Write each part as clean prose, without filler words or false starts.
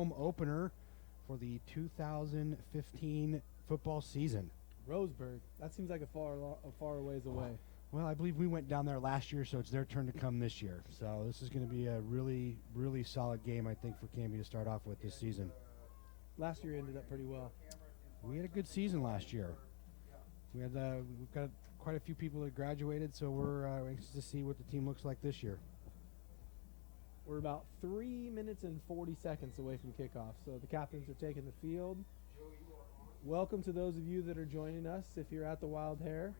home opener for the 2015 football season. Roseburg. That seems like a far ways away. Well, I believe we went down there last year, so it's their turn to come this year. So this is going to be a really, really solid game, I think, for Canby to start off with this season. Last year ended up pretty well. We had a good season last year. We've got quite a few people that graduated, so we're anxious to see what the team looks like this year. We're about 3 minutes and 40 seconds away from kickoff, so the captains are taking the field. Welcome to those of you that are joining us. If you're at the Wild Hare,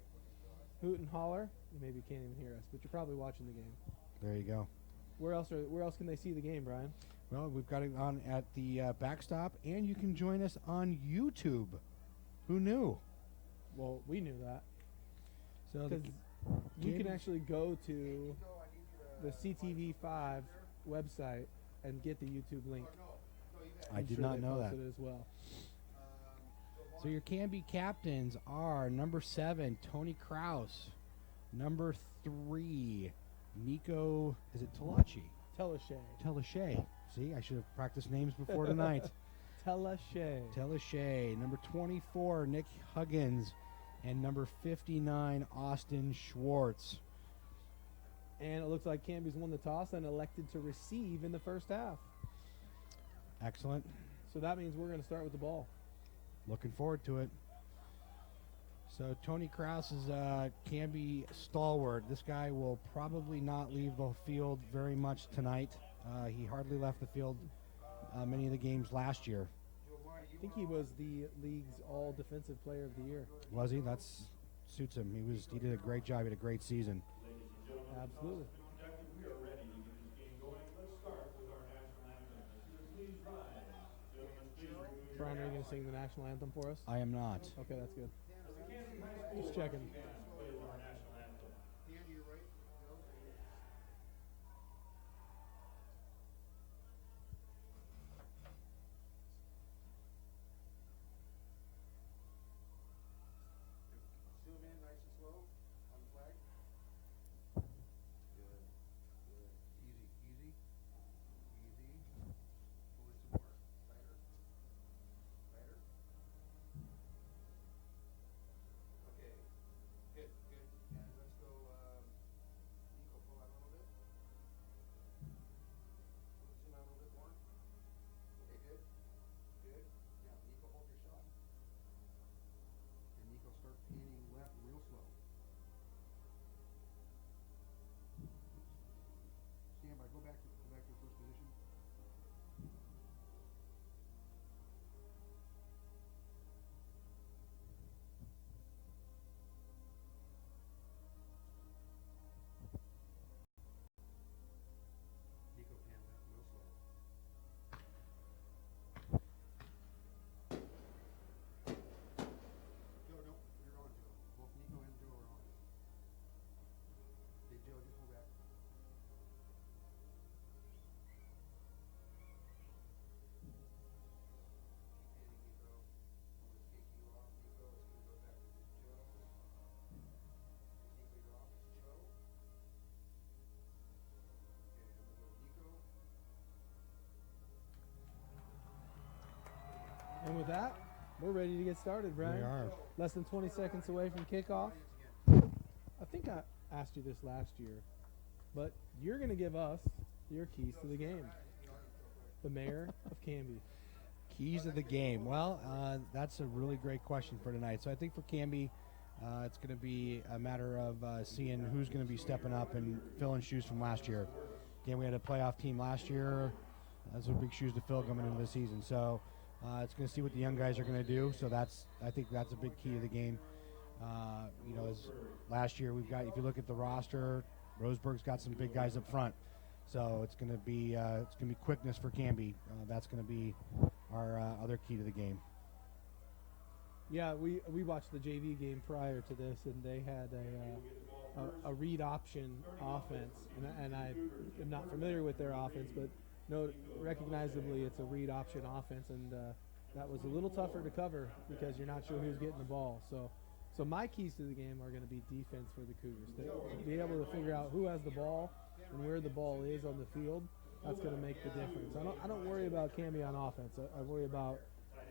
hoot and holler. You maybe can't even hear us, but you're probably watching the game. There you go. Where else can they see the game, Brian? Well, we've got it on at the backstop, and you can join us on YouTube. Who knew? Well, we knew that. So because you can actually go to the CTV5 website and get the YouTube link. I did not know that. It as well. So your Canby captains are number 7, Tony Kraus. Number 3, Nico, is it Talachi? Telashay. See, I should have practiced names before tonight. Telashay. Number 24, Nick Huggins. And number 59, Austin Schwartz. And it looks like Canby's won the toss and elected to receive in the first half. Excellent. So that means we're going to start with the ball. Looking forward to it. So Tony Kraus is Canby stalwart. This guy will probably not leave the field very much tonight. He hardly left the field many of the games last year. I think he was the league's all-defensive player of the year. Was he? That suits him. He did a great job. He had a great season. Absolutely. Brian, are you going to sing the national anthem for us? I am not. Okay, that's good. Just checking. And with that, we're ready to get started, Brian. We are. Less than 20 seconds away from kickoff. I think I asked you this last year, but you're going to give us your keys to the game. The mayor of Canby. Keys of the game. Well, that's a really great question for tonight. So I think for Canby, it's going to be a matter of seeing who's going to be stepping up and filling shoes from last year. Again, we had a playoff team last year. Those are big shoes to fill coming into the season. So it's going to see what the young guys are going to do. So I think that's a big key to the game. As last year we've got, if you look at the roster, Roseburg's got some big guys up front. So it's going to be quickness for Canby. That's going to be our other key to the game. Yeah, we watched the JV game prior to this, and they had a read option offense, and I am not familiar with their offense, but recognizably it's a read option offense, and that was a little tougher to cover because you're not sure who's getting the ball. So my keys to the game are going to be defense for the Cougars. To be able to figure out who has the ball and where the ball is on the field, That's going to make the difference. I don't worry about Canby on offense. I worry about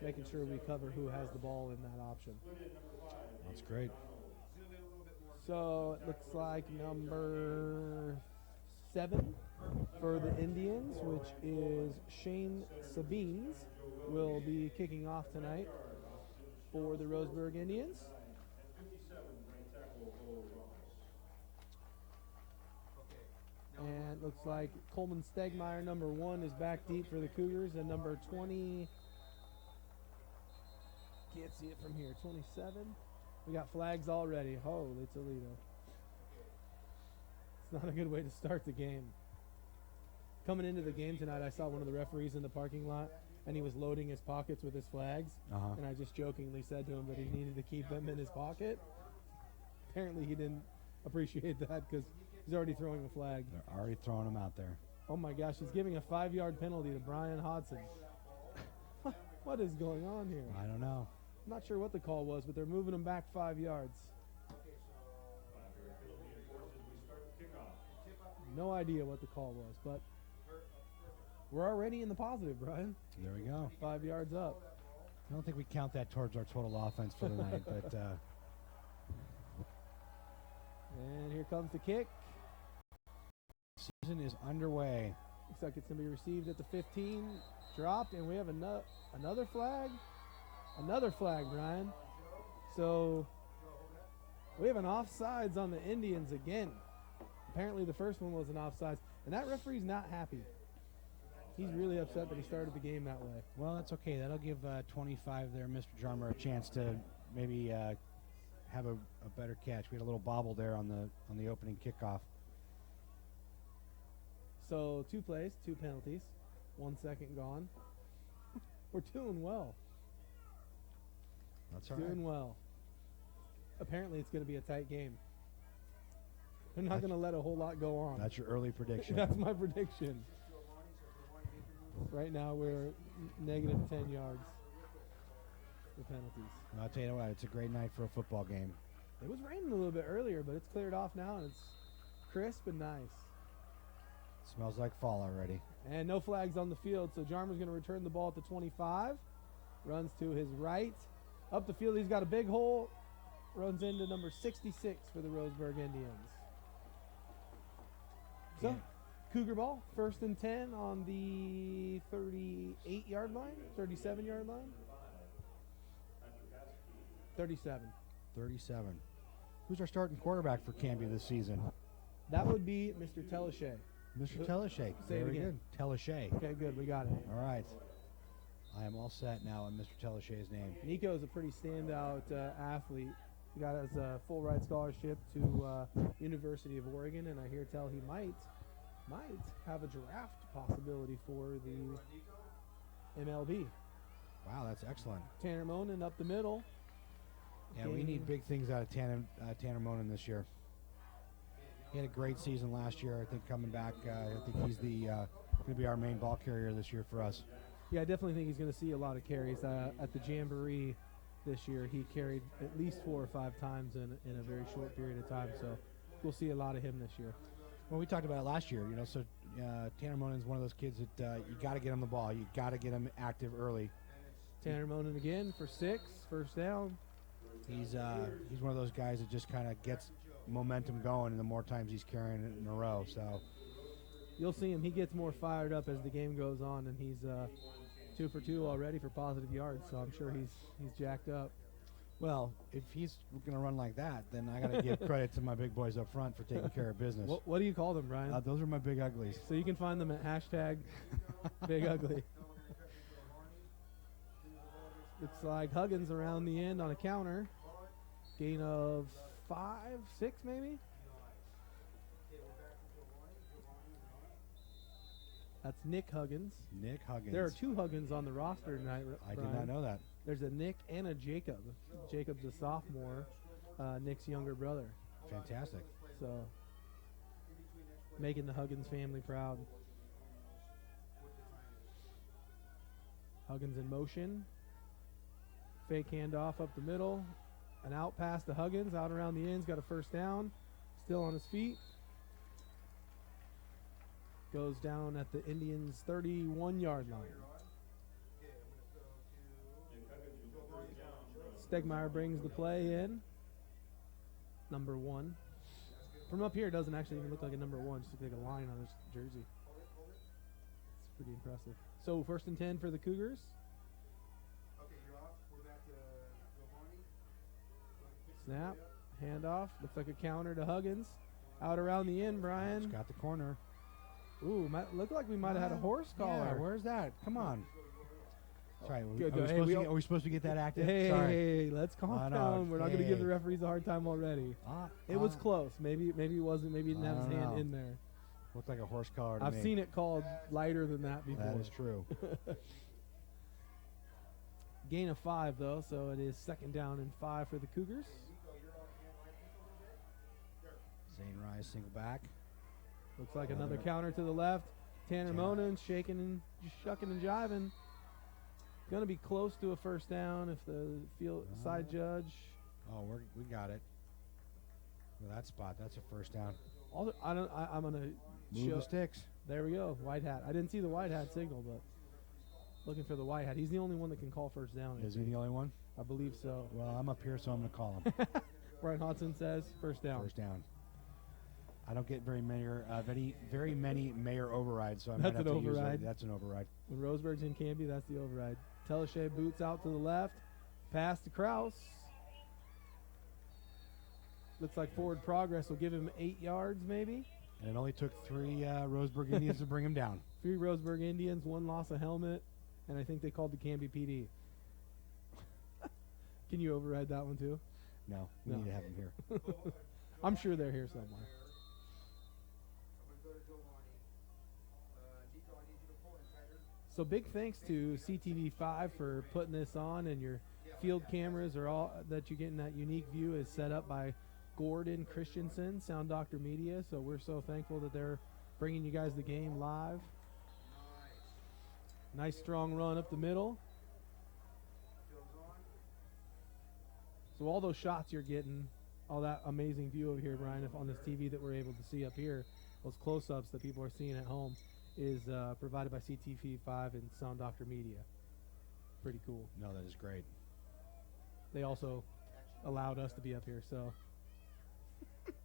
making sure we cover who has the ball in that option. That's great. So it looks like number 7 for the Indians, which is Shane Sabines, will be kicking off tonight for the Roseburg Indians. And it looks like Coleman Stegmeyer, number 1, is back deep for the Cougars, and number 20, can't see it from here, 27. We got flags already. Holy Toledo. It's not a good way to start the game. Coming into the game tonight, I saw one of the referees in the parking lot, and he was loading his pockets with his flags. And I just jokingly said to him that he needed to keep them in his pocket. Apparently he didn't appreciate that because he's already throwing a flag. They're already throwing them out there. Oh my gosh, he's giving a 5-yard penalty to Brian Hodson. What is going on here? I don't know. I'm not sure what the call was, but they're moving him back 5 yards. No idea what the call was, but we're already in the positive, Brian. There we go. 5 yards up. I don't think we count that towards our total offense for the night, but and here comes the kick. Season is underway. Looks like it's going to be received at the 15, dropped, and we have another flag. Another flag, Brian. So we have an offsides on the Indians again. Apparently the first one was an offsides, and that referee's not happy. He's really upset that he started the game that way. Well, that's okay. That'll give 25 there, Mr. Jarmer, a chance to maybe have a better catch. We had a little bobble there on the opening kickoff. So 2 plays, 2 penalties, 1 second gone. We're doing well. That's all right. Doing well. Apparently it's going to be a tight game. They're not going to let a whole lot go on. That's your early prediction. That's my prediction. Right now we're negative 10 yards for penalties. Well, I'll tell you what, it's a great night for a football game. It was raining a little bit earlier, but it's cleared off now, and it's crisp and nice. Smells like fall already. And no flags on the field, so Jarmer's going to return the ball at the 25. Runs to his right. Up the field, he's got a big hole. Runs into number 66 for the Roseburg Indians. So, Cougar ball, 1st and 10 on the 38-yard line, 37-yard line. 37. 37. Who's our starting quarterback for Canby this season? That would be Mr. Telechet. Mr. Telechet. Say it Very again. good. Telechet. Okay, good. We got it. All right. I am all set now on Mr. Telechet's name. Nico is a pretty standout athlete. He got his full ride scholarship to University of Oregon, and I hear tell he might have a draft possibility for the MLB. Wow, that's excellent. Tanner Monin up the middle. Yeah, we need big things out of Tanner Monin this year. He had a great season last year. I think coming back, I think he's going to be our main ball carrier this year for us. Yeah, I definitely think he's going to see a lot of carries. At the Jamboree this year, he carried at least 4 or 5 times in a very short period of time. So we'll see a lot of him this year. Well, we talked about it last year. So Tanner Monin's one of those kids that you got to get him the ball. You got to get him active early. Tanner Monin again for 6, first down. He's one of those guys that just kind of gets momentum going, and the more times he's carrying it in a row. So you'll see him. He gets more fired up as the game goes on, and he's 2 for 2 already for positive yards. So I'm sure he's jacked up. Well, if he's going to run like that, then I got to give credit to my big boys up front for taking care of business. What do you call them, Brian? Those are my big uglies. So you can find them at #BigUgly. Looks like Huggins around the end on a counter. Gain of 5, 6 maybe? That's Nick Huggins. Nick Huggins. There are 2 Huggins on the roster tonight, I Brian. did not know that. There's a Nick and a Jacob. Jacob's a sophomore, Nick's younger brother. Fantastic. So, making the Huggins family proud. Huggins in motion. Fake handoff up the middle. An out pass to Huggins, out around the ends, got a first down. Still on his feet. goes down at the Indians' 31-yard line. Stegmeyer brings the play in. Number 1. From up here, it doesn't actually even look like a number 1. Just looks like a line on his jersey. It's pretty impressive. So 1st and 10 for the Cougars. Snap. Handoff. Looks like a counter to Huggins. Out around the end, Brian. It's got the corner. Ooh, looked like we might have had a horse collar. Yeah, where's that? Come on. Sorry, Good, are we supposed to get that active? Hey, Sorry. hey, let's calm down. We're not going to give the referees a hard time already. It was close. Maybe it wasn't. Maybe he didn't have his hand in there. Looked like a horse collar to I've me. seen it called lighter than that before. That is true. Gain of 5, though, so it is 2nd down and 5 for the Cougars. Zane Rise single back. Looks like another counter to the left. Tanner Monin shaking and shucking and jiving. Going to be close to a 1st down if the field side judge. Oh, we got it. Well, that spot, that's a 1st down. Also, I'm going to Move the sticks. There we go. White hat. I didn't see the white hat signal, but looking for the white hat. He's the only one that can call 1st down. Is he the only one? I believe so. Well, I'm up here, so I'm going to call him. Brian Hodson says 1st down. 1st down. I don't get very many mayor overrides, so I'm That's going to an have to override. use it. That's an override. When Roseburg's in Canby, that's the override. Telechet boots out to the left. Pass to Kraus. Looks like forward progress will give him 8 yards maybe. And it only took 3 Roseburg Indians to bring him down. 3 Roseburg Indians, 1 loss of helmet, and I think they called the Canby PD. Can you override that one too? No, we need to have him here. I'm sure they're here somewhere. So big thanks to CTV5 for putting this on, and your field cameras are all that you're getting that unique view is set up by Gordon Christensen, Sound Doctor Media. So we're so thankful that they're bringing you guys the game live. Nice strong run up the middle. So all those shots you're getting, all that amazing view over here, Brian, on this TV that we're able to see up here, those close-ups that people are seeing at home, is provided by CTV5 and Sound Doctor Media. Pretty cool. No, that is great. They also allowed us to be up here, so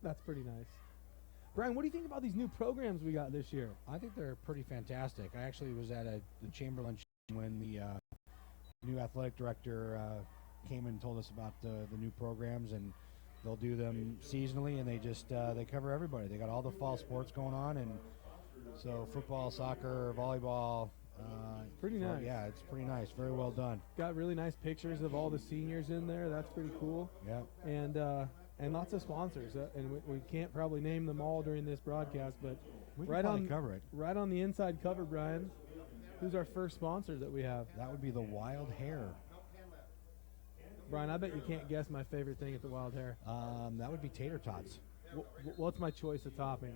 that's pretty nice. Brian, what do you think about these new programs we got this year? I think they're pretty fantastic. I actually was at the Chamberlain when the new athletic director came and told us about the new programs, and they'll do them seasonally, and they just they cover everybody. They got all the fall sports going on, and so football, soccer, volleyball. Pretty nice. Yeah, it's pretty nice. Very well done. Got really nice pictures of all the seniors in there. That's pretty cool. Yeah. And lots of sponsors. And we can't probably name them all during this broadcast, but We can probably cover it. Right on the inside cover, Brian. Who's our first sponsor that we have? That would be the Wild Hair. Brian, I bet you can't guess my favorite thing at the Wild Hair. That would be tater tots. What's my choice of topping?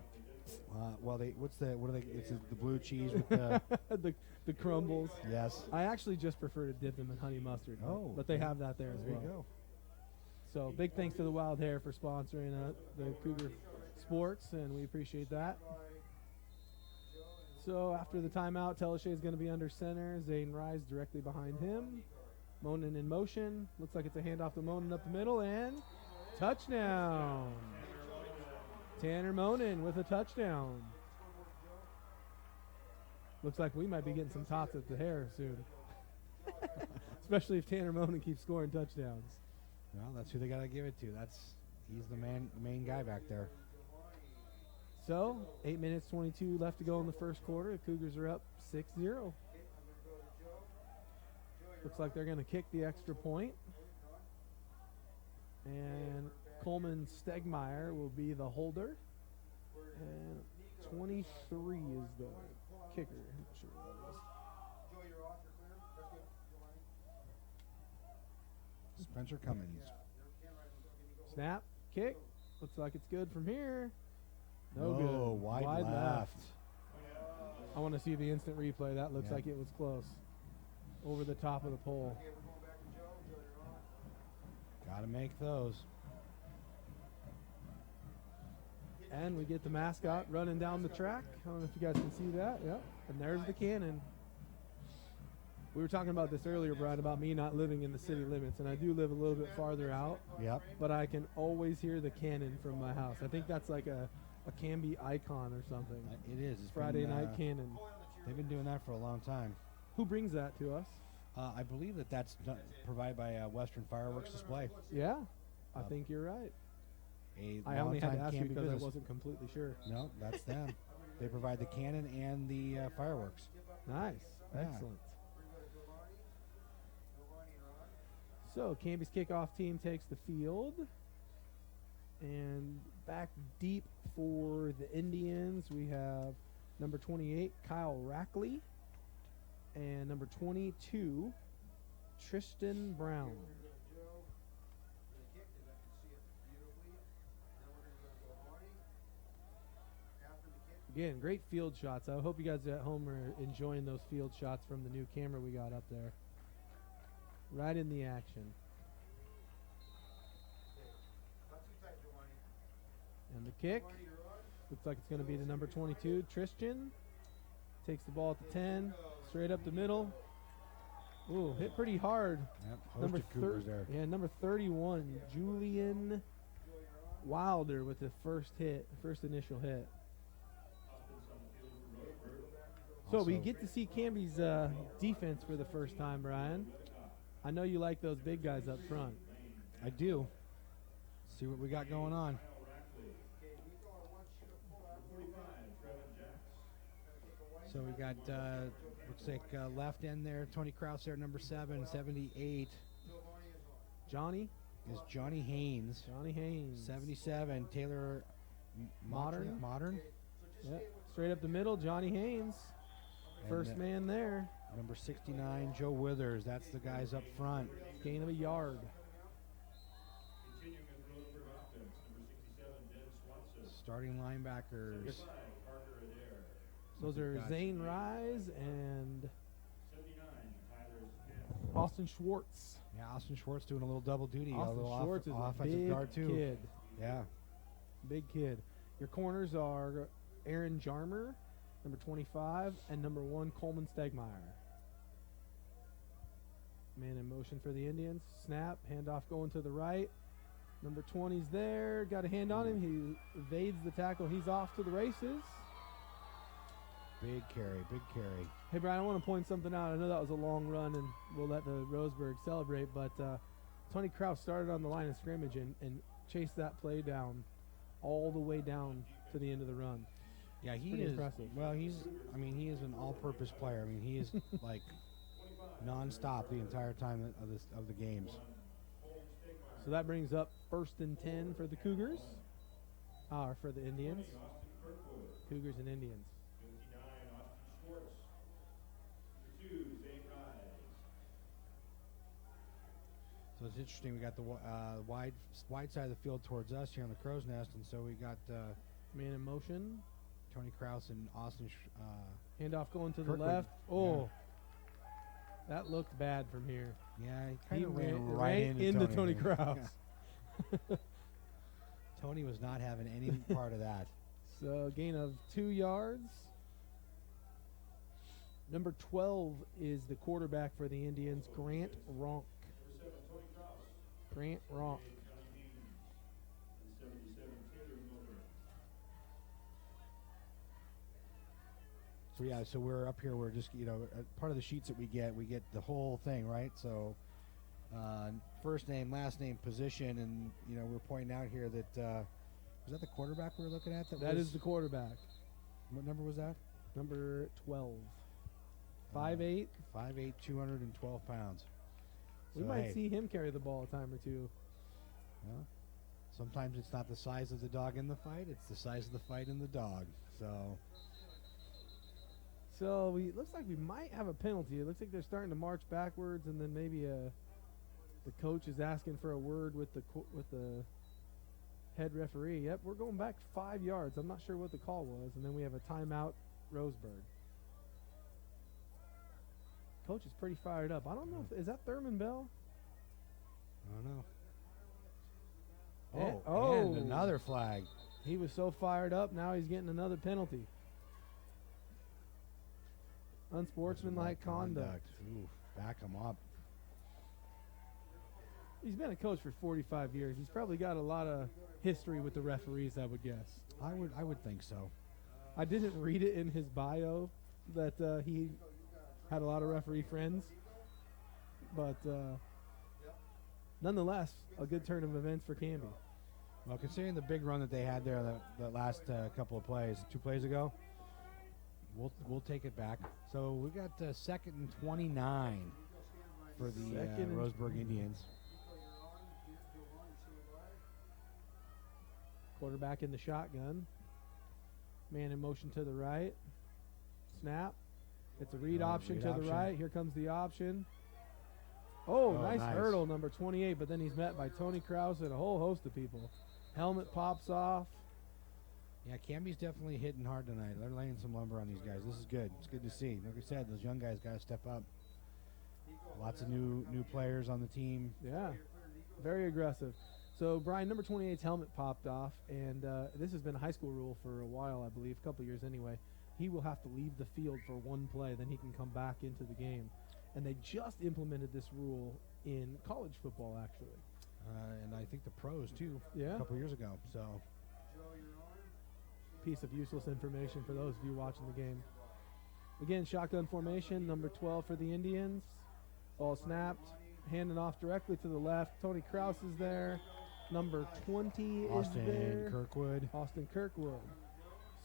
What are they? It's the blue cheese with the the crumbles. Yes. I actually just prefer to dip them in honey mustard. Oh, but they have that there as well. There you go. So big thanks to the Wild Hair for sponsoring the Cougar Sports, and we appreciate that. So after the timeout, Telechet is going to be under center. Zane Rise directly behind him. Monin in motion. Looks like it's a handoff to Monin up the middle, and touchdown. Tanner Monin with a touchdown. Looks like we might be getting some tots at the hair soon. Especially if Tanner Monin keeps scoring touchdowns. Well, that's who they got to give it to. He's the main guy back there. So, 8 minutes, 22 left to go in the first quarter. The Cougars are up 6-0. Looks like they're going to kick the extra point. And Coleman Stegmeyer will be the holder. And 23 is the kicker. I'm not sure what that is. Spencer Cummins. Snap, kick. Looks like it's good from here. No good. Wide left. I want to see the instant replay. That looks like it was close. Over the top of the pole. Got to make those. And we get the mascot running down the track. I don't know if you guys can see that. Yep. And there's the cannon. We were talking about this earlier, Brian, about me not living in the city limits, and I do live a little bit farther out. Yep. But I can always hear the cannon from my house. I think that's like a Canby icon or something. It is. It's Friday been, night cannon. They've been doing that for a long time. Who brings that to us? I believe that's provided by Western Fireworks Display. Yeah, I think you're right. I only had to ask you because I wasn't completely sure. No, that's them. They provide the cannon and the fireworks. Nice. Yeah. Excellent. So Canby's kickoff team takes the field. And back deep for the Indians, we have number 28, Kyle Rackley, and number 22, Tristan Brown. Again, great field shots. I hope you guys at home are enjoying those field shots from the new camera we got up there. Right in the action. And the kick. Looks like it's going to be the number 22, Tristan. Takes the ball at the 10. Straight up the middle. Ooh, hit pretty hard. Yep, Number Coopers there. Yeah, number 31, Julian Wilder with the first initial hit. So we get to see Canby's defense for the first time, Brian. I know you like those big guys up front. I do. See what we got going on. So we got, looks like left end there, Tony Kraus there, number 7, 78. Johnny? Is Johnny Haynes. Johnny Haynes. 77, Taylor Modern. Yep. Straight up the middle, Johnny Haynes. First man there. Number 69, Joe Withers. That's the guys up front. Gain of a yard. Starting linebackers. Those are Zane Rise and Austin Schwartz. Yeah, Austin Schwartz doing a little double duty. Austin Schwartz is a offensive big guard too. kid. Yeah. Big kid. Your corners are Aaron Jarmer, number 25, and number 1, Coleman Stegmeyer. Man in motion for the Indians. Snap, handoff going to the right. Number 20's there. Got a hand on him. He evades the tackle. He's off to the races. Big carry, big carry. Hey, Brian, I want to point something out. I know that was a long run, and we'll let the Roseburg celebrate, but Tony Kraus started on the line of scrimmage and chased that play down all the way down to the end of the run. Yeah, he Pretty is. impressive. Well, he is an all-purpose player. I mean, he is like nonstop the entire time of the games. So that brings up 1st and 10 for the Cougars, for the Indians. Cougars and Indians. So it's interesting. We got the wide side of the field towards us here on the Crow's Nest, and so we got Man in motion. Tony Kraus and Austin. Handoff going to the Kirkwood. left. Oh, that looked bad from here. Yeah, he kind of ran right right into Tony there. Kraus. Yeah. Tony was not having any part of that. So gain of 2 yards. Number 12 is the quarterback for the Indians, Grant Ronk. Grant Ronk. So yeah, so we're up here. We're just part of the sheets that we get the whole thing, right? So first name, last name, position, and we're pointing out here that was that the quarterback we were looking at? That is the quarterback. What number was that? Number 12. 5'8". 5'8", 212 pounds. We So, might hey, see him carry the ball a time or two. well, sometimes it's not the size of the dog in the fight; it's the size of the fight in the dog. So looks like we might have a penalty. It looks like they're starting to march backwards, and then maybe the coach is asking for a word with the head referee. Yep, we're going back 5 yards. I'm not sure what the call was, and then we have a timeout, Roseburg. Coach is pretty fired up. I don't know is that Thurman Bell? I don't know. And another flag. He was so fired up, now he's getting another penalty. Unsportsmanlike conduct. Ooh, back him up. He's been a coach for 45 years. He's probably got a lot of history with the referees, I would guess. I would think so. I didn't read it in his bio that he had a lot of referee friends. But nonetheless, a good turn of events for Canby. Well, considering the big run that they had there the last couple of plays, 2 plays ago, we'll take it back. So we got 2nd and 29 for the Roseburg Indians. Quarterback in the shotgun. Man in motion to the right. Snap. It's a read option to the right. Here comes the option. Oh, nice hurdle, number 28, but then he's met by Tony Krause and a whole host of people. Helmet pops off. Yeah, Canby's definitely hitting hard tonight. They're laying some lumber on these guys. This is good. It's good to see. Like I said, those young guys got to step up. Lots of new players on the team. Yeah, very aggressive. So, Brian, number 28's helmet popped off, and this has been a high school rule for a while, I believe, a couple years anyway. He will have to leave the field for one play, then he can come back into the game. And they just implemented this rule in college football, actually. And I think the pros, too, a couple years ago. So, piece of useless information for those of you watching the game. Again, shotgun formation, number 12 for the Indians. Ball snapped, handing off directly to the left. Tony Krause is there. Number 20 is there. Austin Kirkwood.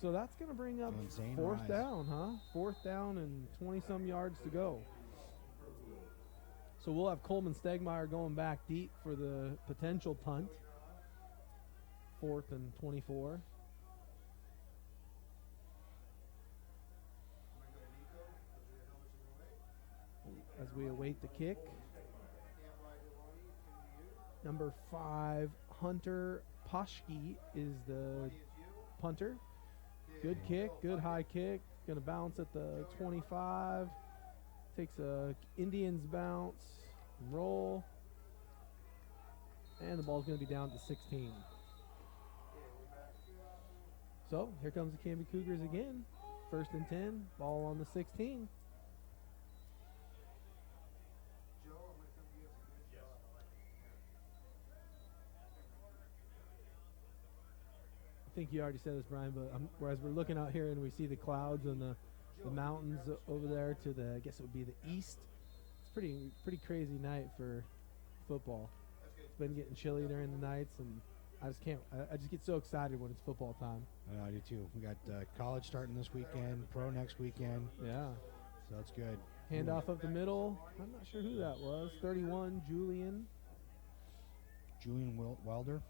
So that's going to bring up fourth down, huh? 4th down and 20-some yards to go. So we'll have Coleman Stegmeyer going back deep for the potential punt. 4th and 24. As we await the kick. Number 5, Hunter Poschke is the punter. Good kick, good high kick. Going to bounce at the 25. Takes a Indians bounce, roll. And the ball's going to be down to 16. So here comes the Canby Cougars again. 1st and 10, ball on the 16. I think you already said this, Brian, but whereas we're looking out here and we see the clouds and the mountains over there to the, I guess it would be the east. It's pretty crazy night for football. It's been getting chilly during the nights, and I just get so excited when it's football time. I do too. We got college starting this weekend, pro next weekend. Yeah. So it's good. Handoff up the middle. I'm not sure who that was. 31, Julian Welder.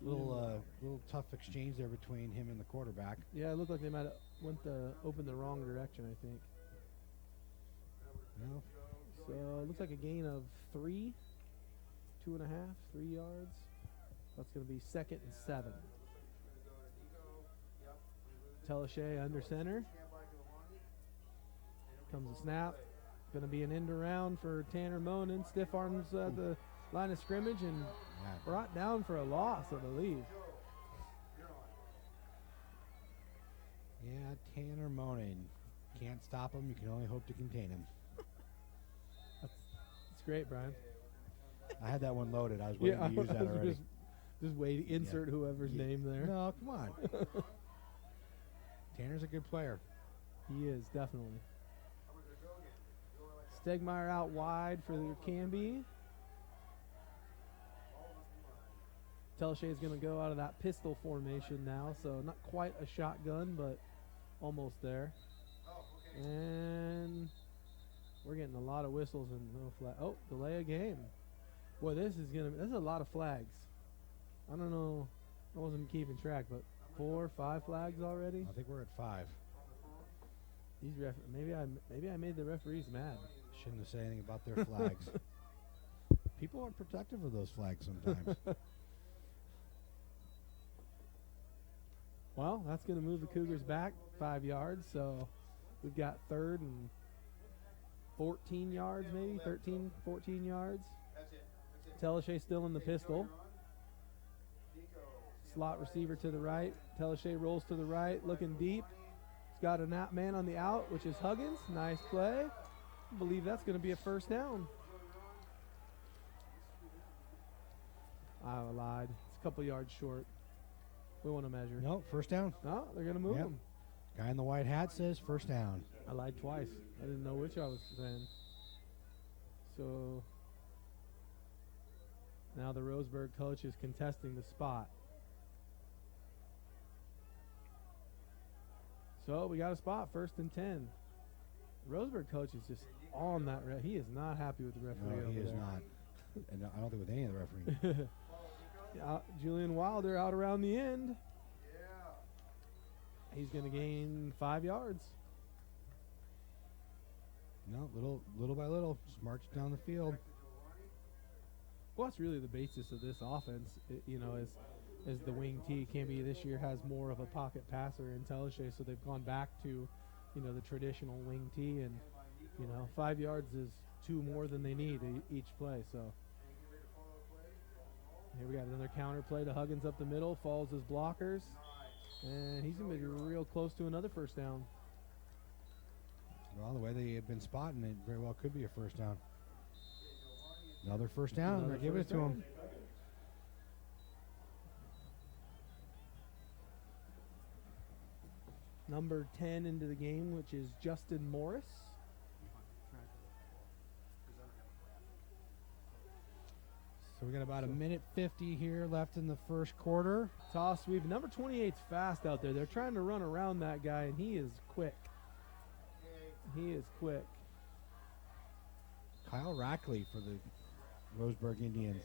Little tough exchange there between him and the quarterback. Yeah, it looked like they might have opened the wrong direction, I think. No. So it looks like a gain of 3, 2.5, 3 yards. That's going to be 2nd and 7. Telechet under center. Comes a snap. Going to be an end around for Tanner Monin. Stiff arms at the line of scrimmage and brought down for a loss, I believe. Yeah, Tanner Monin. Can't stop him. You can only hope to contain him. That's great, Brian. I had that one loaded. I was waiting to use that already. Just waiting. Insert whoever's name there. No, come on. Tanner's a good player. He is, definitely. Stegmeyer out wide for Canby. Telechet is going to go out of that pistol formation now, so not quite a shotgun, but almost there. And we're getting a lot of whistles and no flag. Oh, delay a game. Boy, this is a lot of flags. I don't know. I wasn't keeping track, but 4 or 5 flags already. I think we're at 5. These maybe I made the referees mad. Shouldn't have said anything about their flags. People are protective of those flags sometimes. Well, that's going to move the Cougars back 5 yards, so we've got 3rd and 14 yards, maybe 13, 14 yards. Telechet still in the pistol. slot receiver to the right. Telechet rolls to the right, looking deep. He's got a man on the out, which is Huggins. Nice play. I believe that's going to be a first down. I lied. It's a couple yards short. We want to measure. No, first down. No, they're going to move him. Guy in the white hat says first down. I lied twice. I didn't know which I was saying. So now the Roseburg coach is contesting the spot. So we got a spot, 1st and 10. The Roseburg coach is just on that. He is not happy with the referee. No, he is not. And I don't think with any of the referees. Julian Wilder out around the end. He's going to gain 5 yards. No, little by little, just march down the field. Well, that's really the basis of this offense, as the wing T. Canby this year has more of a pocket passer in Telechet, so they've gone back to, the traditional wing T, and, 5 yards is 2 more than they need each play, so. Here we got another counter play to Huggins up the middle, follows his blockers, and he's going to be real close to another first down. Well, the way they have been spotting it, very well could be a first down. Another first down. They're giving it to him. Number 10 into the game, which is Justin Morris. So we got about a minute 50 here left in the first quarter. Toss sweep. Number 28's fast out there. They're trying to run around that guy, and he is quick. He is quick. Kyle Rackley for the Roseburg Indians.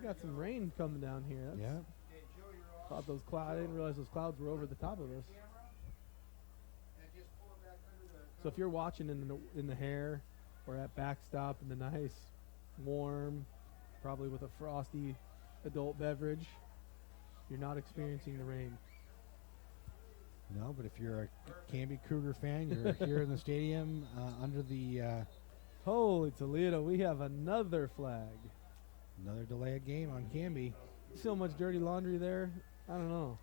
We got some rain coming down here. Thought those clouds. I didn't realize those clouds were over the top of us. So if you're watching in the hair or at backstop in the nice, warm, probably with a frosty adult beverage, you're not experiencing the rain. No, but if you're a Canby Cougar fan, you're here in the stadium under the... Holy Toledo, we have another flag. Another delay of game on Canby. So much dirty laundry there. I don't know.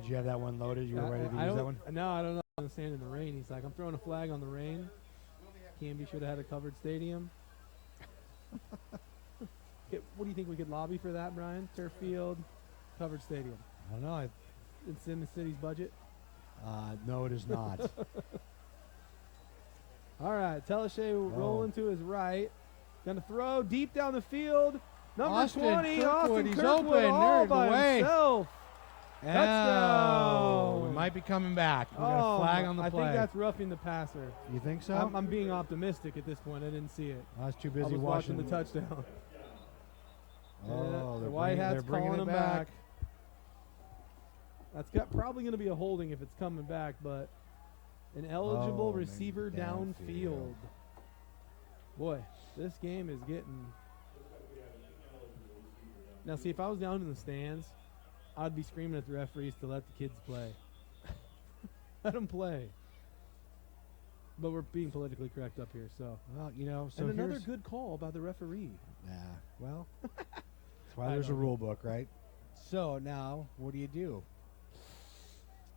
Did you have that one loaded? You were ready to use that one? No, I don't know. I'm standing in the rain. He's like, I'm throwing a flag on the rain. Canby should have had a covered stadium. What do you think we could lobby for that, Brian? Turf field, covered stadium. I don't know. It's in the city's budget? No, it is not. All right, Telechet rolling to his right. Going to throw deep down the field. Number Austin 20, Kirkwood, Austin he's Kirkwood open. all There's by the way. himself. Touchdown. We might be coming back. We got a flag on the play. I think that's roughing the passer. You think so? I'm being optimistic at this point. I didn't see it. I was too busy I was watching the touchdown. Oh, the White Hats calling him back. That's probably going to be a holding if it's coming back, but an eligible receiver downfield. Boy, this game is getting... Now, see, if I was down in the stands, I'd be screaming at the referees to let the kids play. Let them play. But we're being politically correct up here, so. Well, so and another good call by the referee. Yeah, well, that's why there's a rule book, right? So now, what do?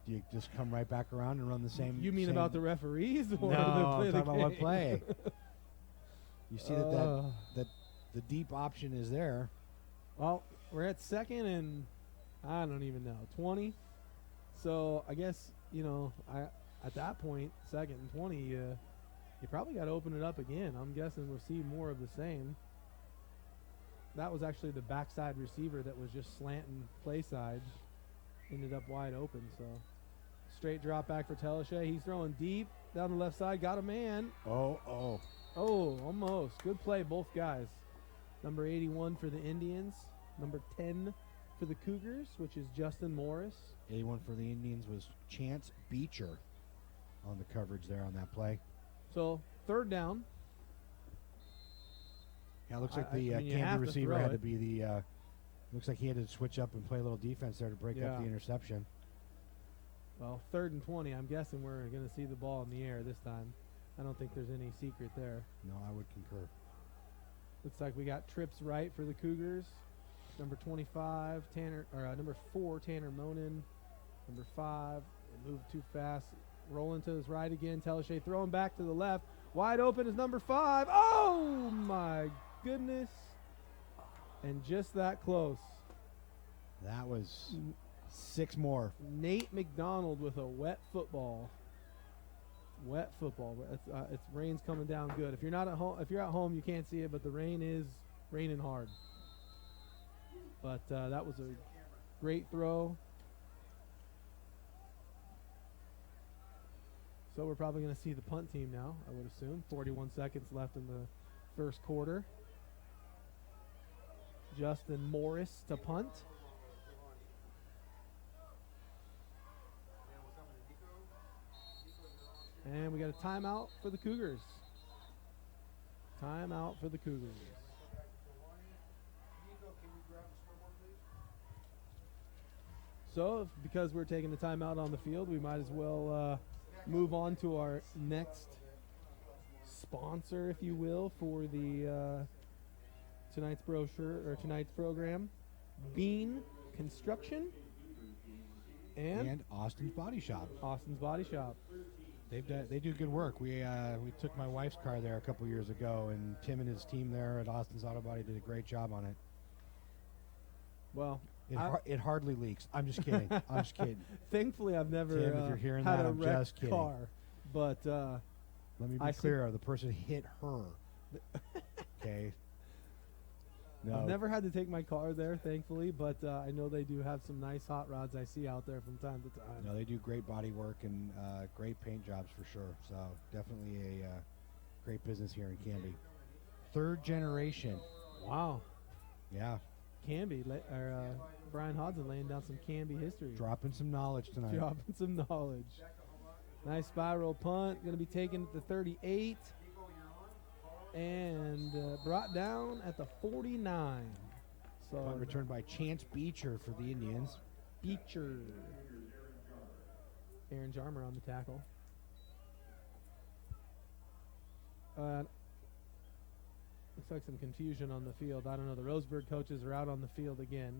Do you just come right back around and run the same? You mean about the referees? Or no, I'm talking about what play. You see that the deep option is there. Well, we're at 2nd and I don't even know, 20. So I guess, at that point, 2nd and 20, you probably got to open it up again. I'm guessing we'll see more of the same. That was actually the backside receiver that was just slanting play side. Ended up wide open, so. Straight drop back for Telechet. He's throwing deep down the left side. Got a man. Oh, almost. Good play, both guys. Number 81 for the Indians. Number 10 for the Cougars, which is Justin Morris. 81 for the Indians was Chance Beecher on the coverage there on that play. So, 3rd down. Yeah, it looks like the Canby receiver had to be the looks like he had to switch up and play a little defense there to break up the interception. Well, 3rd and 20. I'm guessing we're going to see the ball in the air this time. I don't think there's any secret there. No, I would concur. Looks like we got trips right for the Cougars. Number 25, number 4, Tanner Monin. Number 5, they moved too fast. Rolling to his right again. Teleshay throwing back to the left. Wide open is number 5. Oh, my goodness. And just that close. That was 6 more. Nate McDonald with a wet football. Wet football. It's rain's coming down good. If you're not at home, if you're at home, you can't see it, but the rain is raining hard. But that was a great throw. So we're probably going to see the punt team now, I would assume. 41 seconds left in the first quarter. Justin Morris to punt. And we got a timeout for the Cougars. Timeout for the Cougars. So, because we're taking the timeout on the field, we might as well move on to our next sponsor, if you will, for the tonight's brochure or tonight's program. Bean Construction and Austin's Body Shop. Austin's Body Shop. They do good work. We took my wife's car there a couple years ago, and Tim and his team there at Austin's Auto Body did a great job on it. Well, it hardly leaks. I'm just kidding. I'm just kidding. Thankfully, I've never Tim, if you're hearing had that, a I'm wrecked just kidding. car. But let me be clear. The person hit her. Okay. No. I've never had to take my car there, thankfully, but I know they do have some nice hot rods I see out there from time to time. No, they do great body work and great paint jobs for sure. So definitely a great business here in Canby. 3rd generation. Wow. Yeah. Canby, Brian Hodson laying down some Canby history. Dropping some knowledge tonight. Dropping some knowledge. Nice spiral punt. Going to be taken at the 38. And brought down at the 49. So Punt returned by Chance Beecher for the Indians. Beecher. Aaron Jarmer on the tackle. Looks like some confusion on the field. I don't know. The Roseburg coaches are out on the field again.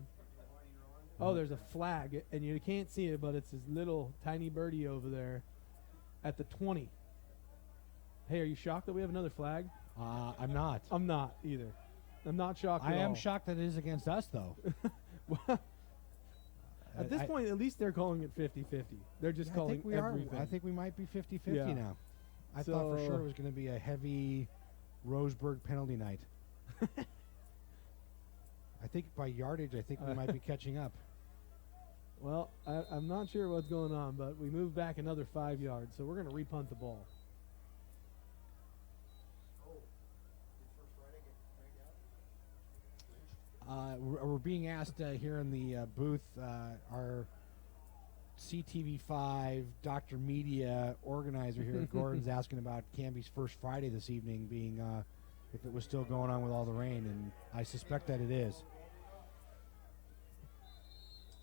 Oh, there's a flag, and you can't see it, but it's this little tiny birdie over there at the 20. Hey, are you shocked that we have another flag? I'm not. I'm not either. I'm not shocked at all. I am shocked that it is against us, though. Well, at this point, at least they're calling it 50-50. They're just calling everything. I think we might be 50-50 now. I thought for sure it was going to be a heavy Roseburg penalty night. I think by yardage, I think we might be catching up. Well, I'm not sure what's going on, but we moved back another 5 yards, so we're going to repunt the ball. We're being asked here in the booth, our CTV5 Dr. Media organizer here, Gordon's asking about Canby's first Friday this evening being if it was still going on with all the rain, and I suspect that it is.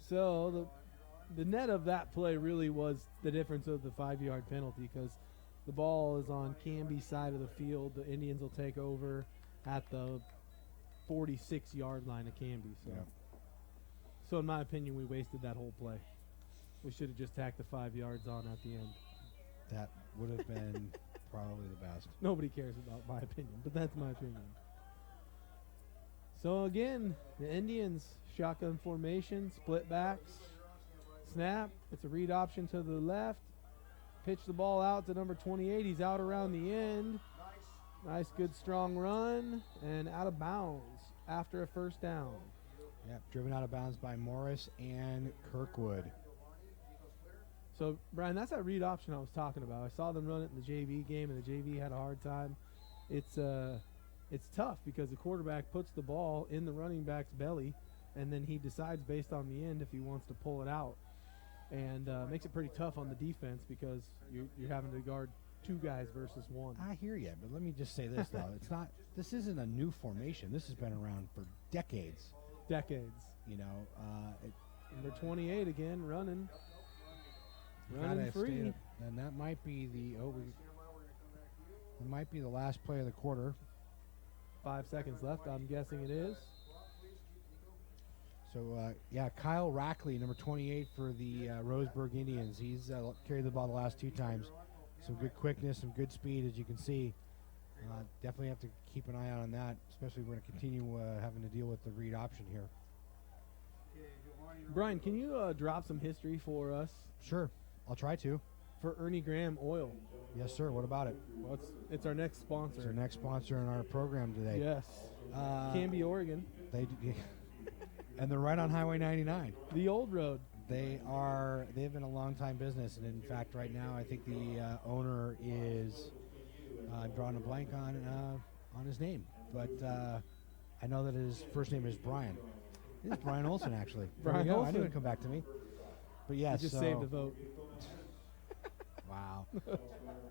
So the net of that play really was the difference of the 5-yard penalty, because the ball is on Canby's side of the field. The Indians will take over at the 46-yard line of Canby. So in my opinion, we wasted that whole play. We should have just tacked the 5 yards on at the end. That would have been probably the best. Nobody cares about my opinion, but that's my opinion. So again, the Indians, shotgun formation, split backs, snap. It's a read option to the left. Pitch the ball out to number 28. He's out around the end. Nice, good, strong run, and out of bounds after a first down. Yep, driven out of bounds by Morris and Kirkwood. So, Brian, that's that read option I was talking about. I saw them run it in the JV game, and the JV had a hard time. It's tough because the quarterback puts the ball in the running back's belly, and then he decides based on the end if he wants to pull it out. And makes it pretty tough on the defense because you're having to guard 2 guys versus 1. I hear you, but let me just say this, though. This isn't a new formation. This has been around for decades. Decades. You know, number 28 again, running free. And that might be the last play of the quarter. 5 seconds left. I'm guessing it is. So, yeah, Kyle Rackley, number 28 for the Roseburg Indians. He's carried the ball the last 2 times. Some good quickness, some good speed, as you can see. Definitely have to keep an eye out on that, especially we're going to continue having to deal with the read option here. Brian, can you drop some history for us Sure, I'll try to. for Ernie Graham Oil? Yes, sir. What about it? Well, it's our next sponsor. It's our next sponsor in our program today. Yes. Canby, Oregon. They do, and they're right on Highway 99. The old road. They've been a long time business, and in fact, right now, I think the owner is drawing a blank on his name, but I know that his first name is Brian. It is Brian Olson, actually. Brian I Olson. knew it'd come back to me. But yes, You just saved the vote. Wow.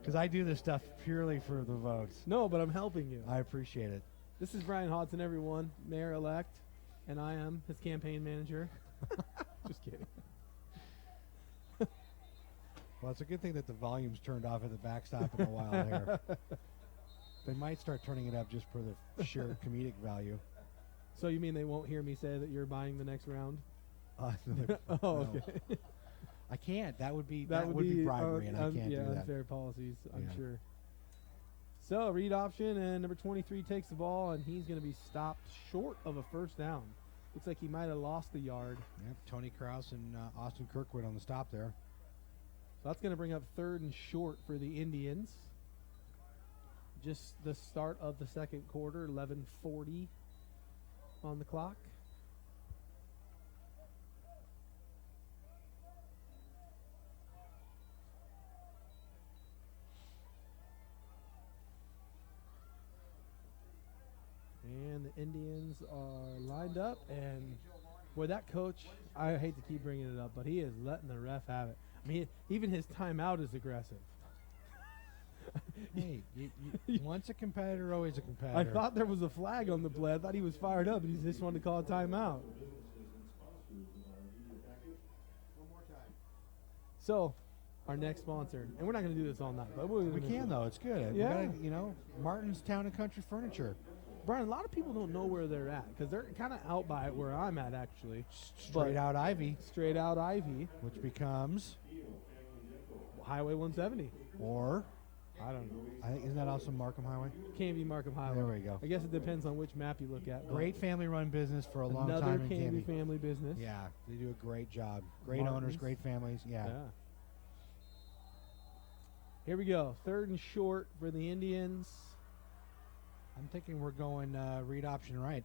Because I do this stuff purely for the votes. No, but I'm helping you. I appreciate it. This is Brian Hodson, everyone, mayor-elect, and I am his campaign manager. Just kidding. Well, it's a good thing that the volume's turned off at the backstop in a while there. They might start turning it up just for the sheer comedic value. So you mean they won't hear me say that you're buying the next round? No. Okay. I can't. That would be bribery, and I can't do that. Unfair policies, I'm Yeah. sure. So read option, and number 23 takes the ball, and he's going to be stopped short of a first down. Looks like he might have lost the yard. Yep, Tony Krause and Austin Kirkwood on the stop there. So that's going to bring up 3rd and short for the Indians. Just the start of the second quarter, 11:40 on the clock. And the Indians are lined up, and boy, that coach, I hate to keep bringing it up, but he is letting the ref have it. I mean, even his timeout is aggressive. Hey, once a competitor, always a competitor. I thought there was a flag on the play. I thought he was fired up, and he just wanted to call a timeout. So, our next sponsor, and we're not going to do this all night, but We can, though. It's good. We Yeah. gotta, Martin's Town and Country Furniture. Brian, a lot of people don't know where they're at because they're kind of out by where I'm at, actually. Straight out Ivy, Straight out Ivy, which becomes, Highway 170. or, I don't know. I think, isn't that also Markham Highway? Canby Markham Highway. There we go. I guess it depends on which map you look at. but Great family-run business for a long another time in Canby Canby. family business. Yeah, they do a great job. Great owners, Martins. great families. Yeah. Here we go. 3rd and short for the Indians. I'm thinking we're going read option right.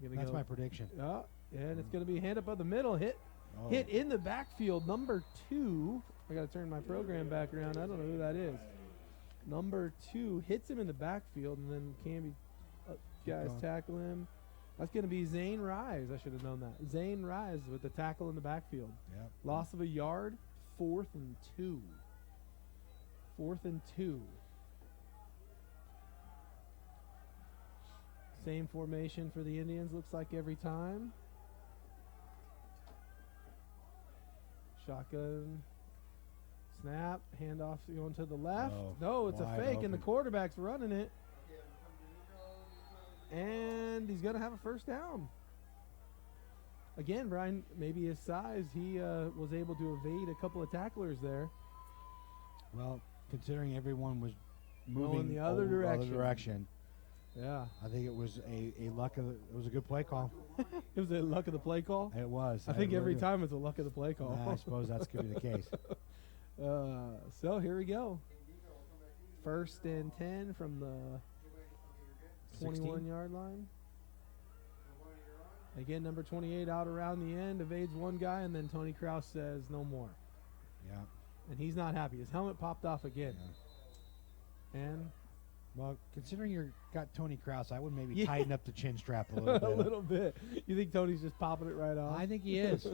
Gonna That's go. my prediction. And it's going to be hand up by the middle. Hit in the backfield. Number 2. I got to turn my program back around. I don't know who that is. Number 2 hits him in the backfield, and then Canby guys going. tackle him. That's going to be Zane Rise. I should have known that. Zane Rise with the tackle in the backfield. Yep. Loss of a yard. 4th and 2. 4th and 2. Same formation for the Indians, looks like every time. Shotgun. Snap. Handoff going to the left. No, it's a wide fake, and the open. quarterback's running it. And he's going to have a first down. Again, Brian, maybe his size, he was able to evade a couple of tacklers there. Well, considering everyone was Going moving the other direction. Yeah. I think it was it was a good play call. It was a luck of the play call. It was. I think every really- time it's a luck of the play call. I suppose that's going to be the case. So here we go. 1st and 10 from the 16? 21-yard line. Again, number 28 out around the end, evades one guy, and then Tony Krause says no more. Yeah. And he's not happy. His helmet popped off again. And Well, considering you got Tony Krause, I would maybe Yeah. tighten up the chin strap a little bit. a little bit. You think Tony's just popping it right off? I think he is.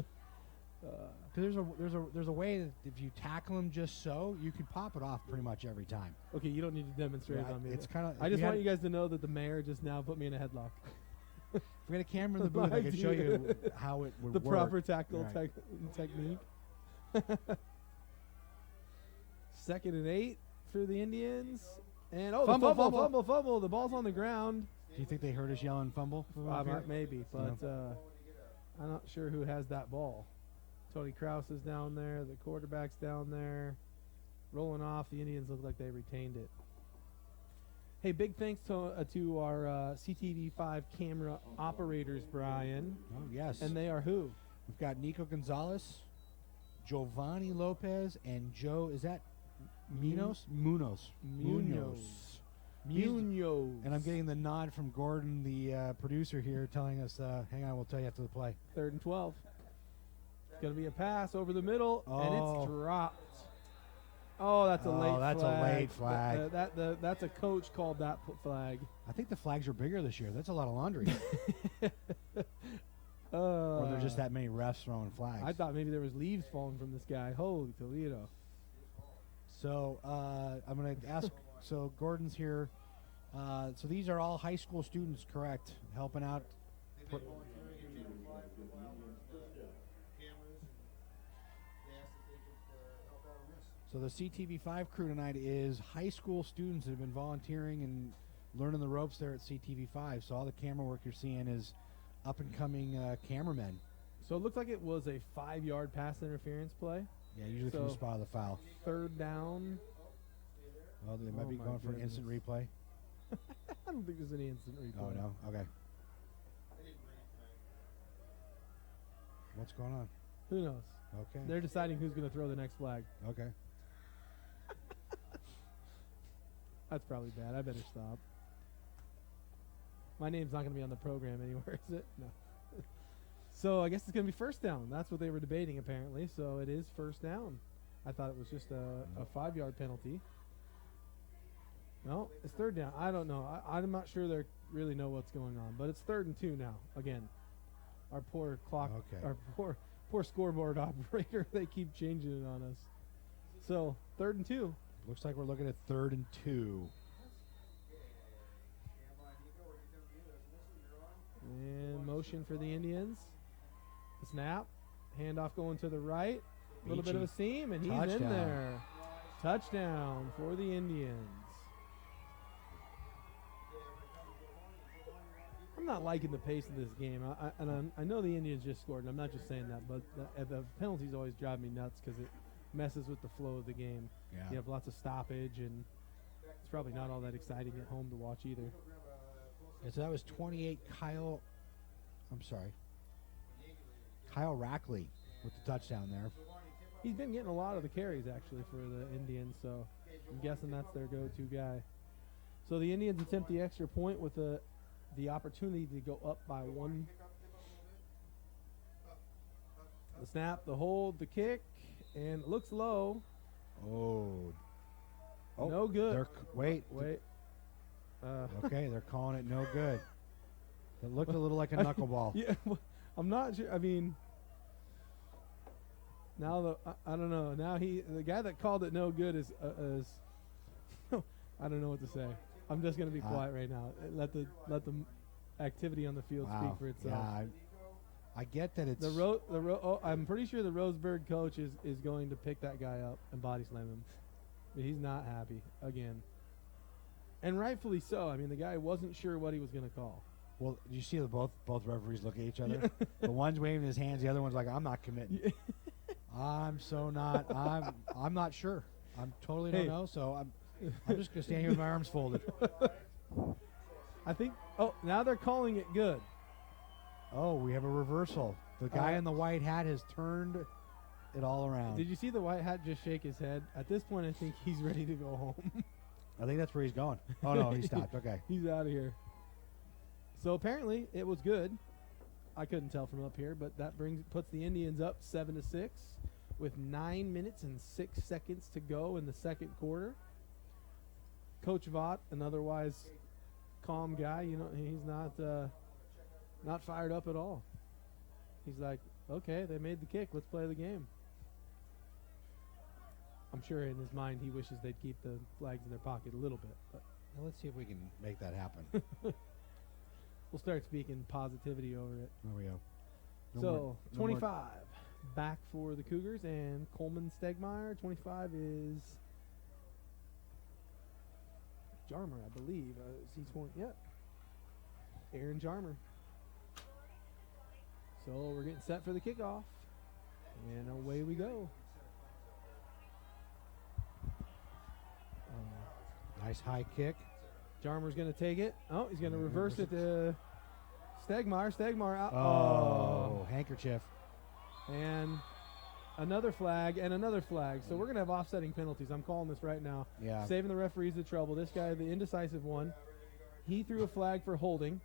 Because there's a way that if you tackle him just so, you can pop it off pretty much every time. Okay, you don't need to demonstrate Yeah, it on me. it's kind of. I just want you guys to know that the mayor just now put me in a headlock. If we had a camera in the booth, I could show you how it would The work. proper tackle Right. technique. 2nd and 8 for the Indians. And the Fumble, fumble. The ball's on the ground. Do you think they heard us yelling fumble? from up here? Maybe, but I'm not sure who has that ball. Tony Krause is down there. The quarterback's down there. Rolling off. The Indians look like they retained it. Hey, big thanks to our CTV5 camera operators, Brian. Oh, yes. And they are who? We've got Nico Gonzalez, Giovanni Lopez, and Joe, is that Munoz? Munoz. And I'm getting the nod from Gordon, the producer here, telling us, hang on, we'll tell you after the play. 3rd and 12. It's going to be a pass over the middle, and it's dropped. Oh, that's a late flag. That's a late flag. That's a coach called that flag. I think the flags are bigger this year. That's a lot of laundry. Or there's just that many refs throwing flags. I thought maybe there was leaves falling from this guy. Holy Toledo. So I'm going to ask, so Gordon's here. So these are all high school students, correct? Helping out. So the CTV5 crew tonight is high school students that have been volunteering and learning the ropes there at CTV5. So all the camera work you're seeing is up-and-coming cameramen. So it looks like it was a 5-yard pass interference play. Yeah, usually from the spot of the foul. 3rd down. Well, they might be going for an instant replay. I don't think there's any instant replay. Oh, no? Okay. What's going on? Who knows? Okay. They're deciding who's going to throw the next flag. Okay. That's probably bad. I better stop. My name's not going to be on the program anywhere, is it? No. So I guess it's going to be 1st down. That's what they were debating, apparently. So it is 1st down. I thought it was just a 5-yard penalty. No, it's 3rd down. I don't know. I'm not sure they really know what's going on. But it's 3rd and 2 now. Again, our poor clock, our poor scoreboard operator, they keep changing it on us. So 3rd and 2. Looks like we're looking at 3rd and 2. And motion for the Indians. Snap. Handoff going to the right. A little bit of a seam, and he's in there. Touchdown for the Indians. I'm not liking the pace of this game. I know the Indians just scored, and I'm not just saying that, but the penalties always drive me nuts because it messes with the flow of the game. Yeah. You have lots of stoppage, and it's probably not all that exciting at home to watch either. Yeah, so that was 28 Kyle Rackley with the touchdown there. He's been getting a lot of the carries, actually, for the Indians, so I'm guessing that's their go-to guy. So the Indians attempt the extra point with the opportunity to go up by 1. The snap, the hold, the kick, and it looks low. Oh, no good. Wait. Okay, they're calling it no good. It looked a little like a knuckleball. Yeah, I'm not sure. I mean, now I don't know. Now the guy that called it no good is I don't know what to say. I'm just gonna be quiet right now. Let the activity on the field speak for itself. Yeah, I get that it's I'm pretty sure the Roseburg coach is going to pick that guy up and body slam him. He's not happy again, and rightfully so. I mean, the guy wasn't sure what he was going to call. Well, did you see both referees look at each other? The one's waving his hands, the other one's like, "I'm not committing. I'm not sure. I'm totally don't know. So I'm just gonna stand here with my arms folded." I think. Oh, now they're calling it good. Oh, we have a reversal. The guy in the white hat has turned it all around. Did you see the white hat just shake his head? At this point, I think he's ready to go home. I think that's where he's going. Oh no, he stopped. Okay, he's out of here. So apparently it was good. I couldn't tell from up here, but that puts the Indians up 7-6 with 9 minutes and 6 seconds to go in the 2nd quarter. Coach Vaught, an otherwise calm guy, he's not fired up at all. He's like, okay, they made the kick. Let's play the game. I'm sure in his mind he wishes they'd keep the flags in their pocket a little bit. But now let's see if we can make that happen. We'll start speaking positivity over it. There we go. No 25 back for the Cougars, and Coleman Stegmeyer. 25 is Jarmer, I believe. Is he 20? Yep. Aaron Jarmer. So So we're getting set for the kickoff. And away we go. Nice high kick. Jarmer's going to take it. Oh, he's going to reverse it to Stegmaier. Stegmaier out. Oh, handkerchief. And another flag and another flag. So we're going to have offsetting penalties. I'm calling this right now. Yeah. Saving the referees the trouble. This guy, the indecisive one, he threw a flag for holding,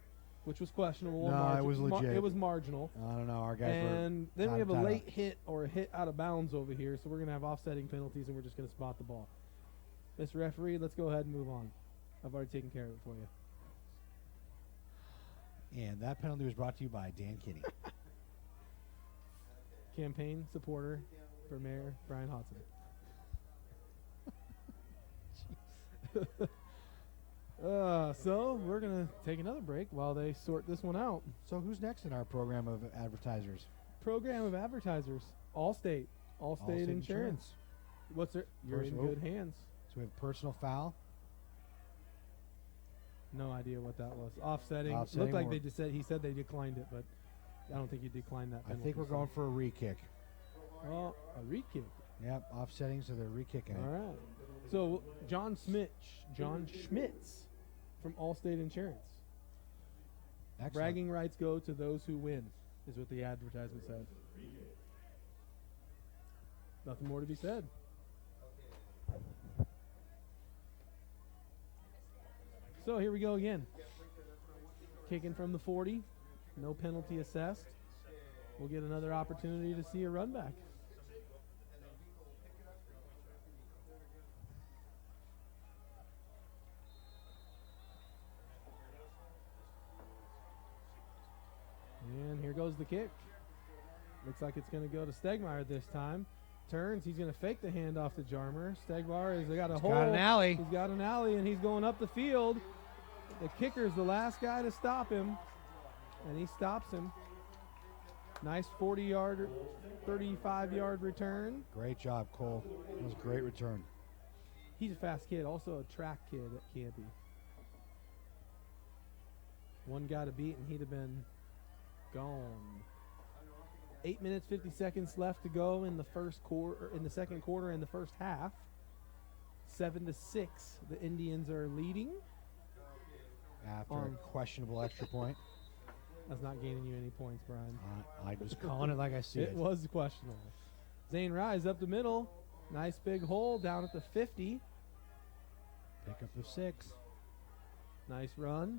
which was questionable. No, it was legit. It was marginal. I don't know. Our guys And then we have a tied late hit or a hit out of bounds over here. So we're going to have offsetting penalties, and we're just going to spot the ball. Mr. Referee, let's go ahead and move on. I've already taken care of it for you. And that penalty was brought to you by Dan Kinney. Campaign supporter for Mayor Brian Hodson. So we're going to take another break while they sort this one out. So who's next in our program of advertisers? Program of advertisers. Allstate. Allstate Insurance. What's their? You're in good hands. So we have personal foul. No idea what that was. Offsetting. Offsetting Looked like they just said he said they declined it, but I don't think he declined that penalty. I think we're going for a re-kick. Oh, a re-kick. Yep, offsetting, so they're re-kicking All it. right. So John Schmitz from Allstate Insurance. Excellent. Bragging rights go to those who win, is what the advertisement says. Nothing more to be said. So here we go again. Kicking from the 40. No penalty assessed. We'll get another opportunity to see a run back. And here goes the kick. Looks like it's going to go to Stegmaier this time. Turns. He's going to fake the handoff to Jarmer. Stegmaier has got a hole. Got an alley. He's got an alley, and he's going up the field. The kicker's the last guy to stop him, and he stops him. Nice 40-yard, 35-yard return. Great job, Cole. That was a great return. He's a fast kid, also a track kid at Canby. One guy to beat, and he'd have been gone. 8 minutes, 50 seconds left to go in the first quarter, in the second quarter, and the first half. 7-6, the Indians are leading. After a questionable extra point. That's not gaining you any points, Brian. I was calling it like I see it. It was questionable. Zane Rise up the middle. Nice big hole down at the 50. Pickup of 6. Nice run.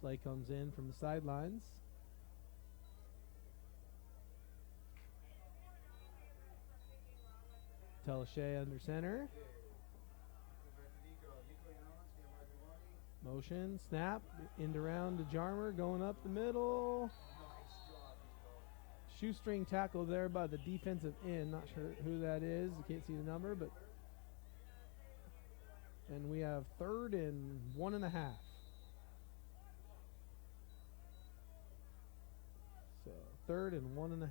Play comes in from the sidelines. Telashay under center. Motion, snap, end around to Jarmer, going up the middle. Shoestring tackle there by the defensive end. Not sure who that is. You can't see the number, but. And we have 3rd and 1.5. So 3rd and 1.5.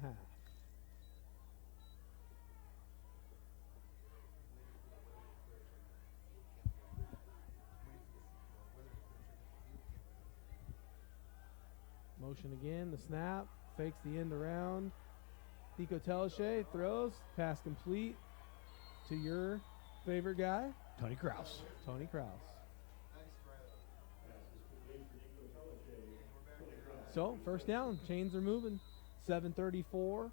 Motion again, the snap, fakes the end around. Nico Telashay throws, pass complete to your favorite guy, Tony Kraus. Tony Kraus. So, first down, chains are moving. 7:34,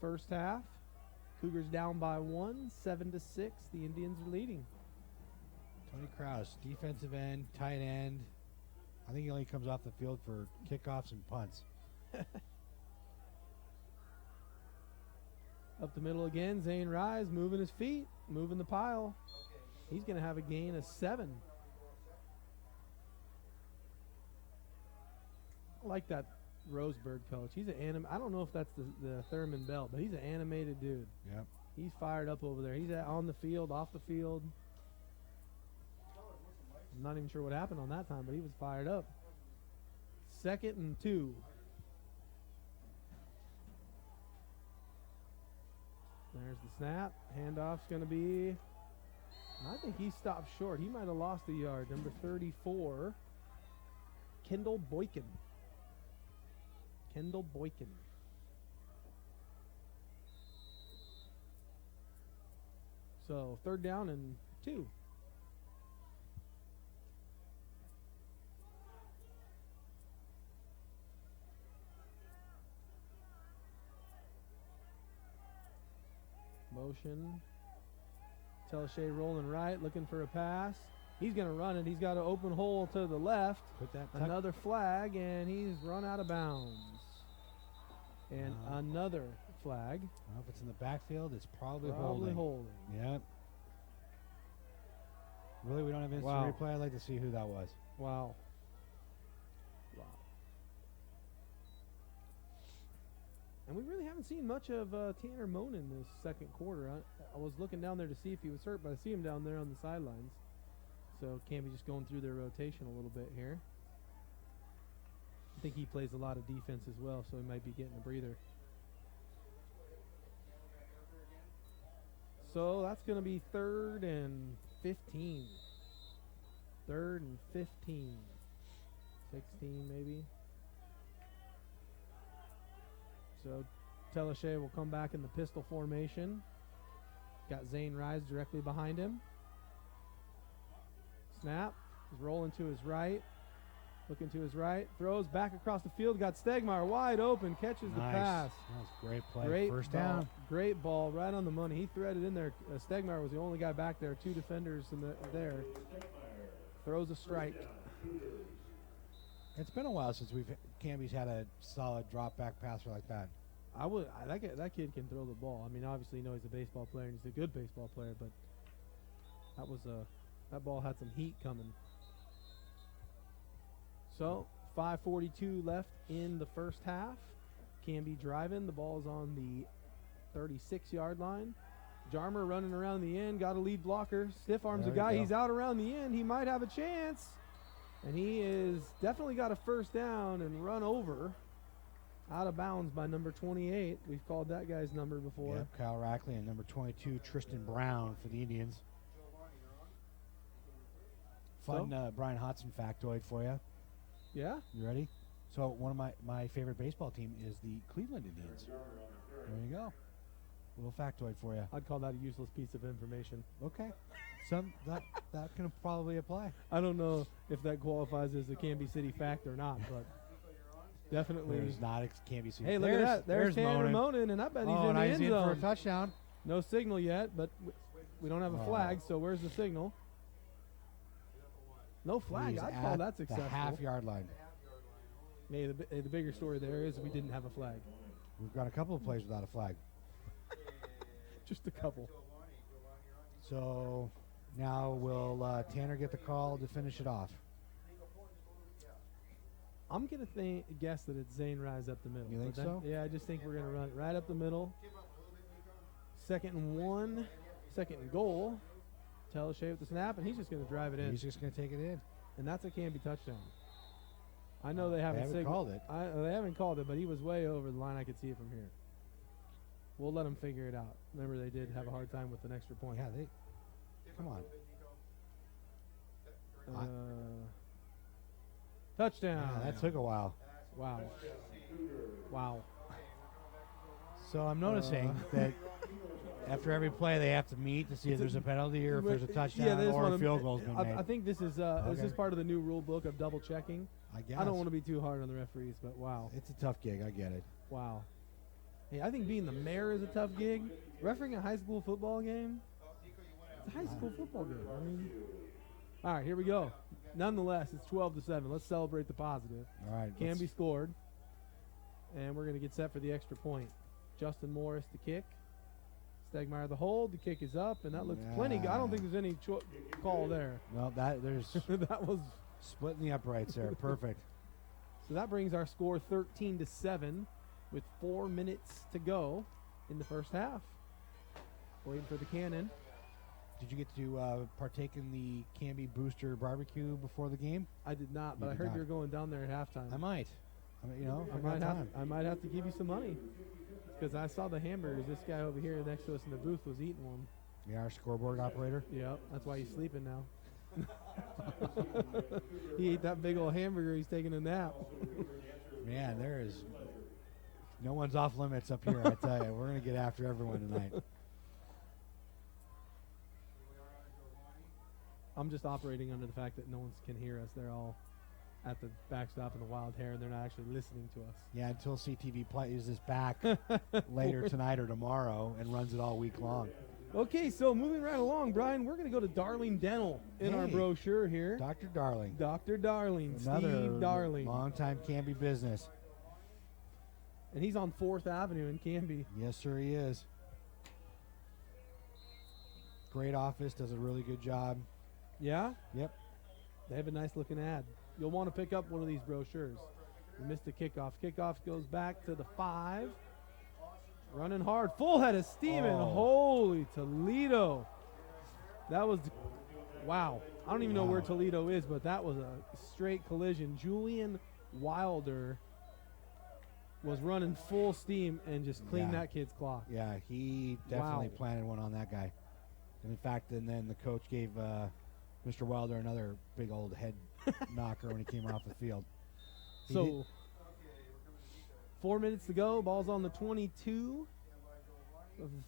first half. Cougars down by 1, 7-6. The Indians are leading. Tony Kraus, defensive end, tight end. I think he only comes off the field for kickoffs and punts. Up the middle again, Zane Rise moving his feet, moving the pile. He's going to have a gain of 7. I like that Roseburg coach. He's an I don't know if that's the Thurman belt, but he's an animated dude. Yep. He's fired up over there. He's on the field, off the field. I'm not even sure what happened on that time, but he was fired up. 2nd and 2. There's the snap. Handoff's going to be, I think he stopped short. He might have lost a yard. Number 34. Kendall Boykin. Kendall Boykin. So 3rd down and 2. Motion. Teleshay rolling right, looking for a pass. He's going to run it. He's got an open hole to the left. Put that Another flag, and he's run out of bounds. And another flag. Well, if it's in the backfield, it's probably holding. Yep. Really, we don't have instant replay? I'd like to see who that was. Wow. And we really haven't seen much of Tanner Monin this second quarter. I was looking down there to see if he was hurt, but I see him down there on the sidelines. So Canby just going through their rotation a little bit here. I think he plays a lot of defense as well, so he might be getting a breather. So that's going to be 3rd and 15. 3rd and 15. 16 maybe. So Teleshay will come back in the pistol formation. Got Zane Rise directly behind him. Snap. He's rolling to his right. Looking to his right. Throws back across the field. Got Stegmeyer wide open. Catches the pass. That was a great play. Great First ball. down. Great ball. Right on the money. He threaded in there. Stegmeyer was the only guy back there. 2 defenders there. Throws a strike. It's been a while since Canby's had a solid drop back passer like that. That kid can throw the ball. I mean, obviously, you know he's a baseball player and he's a good baseball player, but that ball had some heat coming. So 5:42 left in the first half. Canby driving. The ball's on the 36-yard line. Jarmer running around the end. Got a lead blocker. Stiff arms a guy. He's out around the end. He might have a chance. And he is definitely got a first down and run over. Out of bounds by number 28. We've called that guy's number before. Yep, Kyle Rackley, and number 22, Tristan Brown for the Indians. Fun Brian Hodson factoid for you. Yeah? You ready? So one of my favorite baseball team is the Cleveland Indians. There you go. A little factoid for you. I'd call that a useless piece of information. Okay. That can probably apply. I don't know if that qualifies as a Canby City fact or not, but definitely. There's not a Canby City. Hey, look at that. There's Tanner Monin, and I bet he's in the end zone. For a touchdown. No signal yet, but we don't have a flag, so where's the signal? No flag. I'd call that successful. The half-yard line. Hey, the bigger story there is we didn't have a flag. We've got a couple of plays without a flag. Just a couple. So now will Tanner get the call to finish it off? I'm going to guess that it's Zane Rise up the middle. You think so? Yeah, I just think we're going to run it right up the middle. 2nd and 1. 2nd and goal. Teleshay with the snap, and he's just going to drive it in. He's just going to take it in. And that's a Canby touchdown. I know they haven't called it. They haven't called it, but he was way over the line. I could see it from here. We'll let them figure it out. Remember, they did have a hard time with an extra point. Yeah, come on. Touchdown. Yeah, that took a while. Wow. So I'm noticing that after every play they have to meet to see if there's a penalty or if there's a touchdown or a field goal's been made. I think this is this is part of the new rule book of double checking. I guess. I don't want to be too hard on the referees, but wow. It's a tough gig. I get it. Wow. Hey, I think being the mayor is a tough gig. Refereeing a high school football game, it's a high school football game. I mean, all right, here we go. Nonetheless, it's 12-7. Let's celebrate the positive. All right. Canby scored, and we're going to get set for the extra point. Justin Morris the kick. Stegmeyer the hold. The kick is up, and that looks plenty good. I don't think there's any call there. Well, there's that was splitting the uprights there. Perfect. So that brings our score 13-7 with 4 minutes to go in the first half. Waiting for the cannon. Did you get to partake in the Canby Booster barbecue before the game? I did not, but I heard you're going down there at halftime. I might. I might have to give you some money because I saw the hamburgers. This guy over here next to us in the booth was eating one. Yeah, our scoreboard operator. Yep, that's why he's sleeping now. He ate that big old hamburger. He's taking a nap. Man, there is no one's off limits up here. I tell you, we're gonna get after everyone tonight. I'm just operating under the fact that no one can hear us. They're all at the backstop in the Wild Hare, and they're not actually listening to us. Yeah, until CTV plays this back later tonight or tomorrow and runs it all week long. Okay, so moving right along, Brian, we're going to go to Darling Dental in our Hey, brochure here. Dr. Darling, Dr. Darling, another Steve Darling. longtime Canby business. And he's on 4th Avenue in Canby. Yes, sir, he is. Great office, does a really good job. Yeah? Yep. They have a nice looking ad. You'll want to pick up one of these brochures. You missed the kickoff. Kickoff goes back to the 5. Running hard. Full head of steam. And holy Toledo. That was, wow. I don't even know where Toledo is, but that was a straight collision. Julian Wilder was running full steam and just cleaned that kid's clock. Yeah, he definitely planted one on that guy. And in fact, and then the coach gave Mr. Wilder another big old head knocker when he came off the field. So 4 minutes to go. Ball's on the 22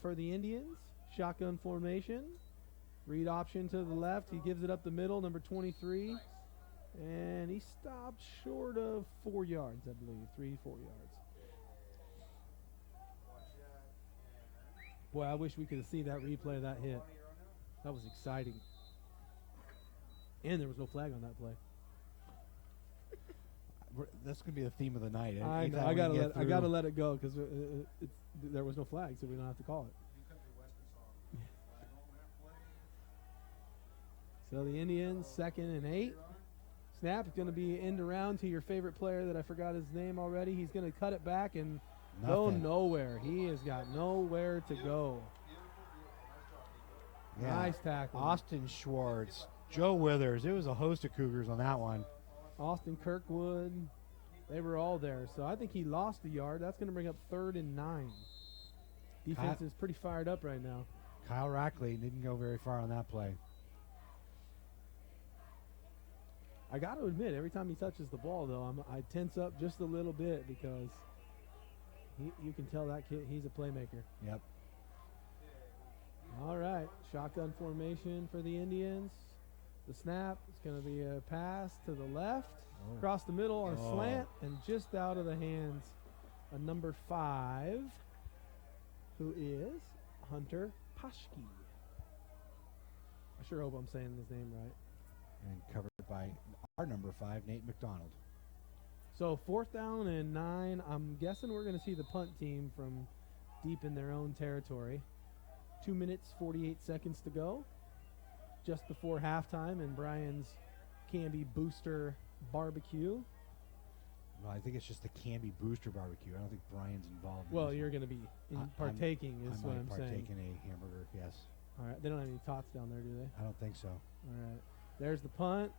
for the Indians. Shotgun formation. Read option to the left. He gives it up the middle, number 23. And he stopped short of 4 yards, I believe. 3-4 yards. Boy, I wish we could have seen that replay of that hit. That was exciting. And there was no flag on that play. That's going to be the theme of the night. I know. I gotta let it go because there was no flag, so we don't have to call it. So the Indians 2nd and 8. Snap is going to be end around to your favorite player that I forgot his name already. He's going to cut it back and go nowhere. He has got nowhere to go. Yeah. Nice tackle. Austin Schwartz, Joe Withers. It was a host of Cougars on that one. Austin Kirkwood. They were all there. So I think he lost a yard. That's going to bring up 3rd and 9. Defense is pretty fired up right now. Kyle Rackley didn't go very far on that play. I got to admit, every time he touches the ball, though, I tense up just a little bit because you can tell that kid, he's a playmaker. Yep. All right, shotgun formation for the Indians. The snap, it's going to be a pass to the left, across the middle on a slant, and just out of the hands of number 5, who is Hunter Paschke. I sure hope I'm saying his name right. And covered by our number 5, Nate McDonald. So 4th down and 9. I'm guessing we're going to see the punt team from deep in their own territory. 2 minutes, 48 seconds to go. Just before halftime in Brian's Canby Booster Barbecue. Well, I think it's just the Canby Booster Barbecue. I don't think Brian's involved. Well, you're going to be partaking is what I'm saying. I might partake in a hamburger, yes. All right. They don't have any tots down there, do they? I don't think so. All right. There's the punt.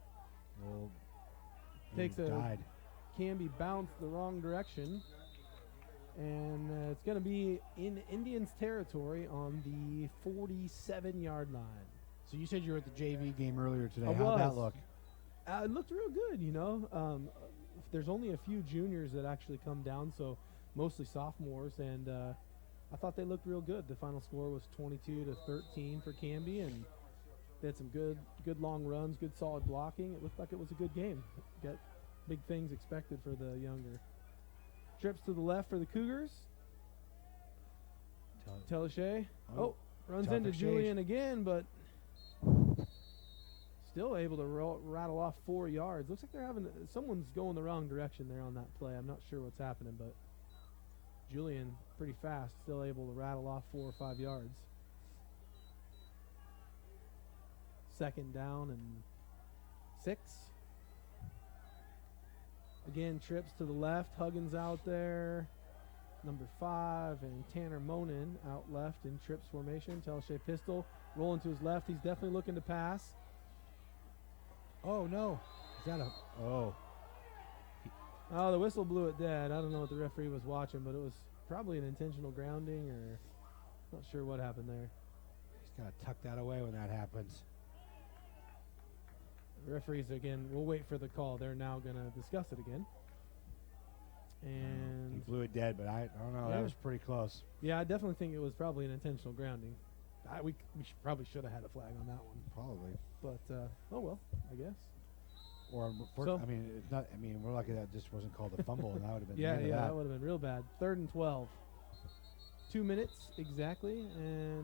Well, Takes a died. Canby bounce the wrong direction. And it's going to be in Indians territory on the 47-yard line. So you said you were at the JV game earlier today. I How'd was. that look? It looked real good, you know. There's only a few juniors that actually come down, so mostly sophomores, and I thought they looked real good. The final score was 22-13 for Canby, and they had some good long runs, good solid blocking. It looked like it was a good game. Got big things expected for the younger. Trips to the left for the Cougars. Telechet. Runs into Julian again, but still able to rattle off 4 yards. Looks like they're having someone's going the wrong direction there on that play. I'm not sure what's happening, but Julian pretty fast, still able to rattle off 4 or 5 yards. 2nd down and 6. Again, trips to the left. Huggins out there. Number 5 and Tanner Monin out left in trips formation. Telechet pistol rolling to his left. He's definitely looking to pass. Oh, no. Is that a... Oh. Oh, the whistle blew it dead. I don't know what the referee was watching, but it was probably an intentional grounding or not sure what happened there. He's got to tuck that away when that happens. The referees, again, we'll wait for the call. They're now going to discuss it again. And He blew it dead, but I don't know. That was pretty close. yeah, I definitely think it was probably an intentional grounding. We probably should have had a flag on that one. Probably. But, oh well, I guess. Or, So- I mean, it's not. I mean, we're lucky that just wasn't called a fumble, and that would have been. Yeah, the end of that that. would have been real bad. 3rd and 12. 2 minutes exactly, and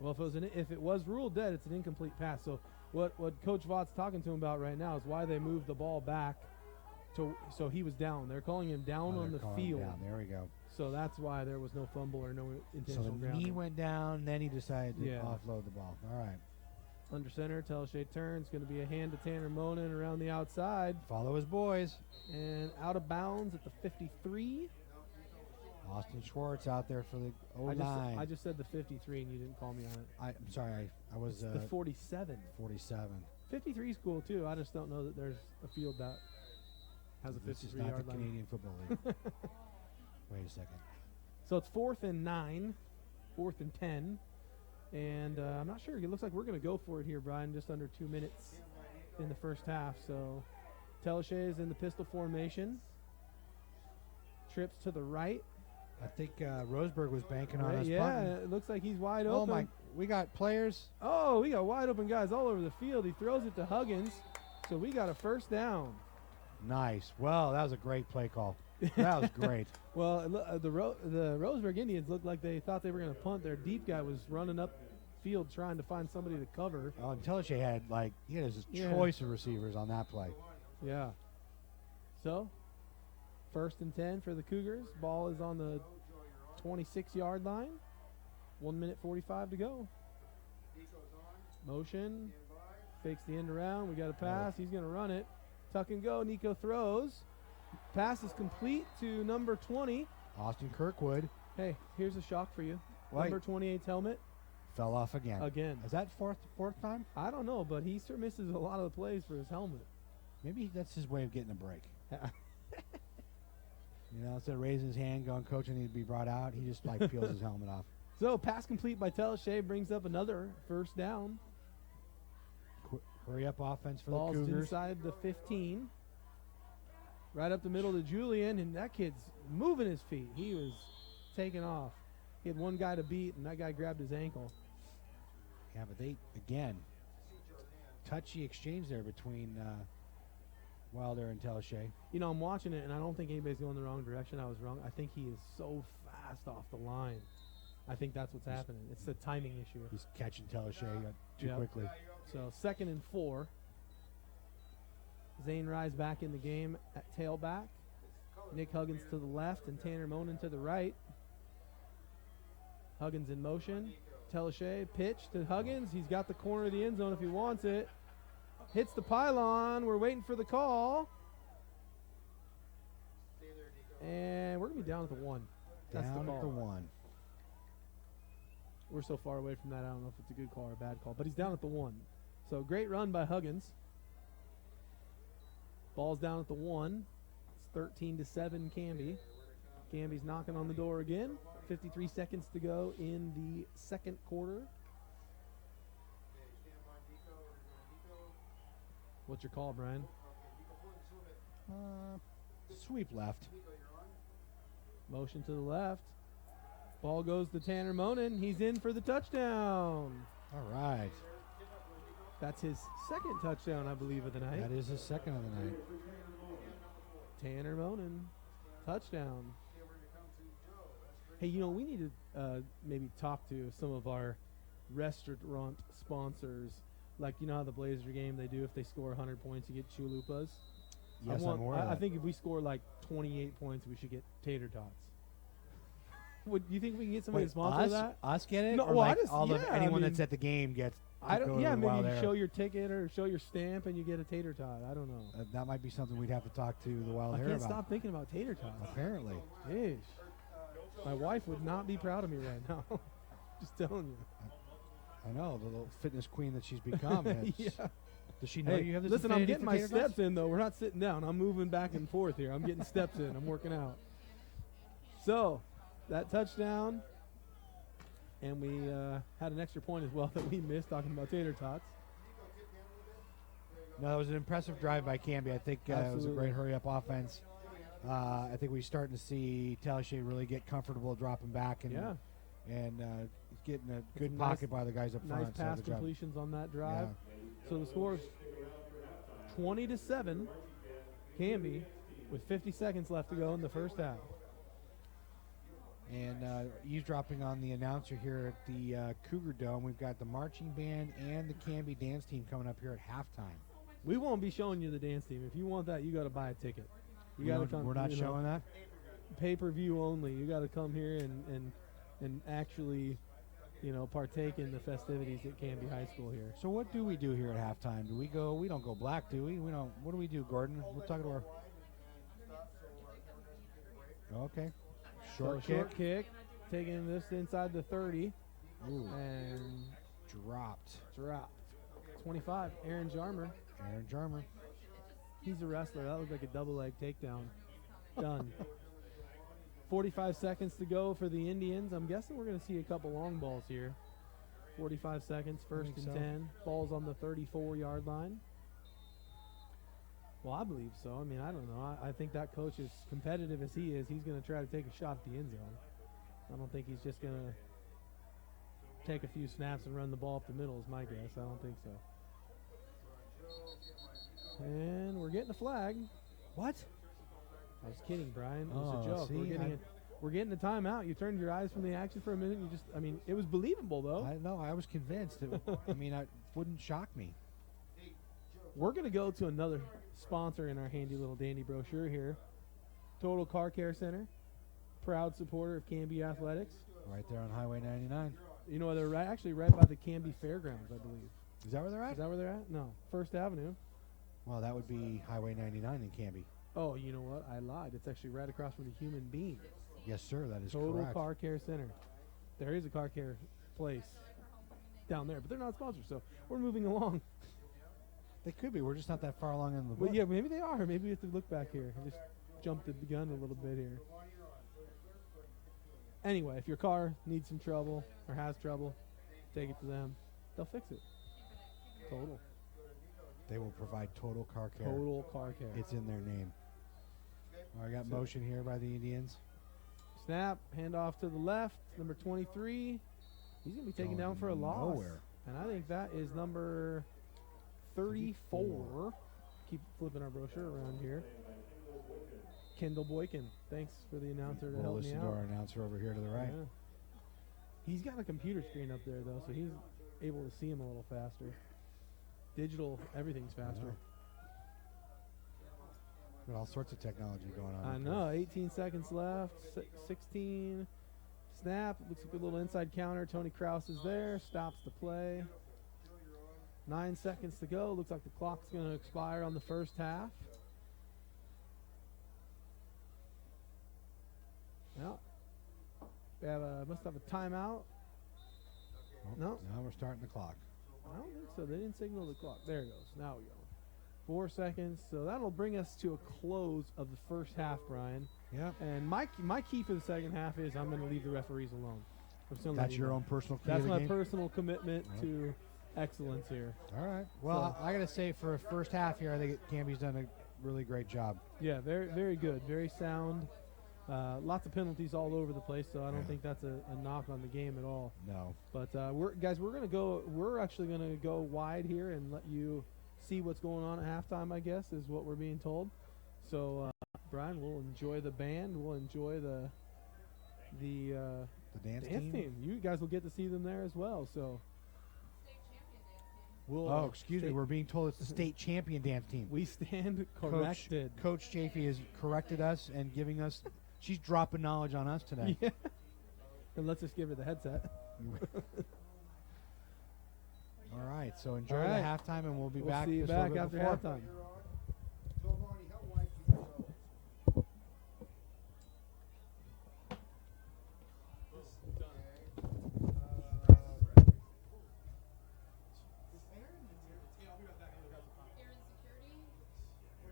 well, if it was ruled dead, it's an incomplete pass. So what Coach Vaught's talking to him about right now is why they moved the ball back so he was down. They're calling him down on the field. Down. There we go. So that's why there was no fumble or no So intentional the grounding. knee went down, then he decided to Yeah. offload the ball. All right. Under center, Teleshay turns. Going to be a hand to Tanner Monin around the outside. Follow his boys. And out of bounds at the 53. Austin Schwartz out there for the 09. I just said the 53 and you didn't call me on it. I'm sorry. I was The 47. 47. 53 is cool too. I just don't know that there's a field that has a This is 53 not yard the line. Canadian Football League. Wait a second. So it's 4th and 9, 4th and 10. And I'm not sure. It looks like we're going to go for it here, Brian, just under 2 minutes in the first half. So Teleshay is in the pistol formation. Trips to the right. I think Roseburg was banking on us. Yeah, punting. it looks like he's wide Oh open. my! We got players. Oh, we got wide open guys all over the field. He throws it to Huggins. So we got a first down. Nice. Well, that was a great play call. That was great. Well, the Roseburg Indians looked like they thought they were going to punt. Their deep guy was running up field trying to find somebody to cover. Oh, and Teleshay had his Yeah. choice of receivers on that play. Yeah. So, 1st and 10 for the Cougars. Ball is on the 26-yard line. 1 minute 45 to go. Motion. Fakes the end around. We got a pass. He's going to run it. Tuck and go. Nico throws. Pass is complete to number 20. Austin Kirkwood Hey, here's a shock for you. Wait. Number 28's helmet fell off again. again. Is that fourth time? I don't know, but he sure misses a lot of the plays for his helmet. Maybe that's his way of getting a break. Instead of raising his hand, going, "Coach, I need to be brought out," he just peels his helmet off. So, pass complete by Teleshay brings up another first down. Hurry up offense for Ball's the Cougars. inside the 15. Right up the middle to Julian, and that kid's moving his feet. He was taking off. He had one guy to beat, and that guy grabbed his ankle. Yeah, but they, again, touchy exchange there between Wilder and Teleshay. I'm watching it, and I don't think anybody's going the wrong direction. I was wrong. I think he is so fast off the line. I think that's what's happening. It's the timing issue. He's catching Teleshay too Yep. quickly. So 2nd and 4. Zane Rise back in the game at tailback. Nick Huggins to the left and Tanner Monin to the right. Huggins in motion. Teleshay pitch to Huggins. He's got the corner of the end zone if he wants it. Hits the pylon. We're waiting for the call. And we're going to be down at the 1. That's Down the at call. the 1. We're so far away from that, I don't know if it's a good call or a bad call. But he's down at the 1. So great run by Huggins. Ball's down at the 1. It's 13-7 Canby. Canby's knocking on the door again. 53 seconds to go in the second quarter. What's your call, Brian? Sweep left. Motion to the left. Ball goes to Tanner Monin. He's in for the touchdown. All right. That's his second touchdown, I believe, of the night. That is his second of the night. Tanner Monin, touchdown. Hey, we need to maybe talk to some of our restaurant sponsors. Like, how the Blazer game, they do if they score 100 points, you get chalupas. Yes, I'm aware of I that. think if we score like 28 points, we should get tater tots. Do you think we can get somebody to sponsor that? Us get it? No, or well, I like just- all of yeah, I anyone mean- that's at the game gets I don't. go Yeah, to maybe Wild you Air. show your ticket or show your stamp and you get a tater tot. I don't know. That might be something we'd have to talk to the Wild I Air can't about. stop thinking about tater tots. Apparently. Yeesh. My wife would not be proud of me right now. Just telling you. I know, the little fitness queen that she's become. and it's- Yeah. Does she know Hey, you have this listen, I'm affinity getting for my tater tots? steps in, though. We're not sitting down. I'm moving back and forth here. I'm getting steps in. I'm working out. So, that touchdown, and we had an extra point as well that we missed talking about tater tots. No, it was an impressive drive by Canby. I think it was a Absolutely. great hurry-up offense. I think we're starting to see Teleshay really get comfortable dropping back and getting a good Some pocket by the guys up front. Nice pass good job. completions on that drive. Yeah. So the score is 20-7. Canby with 50 seconds left to go in the first half. And eavesdropping on the announcer here at the Cougar Dome, we've got the marching band and the Canby dance team coming up here at halftime. We won't be showing you the dance team. If you want that, you got to buy a ticket. You got to come. We're not showing that? Pay-per-view only. You got to come here and actually, partake in the festivities at Canby High School here. So what do we do here at halftime? Do we go? We don't go black, do we? We don't. What do we do, Gordon? We're talking to our. Okay. Short kick. Taking this inside the 30. Ooh. And dropped. 25. Aaron Jarmer. He's a wrestler. That looked like a double leg takedown. Done. 45 seconds to go for the Indians. I'm guessing we're going to see a couple long balls here. 45 seconds, first and 10. Ball's on the 34-yard line. Well, I believe so. I mean, I don't know. I think that coach, as competitive as he is, he's going to try to take a shot at the end zone. I don't think he's just going to take a few snaps and run the ball up the middle is my guess. I don't think so. And we're getting a flag. What? I was kidding, Brian. It was a joke. See, we're getting a timeout. You turned your eyes from the action for a minute. It was believable, though. I was convinced. It wouldn't shock me. We're going to go to another sponsor in our handy little dandy brochure here. Total Car Care Center. Proud supporter of Canby Athletics. Right there on Highway 99. You know, they're actually right by the Canby Fairgrounds, I believe. Is that where they're at? Is that where they're at? No. First Avenue. Well, that would be Highway 99 in Canby. Oh, you know what? I lied. It's actually right across from the Human Being. Yes, sir. That is Total correct. Car Care Center. There is a car care place down there, but they're not sponsored, so we're moving along. They could be. We're just not that far along in the book. Well, yeah, maybe they are. Maybe we have to look back here. I just jumped the gun a little bit here. Anyway, if your car needs some trouble or has trouble, take it to them. They'll fix it. Total. They will provide total car care. Total car care. It's in their name. I got motion here by the Indians. Snap, handoff to the left, number 23. He's going to be taken down for a loss. Nowhere. And I think that is number 34. Keep flipping our brochure around here. Kendall Boykin. Thanks for the announcer to help me Listen out. to our announcer over here to the right. Yeah. He's got a computer screen up there, though, so he's able to see him a little faster. Digital, everything's faster. Got all sorts of technology going on. I know. 18 seconds left. 16. Snap. Looks like a little inside counter. Tony Krause is there. Stops the play. 9 seconds to go. Looks like the clock's going to expire on the first half. Yeah. We have must have a timeout. No. Now we're starting the clock. I don't think so. They didn't signal the clock. There it goes. Now we go. 4 seconds. So that'll bring us to a close of the first half, Brian. Yep. And my key for the second half is I'm going to leave the referees alone. That's your own personal key That's of the my game? personal commitment to excellence here. All right. Well, I got to say, for a first half here, I think Canby's done a really great job. Yeah, very, very good. Very sound. Lots of penalties all over the place, so I don't think that's a knock on the game at all. No. But we're actually gonna go wide here and let you see what's going on at halftime, I guess, is what we're being told. So Brian, we'll enjoy the band, we'll enjoy the dance team. You guys will get to see them there as well. So excuse me, we're being told it's the state champion dance team. We stand corrected. Coach Chafee has corrected us and giving us she's dropping knowledge on us today. Yeah. And let's just give her the headset. All right, so enjoy the halftime, and we'll be back. See you back after halftime.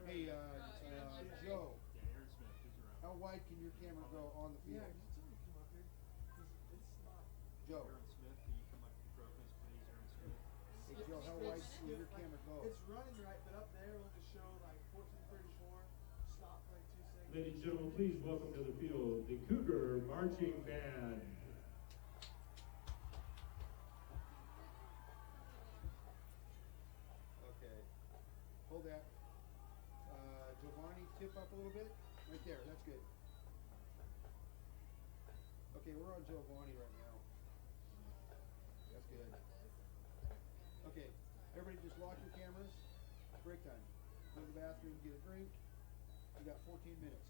Hey, Joe, how wide can your camera go on the field? Joe. Hey, Joe, how wide can can your camera go? It's running right, but up there will just show like 1434. Stop for like 2 seconds. Ladies and gentlemen, please welcome to the field the Cougar Marching Band. Okay. Hold that. Giovanni, tip up a little bit. Right there. That's good. Okay, we're on Giovanni right now. That's good. Okay, everybody just lock your cameras. Break time. Go to the bathroom, get a drink. You got 14 minutes.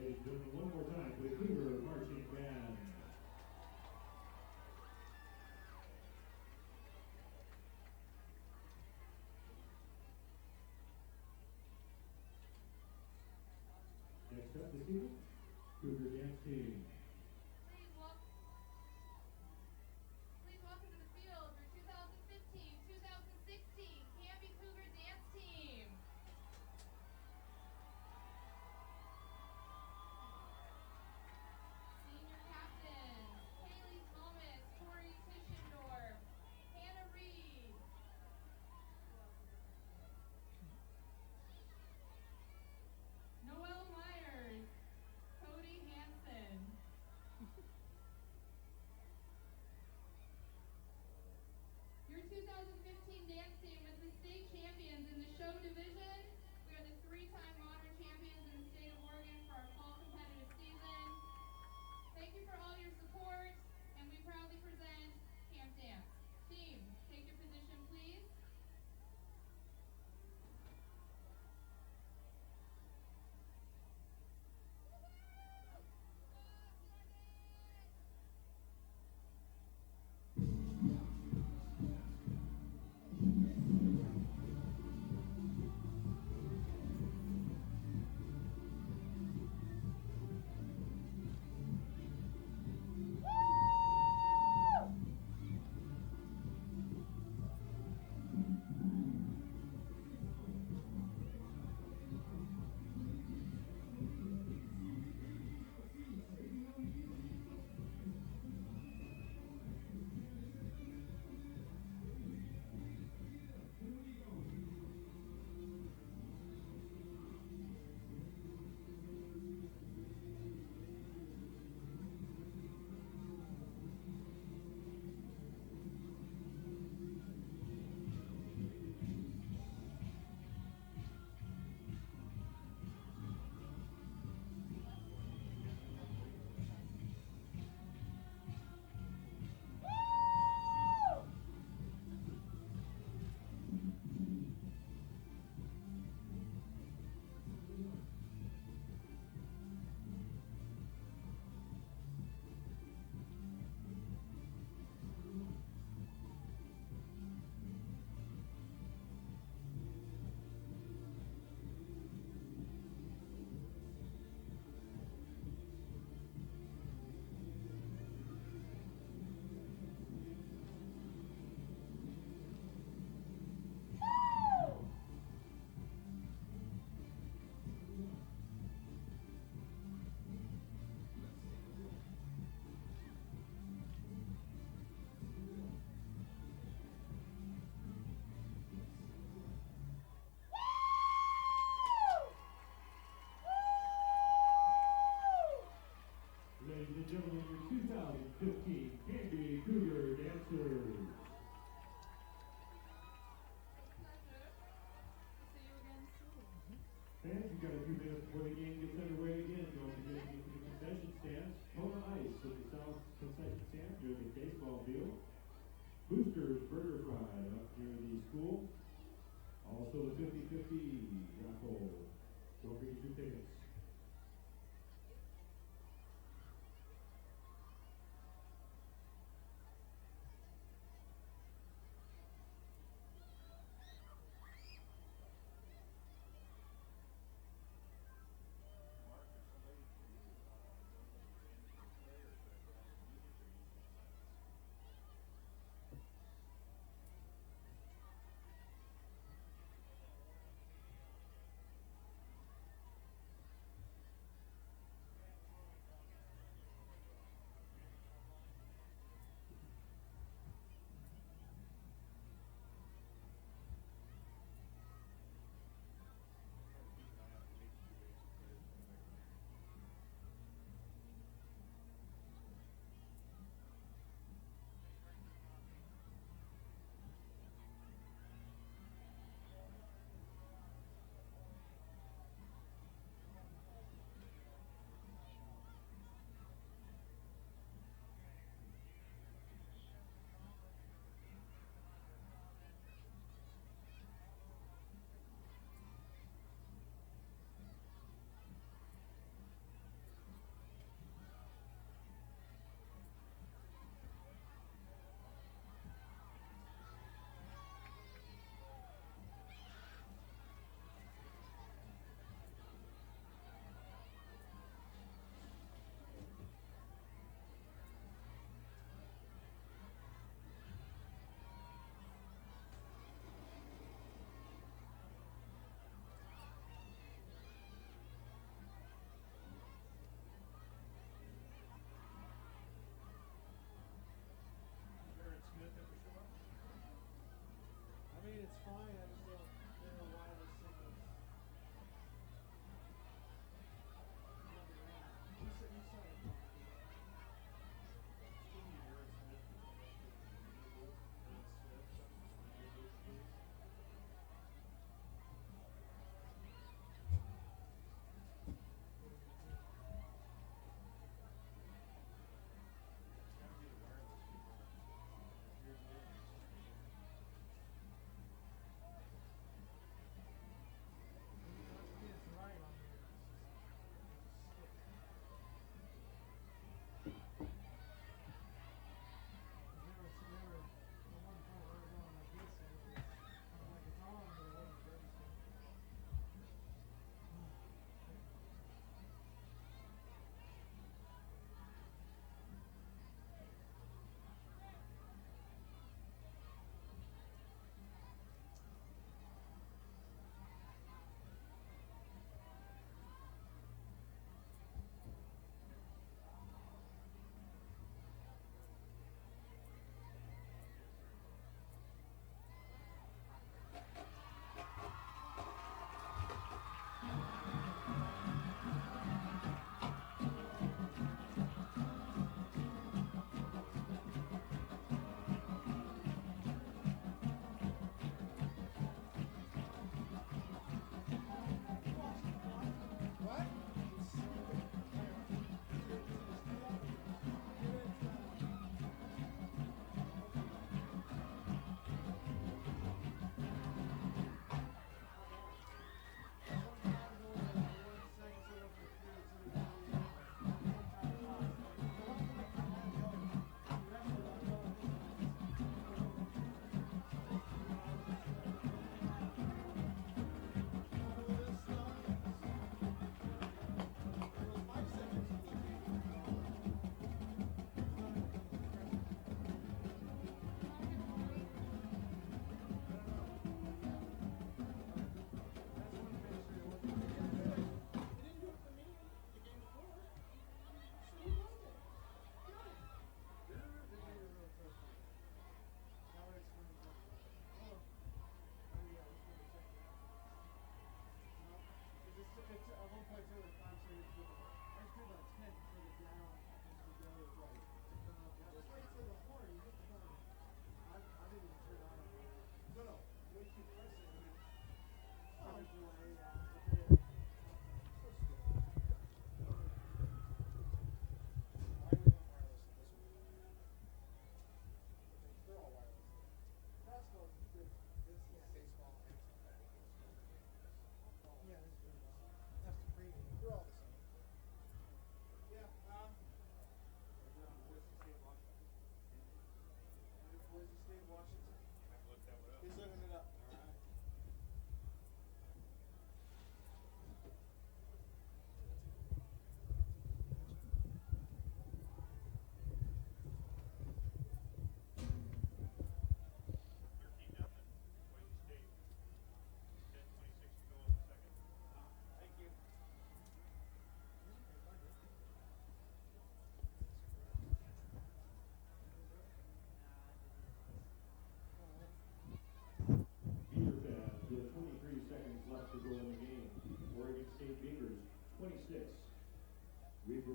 Ladies and gentlemen, one more time for the Cougar Marching Band. Next up this evening, Cougar Dance Team. Please welcome to the field your 2015-2016 Canby Cougar Dance Team. Senior captains, Haley Thomas, Tori Tischendorf, Hannah Reed. Noelle Myers, Cody Hansen. show division, we are the three-time modern champions in the state of Oregon for our fall competitive season. Thank you for all your support, and we proudly present Camp Dance. Team, take your position, please. Ladies and gentlemen, your 2015 Canby Cougar Dancers. Pleasure. We'll see you again soon. Fans, you've got a few minutes before the game gets underway again. Don't forget to get to the concession stands. Kona Ice at the south concession stand near the baseball field. Boosters Burger Fry up near the school. Also the 50-50 raffle. Don't forget your tickets. I mean, it's fine. I just don't know why this thing is. You said it.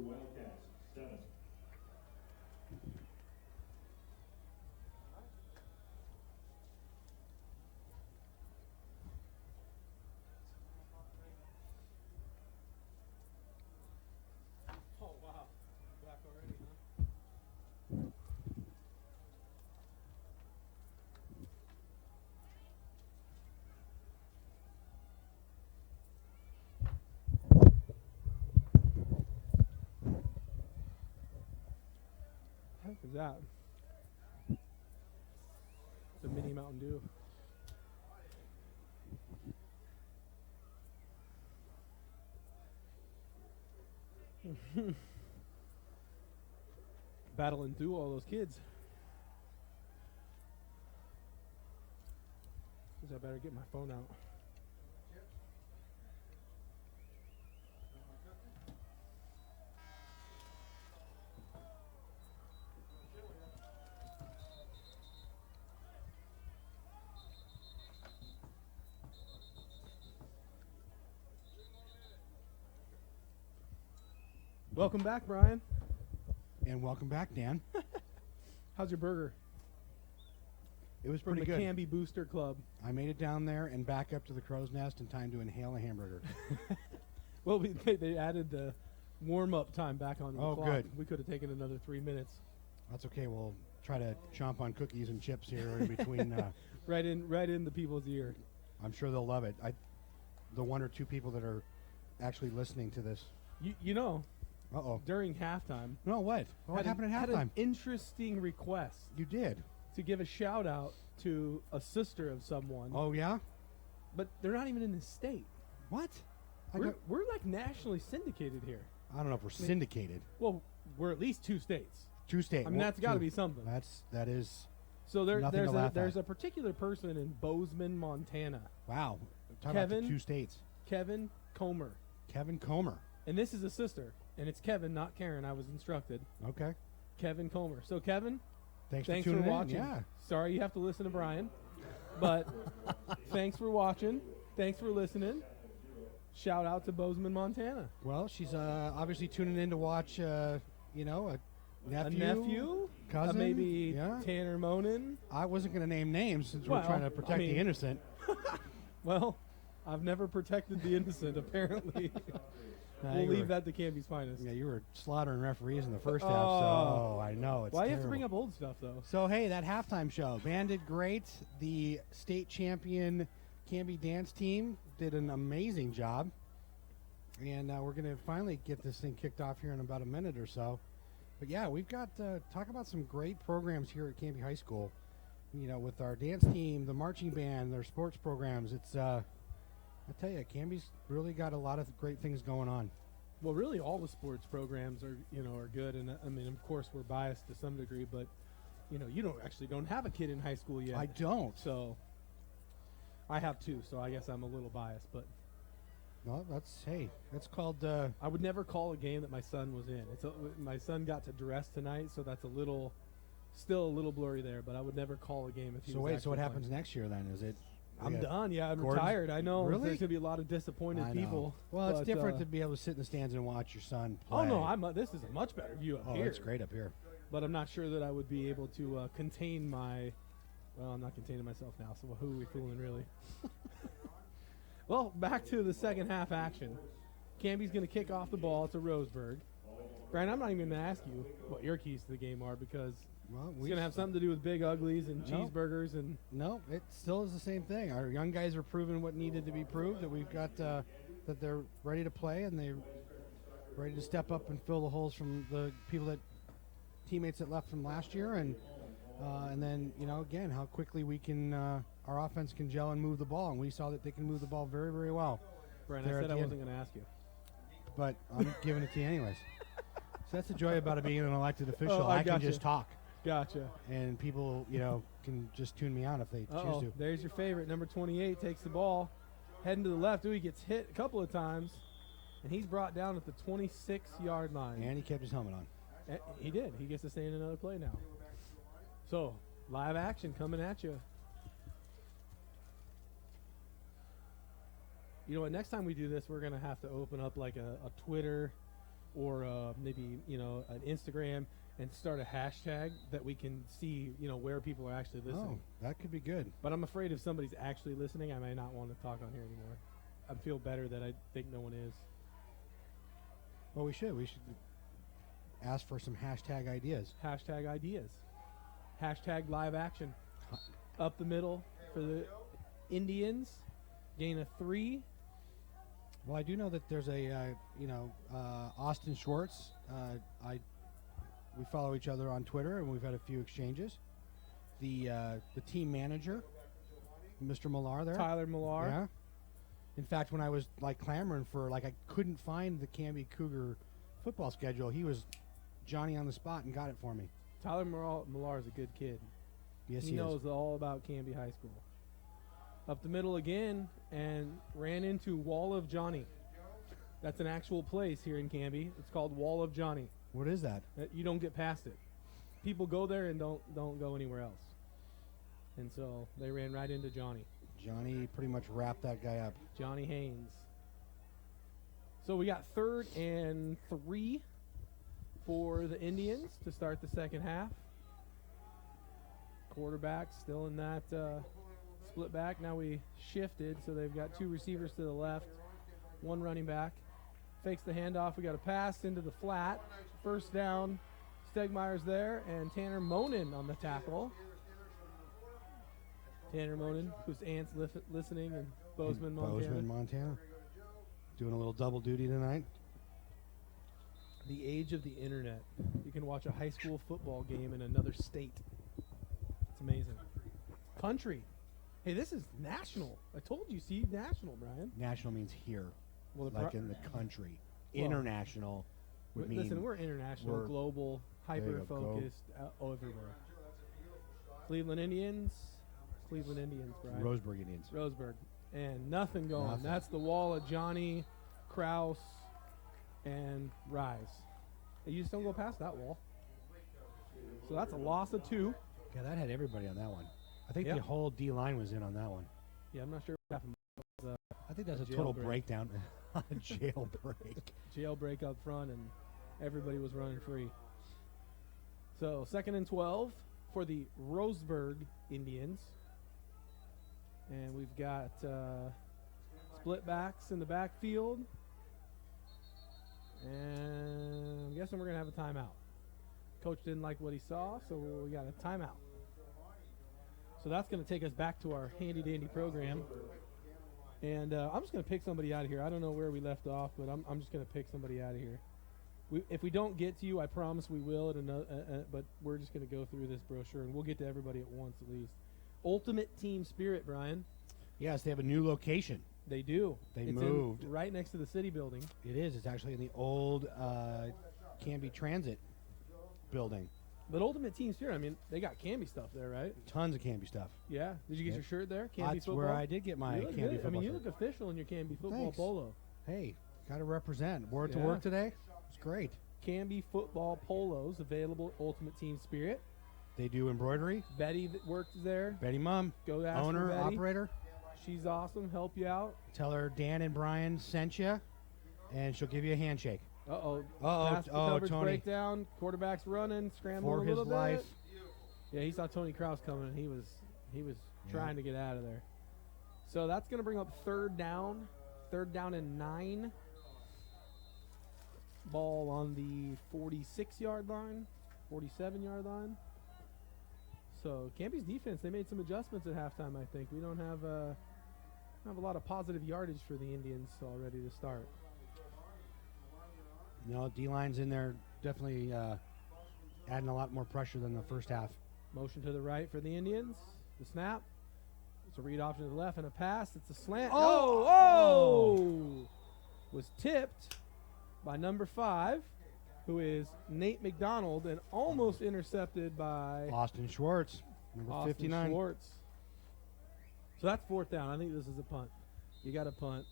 Wildcats 7. Oh, wow. Back already, huh? What the heck is that? It's a mini Mountain Dew. Battling through all those kids. Guess I better get my phone out. Welcome back, Brian. And welcome back, Dan. How's your burger? It was From pretty the good. Canby Booster Club. I made it down there and back up to the Crow's Nest in time to inhale a hamburger. Well, they added the warm-up time back on the Oh, clock. good. We could have taken another 3 minutes. That's okay. We'll try to chomp on cookies and chips here in between. Right in the people's ear. I'm sure they'll love it. The one or two people that are actually listening to this. You know, Uh-oh. during halftime, No, what? What happened at had halftime? an interesting request You did. to give a shout out to a sister of someone. Oh, yeah? But they're not even in the state. What? We're like nationally syndicated here. I don't know if we're syndicated. Well, we're at least 2 states. 2 states. I mean, that's got to be something. That is. So nothing to laugh there's at. a particular person in Bozeman, Montana, Wow. Talk about the Kevin? 2 states. Kevin Comer. Kevin Comer. And this is a sister. And it's Kevin, not Karen. I was instructed. Okay. Kevin Comer. So, Kevin, Thanks thanks for tuning watching. in. Yeah. Sorry you have to listen to Brian. But thanks for watching. Thanks for listening. Shout out to Bozeman, Montana. Well, she's obviously tuning in to watch, a nephew. A nephew? Cousin. Maybe Yeah. Tanner Monin. I wasn't going to name names since Well, we're trying to I protect mean- the innocent. Well, I've never protected the innocent, apparently. We'll leave that to Canby's finest. Yeah, you were slaughtering referees in the first half, Oh. so I know. It's Why you have to terrible. bring up old stuff, though? So, hey, that halftime show. Band did great. The state champion Canby dance team did an amazing job. And we're going to finally get this thing kicked off here in about a minute or so. But, yeah, we've got talk about some great programs here at Canby High School. You know, with our dance team, the marching band, their sports programs. It's, I tell you, Canby's really got a lot of great things going on. Well, really, all the sports programs are good, and I mean, of course, we're biased to some degree, but you don't have a kid in high school yet. I don't. So I have 2, so I guess I'm a little biased, but Well, that's called. I would never call a game that my son was in. My son got to dress tonight, so that's still a little blurry there. But I would never call a game if he So was wait, so actually what playing. happens next year then? Is it? I'm we got- done. Yeah, I'm Gordon's- retired. I know. Really? There's gonna be a lot of disappointed I know. people. Well, it's but, different to be able to sit in the stands and watch your son play. Oh no, this is a much better view up Oh, here. it's great up here. But I'm not sure that I would be able to contain my. Well, I'm not containing myself now. So who are we fooling, really? Well, back to the second half action. Canby's going to kick off the ball to Roseburg. Brian, I'm not even going to ask you what your keys to the game are because Well, it's going to have something to do with big uglies and No. cheeseburgers and. No, it still is the same thing. Our young guys are proving what needed to be proved. That we've got that they're ready to play and they're ready to step up and fill the holes from the teammates that left from last year, and then again how quickly we can our offense can gel and move the ball, and we saw that they can move the ball very, very well. Brian, There I at said the I end. wasn't going to ask you. But I'm giving it to you anyways. So that's the joy about it being an elected official. Oh, I I can gotcha. just talk, Gotcha. and people can just tune me out if they Uh-oh, choose to. there's your favorite. Number 28 takes the ball, heading to the left. Ooh, he gets hit a couple of times, and he's brought down at the 26-yard line. And he kept his helmet on. He did. He gets to stay in another play now. So, live action coming at you. You know what? Next time we do this, we're going to have to open up like a Twitter or maybe an Instagram and start a hashtag that we can see where people are actually listening. Oh, that could be good. But I'm afraid if somebody's actually listening, I may not want to talk on here anymore. I feel better that I think no one is. Well, we should ask for some hashtag ideas. Hashtag ideas. Hashtag live action. Up the middle for the Indians. Gain of 3. Well, I do know that there's a Austin Schwartz. We follow each other on Twitter, and we've had a few exchanges. The team manager, Mr. Millar there. Tyler Millar. Yeah. In fact, when I was clamoring for I couldn't find the Canby Cougar football schedule, he was Johnny on the spot and got it for me. Tyler Millar is a good kid. Yes, he knows all about Canby High School. Up the middle again and ran into Wall of Johnny. That's an actual place here in Canby. It's called Wall of Johnny. What is that? You don't get past it. People go there and don't go anywhere else. And so they ran right into Johnny. Johnny pretty much wrapped that guy up. Johnny Haynes. So we got 3rd and 3 for the Indians to start the second half. Quarterback still in that split back. Now we shifted, so they've got 2 receivers to the left, 1 running back. Fakes the handoff. We got a pass into the flat. First down. Stegmeyer's there, and Tanner Monin on the tackle. Tanner Monin, whose aunt's listening in Bozeman, Montana. Doing a little double duty tonight. The age of the internet. You can watch a high school football game in another state. It's amazing. Country. Hey, this is national. I told you, see, national, Brian. National means here, Well, in the country. Well, International would mean... Listen, we're international, global, hyper-focused, everywhere. Cleveland Indians, Brian. Roseburg Indians. Roseburg. And nothing going. Nothing. That's the wall of Johnny, Kraus, and Rise. You just don't go past that wall. So that's a loss of 2. Yeah, that had everybody on that one. I think Yep. the whole D-line was in on that one. Yeah, I'm not sure what happened. I think that's a total Jailbreak. breakdown. Jailbreak. Jailbreak up front, and everybody was running free. So 2nd and 12 for the Roseburg Indians. And we've got split backs in the backfield. And I'm guessing we're going to have a timeout. Coach didn't like what he saw, so we got a timeout. So that's going to take us back to our handy-dandy program. And I'm just going to pick somebody out of here. I don't know where we left off, but I'm just going to pick somebody out of here. If we don't get to you, I promise we will. But we're just going to go through this brochure, and we'll get to everybody at once at least. Ultimate Team Spirit, Brian. Yes, they have a new location. They do. They It's moved. right next to the city building. It is. It's actually in the old Canby Transit building. But Ultimate Team Spirit, I mean, they got Canby stuff there, right? Tons of Canby stuff. Yeah. Did you get Yep. your shirt there? Canby That's football. where I did get my You look Canby good. football I mean, you shirt. look official in your Canby football Thanks. polo. Hey, got to represent. Wore it to Yeah. work today. It's great. Canby football polos available at Ultimate Team Spirit. They do embroidery. Betty that works there. Betty Mum, Go ask for owner, Betty. operator. She's awesome. Help you out. Tell her Dan and Brian sent you, and she'll give you a handshake. Uh-oh. Uh-oh. Pass the Oh, coverage Tony. breakdown. Quarterback's running, scrambling For a his little life. bit. Yeah, he saw Tony Kraus coming, and he was trying to get out of there. So that's going to bring up 3rd down. 3rd down and 9. Ball on the 46-yard line, 47-yard line. So Canby's defense, they made some adjustments at halftime, I think. We don't have a lot of positive yardage for the Indians already to start. No, D-line's in there, definitely adding a lot more pressure than the first half. Motion to the right for the Indians. The snap. It's a read option to the left and a pass. It's a slant. Oh! Was tipped by number 5, who is Nate McDonald, and almost intercepted by Austin Schwartz, number Austin 59. Schwartz. So that's 4th down. I think this is a punt. You got to punt.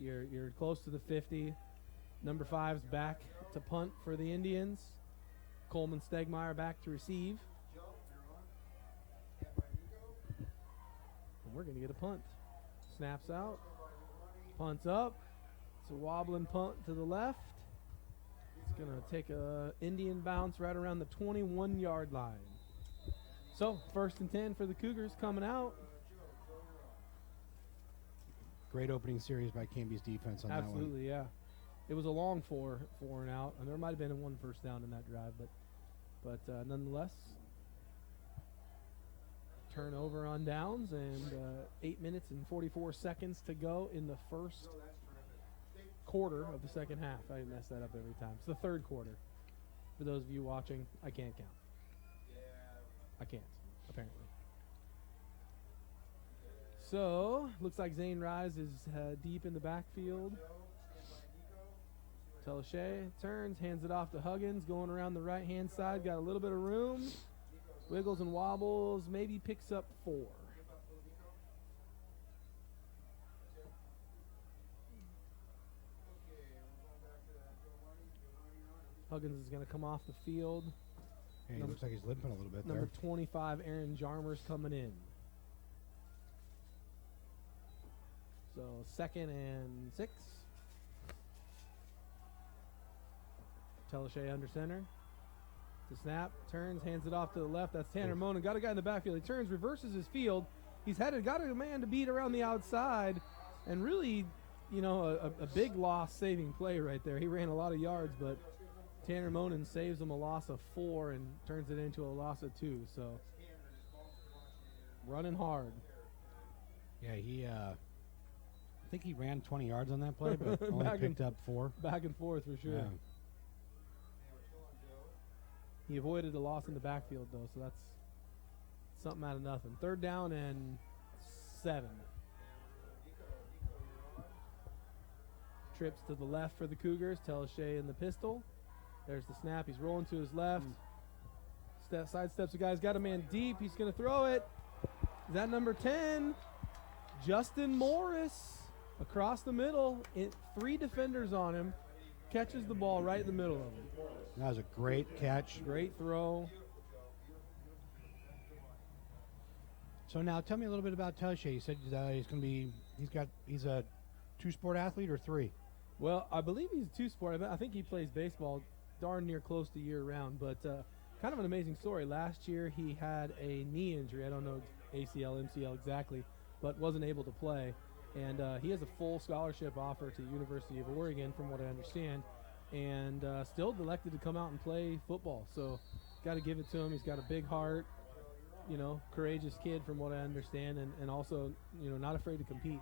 You're close to the 50. Number 5's back to punt for the Indians. Coleman Stegmeyer back to receive. And we're going to get a punt. Snaps out. Punts up. It's a wobbling punt to the left. It's going to take a Indian bounce right around the 21-yard line. So, 1st and 10 for the Cougars coming out. Great opening series by Canby's defense on that one. Absolutely, yeah. It was a long four and out, and there might have been one first down in that drive, but nonetheless, turnover on downs, and 8 minutes and 44 seconds to go in the first quarter of the second half. I mess that up every time. It's the third quarter. For those of you watching, I can't count. I can't, apparently. So, looks like Zane Rise is deep in the backfield. Telashay turns, hands it off to Huggins, going around the right-hand side. Got a little bit of room. Wiggles and wobbles, maybe picks up 4. Huggins is going to come off the field. Hey, it looks like he's limping a little bit Number there. 25, Aaron Jarmer's coming in. So 2nd and 6. Telashay under center. The snap, turns, hands it off to the left. That's Tanner Mona. Got a guy in the backfield. He turns, reverses his field. He's got a man to beat around the outside. And really, a big loss saving play right there. He ran a lot of yards, but Tanner Monin saves him a loss of 4 and turns it into a loss of 2. So, running hard. Yeah, I think he ran 20 yards on that play, but only picked up 4. Back and forth for sure. Yeah. He avoided a loss in the backfield, though, so that's something out of nothing. 3rd down and 7. Trips to the left for the Cougars. Telashay in the pistol. There's the snap. He's rolling to his left. Sidesteps the guy. He's got a man deep. He's going to throw it. Is that number 10? Justin Morris across the middle. 3 defenders on him. Catches the ball right in the middle of him. That was a great catch. Great throw. So now tell me a little bit about Telashay. You said he's a 2-sport athlete or 3? Well, I believe he's a 2-sport. I think he plays baseball darn near close to year-round, but kind of an amazing story. Last year he had a knee injury. I don't know ACL, MCL exactly, but wasn't able to play. And he has a full scholarship offer to University of Oregon, from what I understand, and still elected to come out and play football. So got to give it to him. He's got a big heart, courageous kid from what I understand, and also, not afraid to compete.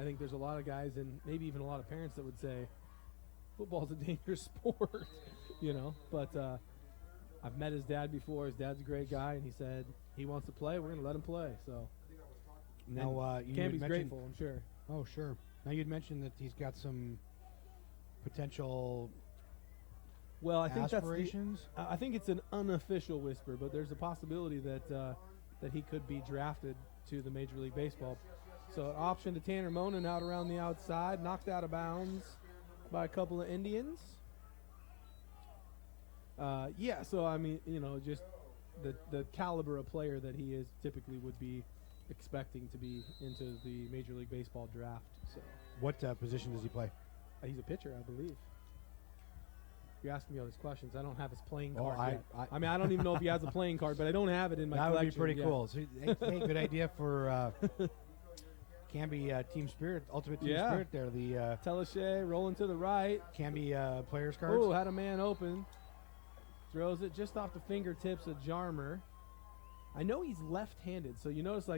I think there's a lot of guys and maybe even a lot of parents that would say football's a dangerous sport, But I've met his dad before. His dad's a great guy, and he said he wants to play. We're going to let him play. So Now, Canby's grateful, I'm sure. Oh, sure. Now, you'd mentioned that he's got some potential Well, I think aspirations. I think it's an unofficial whisper, but there's a possibility that he could be drafted to the Major League Baseball. So an option to Tanner Monin out around the outside, knocked out of bounds by a couple of Indians. So I mean, just the caliber of player that he is typically would be expecting to be into the Major League Baseball draft. So What position does he play? he's a pitcher, I believe. You're asking me all these questions. I don't have his playing Oh, card yet. I mean, I don't even know if he has a playing card, but I don't have it in my That would collection. be pretty yet. cool. So, hey, good idea for Canby Team Spirit, Ultimate Team Yeah. Spirit there. The Telashay rolling to the right. Canby players cards. Oh, had a man open. Throws it just off the fingertips of Jarmer. I know he's left-handed, so you notice,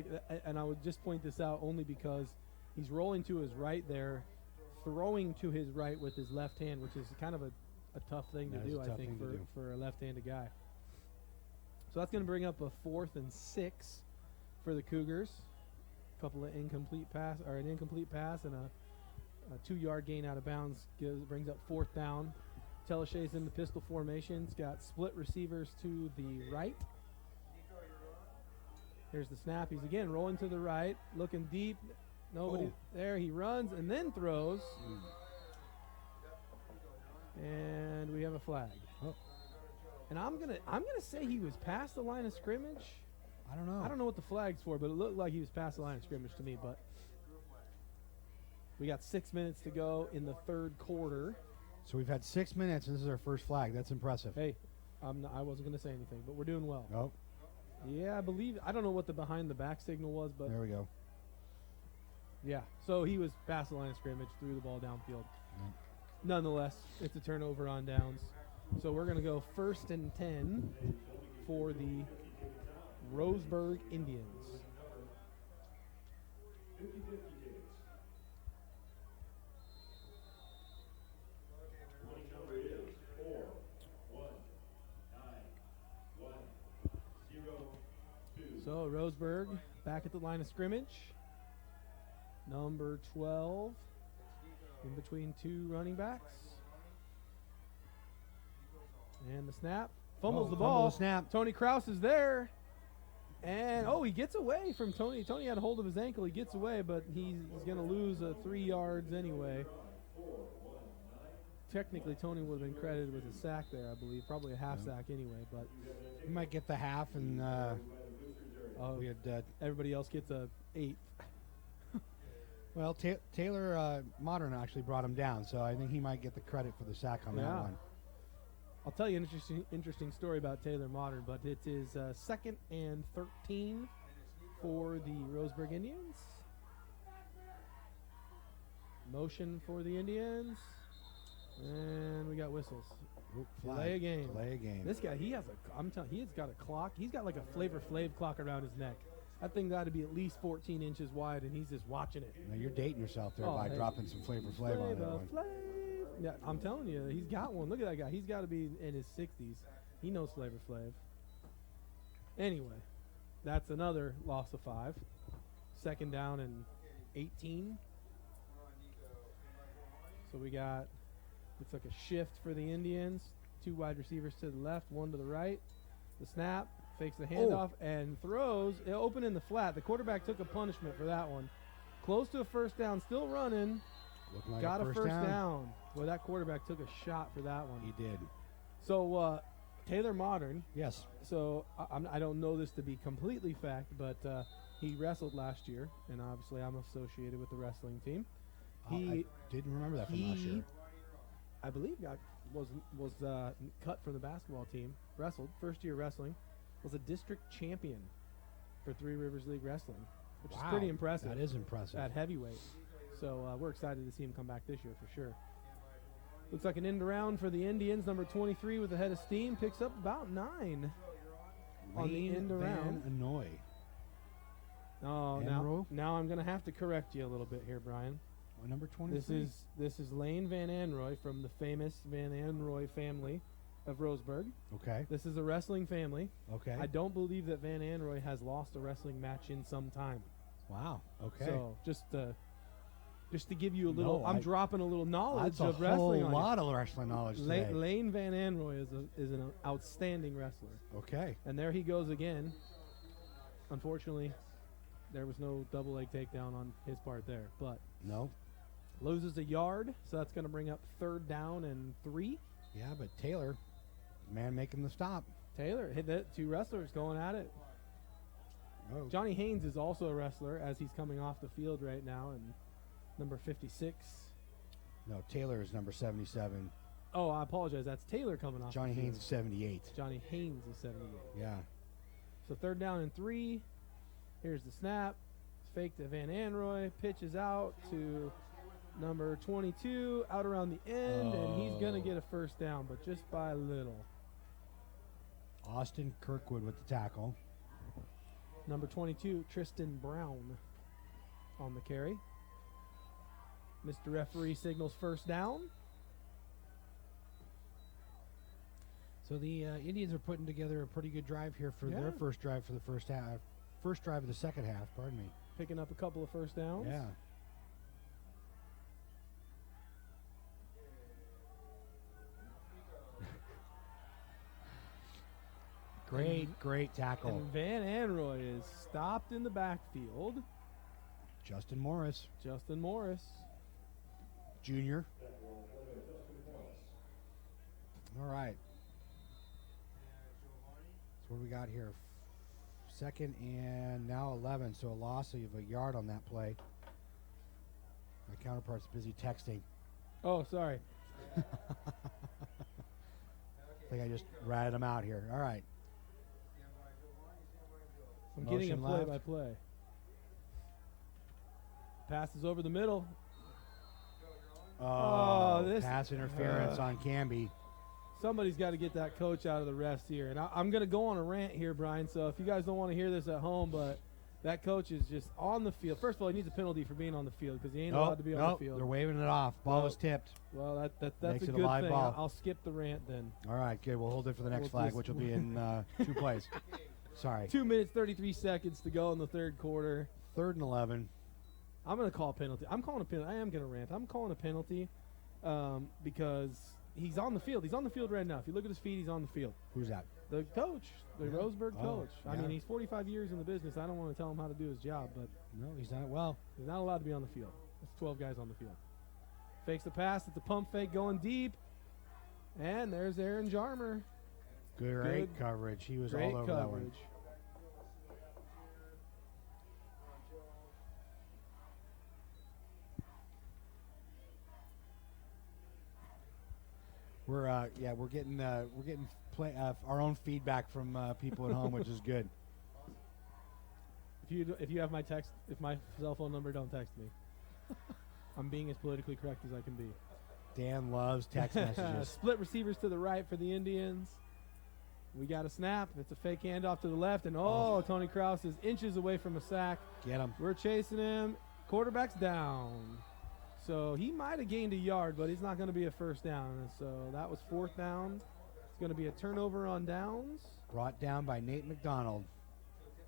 and I would just point this out only because he's rolling to his right there, throwing to his right with his left hand, which is kind of a tough thing That to is do, a I tough think, thing to do. for a left-handed guy. So that's going to bring up a 4th and 6 for the Cougars. A couple of incomplete pass and a 2-yard gain out of bounds brings up 4th down. Telashay's in the pistol formation. He's got split receivers to the right. Here's the snap. He's again rolling to the right, looking deep. Nobody there. He runs and then throws. And we have a flag. Oh. And I'm gonna say he was past the line of scrimmage. I don't know. I don't know what the flag's for, but it looked like he was past the line of scrimmage to me. But we got 6 minutes to go in the third quarter. So we've had 6 minutes, and this is our first flag. That's impressive. Hey, I wasn't going to say anything, but we're doing well. Oh, Yeah, I don't know what the behind the back signal was, but there we go. yeah. So he was past the line of scrimmage, threw the ball downfield. Nonetheless, it's a turnover on downs. So we're going to go 1st and 10 for the Roseburg Indians. 50-50 kids. Running number is 4-1-9-1-0-2. So Roseburg back at the line of scrimmage. Number 12 in between two running backs. And the snap. Fumbles the fumble ball. the snap. Tony Kraus is there. And, he gets away from Tony. Tony had a hold of his ankle. He gets away, but he's going to lose 3 yards anyway. Technically, Tony would have been credited with a sack there, I believe. Probably a half sack anyway, but You might get the half, and we had everybody else gets a 8. well, Taylor Modern actually brought him down, so I think he might get the credit for the sack on that Yeah. one. I'll tell you an interesting story about Taylor Modern, but it is 2nd and 13 for the Roseburg Indians. Motion for the Indians, and we got whistles. Oop, Delay flag. a game. Delay a game. This guy, he's got a clock. He's got like a Flavor Flav clock around his neck. That thing got to be at least 14 inches wide, and he's just watching it. Now you're dating yourself there Oh, by hey. dropping some Flavor Flav on that Flavor one. Flav. Yeah, I'm telling you, he's got one. Look at that guy. He's got to be in his 60s. He knows Flavor Flav. Anyway, that's another loss of 5. 2nd down and 18. So we got, looks like a shift for the Indians. 2 wide receivers to the left, 1 to the right. The snap, fakes the handoff, and throws. It opened in the flat. The quarterback took a punishment for that one. Close to a 1st down, still running. Looking like Got a a first first down. down. Well, that quarterback took a shot for that one. He did. So Taylor Modern. Yes. So I don't know this to be completely fact, but he wrestled last year, and obviously I'm associated with the wrestling team. I didn't remember that from last year. I believe, was cut from the basketball team. Wrestled 1st year wrestling. Was a district champion for 3 Rivers League Wrestling, which is pretty impressive. That is impressive. At heavyweight. So we're excited to see him come back this year for sure. Looks like an end around for the Indians. Number 23 with a head of steam picks up about 9 on the Lane end around. Van Anoy. Oh, Enro? now I'm going to have to correct you a little bit here, Brian. Number 23. This is Lane Van Anroy from the famous Van Anroy family of Roseburg. Okay. This is a wrestling family. Okay. I don't believe that Van Anroy has lost a wrestling match in some time. Wow. Okay. So just to give you a little, I'm dropping a little knowledge that's of a wrestling whole on lot of wrestling knowledge you. today. Lane Van Anroy is an outstanding wrestler. Okay. And there he goes again. Unfortunately, there was no double leg takedown on his part there, but No. loses a yard, so that's going to bring up 3rd down and 3. Yeah, but Taylor, man, making the stop. Taylor hit that 2 wrestlers going at it. Oh. Johnny Haynes is also a wrestler as he's coming off the field right now, and number 56. No, Taylor is number 77. Oh, I apologize. That's Taylor coming off. Johnny the Haynes field. is 78. Johnny Haynes is 78. Yeah. So 3rd down and 3. Here's the snap. It's faked to Van Anroy. Pitches out to number 22 out around the end, and he's going to get a 1st down, but just by a little. Austin Kirkwood with the tackle. Number 22, Tristan Brown on the carry. Mr. Referee signals 1st down. So the Indians are putting together a pretty good drive here for their first drive for the first half. First drive of the second half, pardon me. Picking up a couple of 1st downs. Yeah. Great tackle. And Van Anroy is stopped in the backfield. Justin Morris, Justin Morris. Jr. All right. So what do we got here? 2nd and now 11, so a loss of a yard on that play. My counterpart's busy texting. Oh, sorry. I think I just ratted him out here. All right. I'm getting a Motion left. play-by-play. Passes over the middle. Oh, this- pass interference on Canby. Somebody's got to get that coach out of the refs here. And I'm going to go on a rant here, Brian, so if you guys don't want to hear this at home, but that coach is just on the field. First of all, he needs a penalty for being on the field because he ain't allowed to be on the field. They're waving it off. Ball was tipped. Well, that's Makes a it a good live thing. ball. I'll skip the rant then. All right, good. We'll hold it for the next We'll flag, just- which will be in 2 plays. Sorry. 2 minutes, 33 seconds to go in the third quarter. 3rd and 11. I'm going to call a penalty. I'm calling a penalty. I am going to rant. I'm calling a penalty because he's on the field. He's on the field right now. If you look at his feet, he's on the field. Who's that? The coach, the Yeah. Roseburg Oh, coach. I yeah. mean, he's 45 years in the business. I don't want to tell him how to do his job, but No, he's done it well. he's not allowed to be on the field. That's 12 guys on the field. Fakes the pass. It's a pump fake going deep. And there's Aaron Jarmer. Great coverage. He was Great all over that one. coverage. We're getting our own feedback from people at home, which is good. If you have my text, if my cell phone number, don't text me. I'm being as politically correct as I can be. Dan loves text messages. Split receivers to the right for the Indians. We got a snap. It's a fake handoff to the left, and Tony Krause is inches away from a sack. Get him. We're chasing him. Quarterback's down. So he might have gained a yard, but he's not going to be a first down. So that was 4th down. It's going to be a turnover on downs. Brought down by Nate McDonald.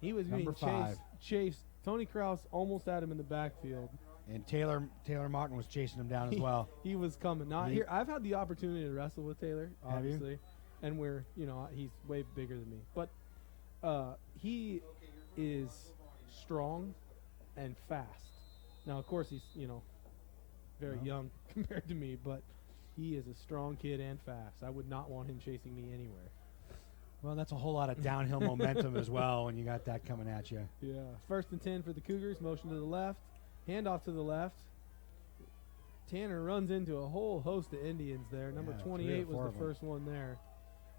He was Number being 5. chased. Tony Krause almost had him in the backfield. And Taylor Martin was chasing him down as well. He was coming. Not He- here. I've had the opportunity to wrestle with Taylor, Have you? obviously, and he's way bigger than me. But he is strong and fast. Now, of course, he's very young compared to me, but he is a strong kid and fast. I would not want him chasing me anywhere. Well, that's a whole lot of downhill momentum as well when you got that coming at you. Yeah. 1st and 10 for the Cougars. Motion to the left. Handoff to the left. Tanner runs into a whole host of Indians there. Number Yeah, 3 or 28 was 4 the of 'em. first one there.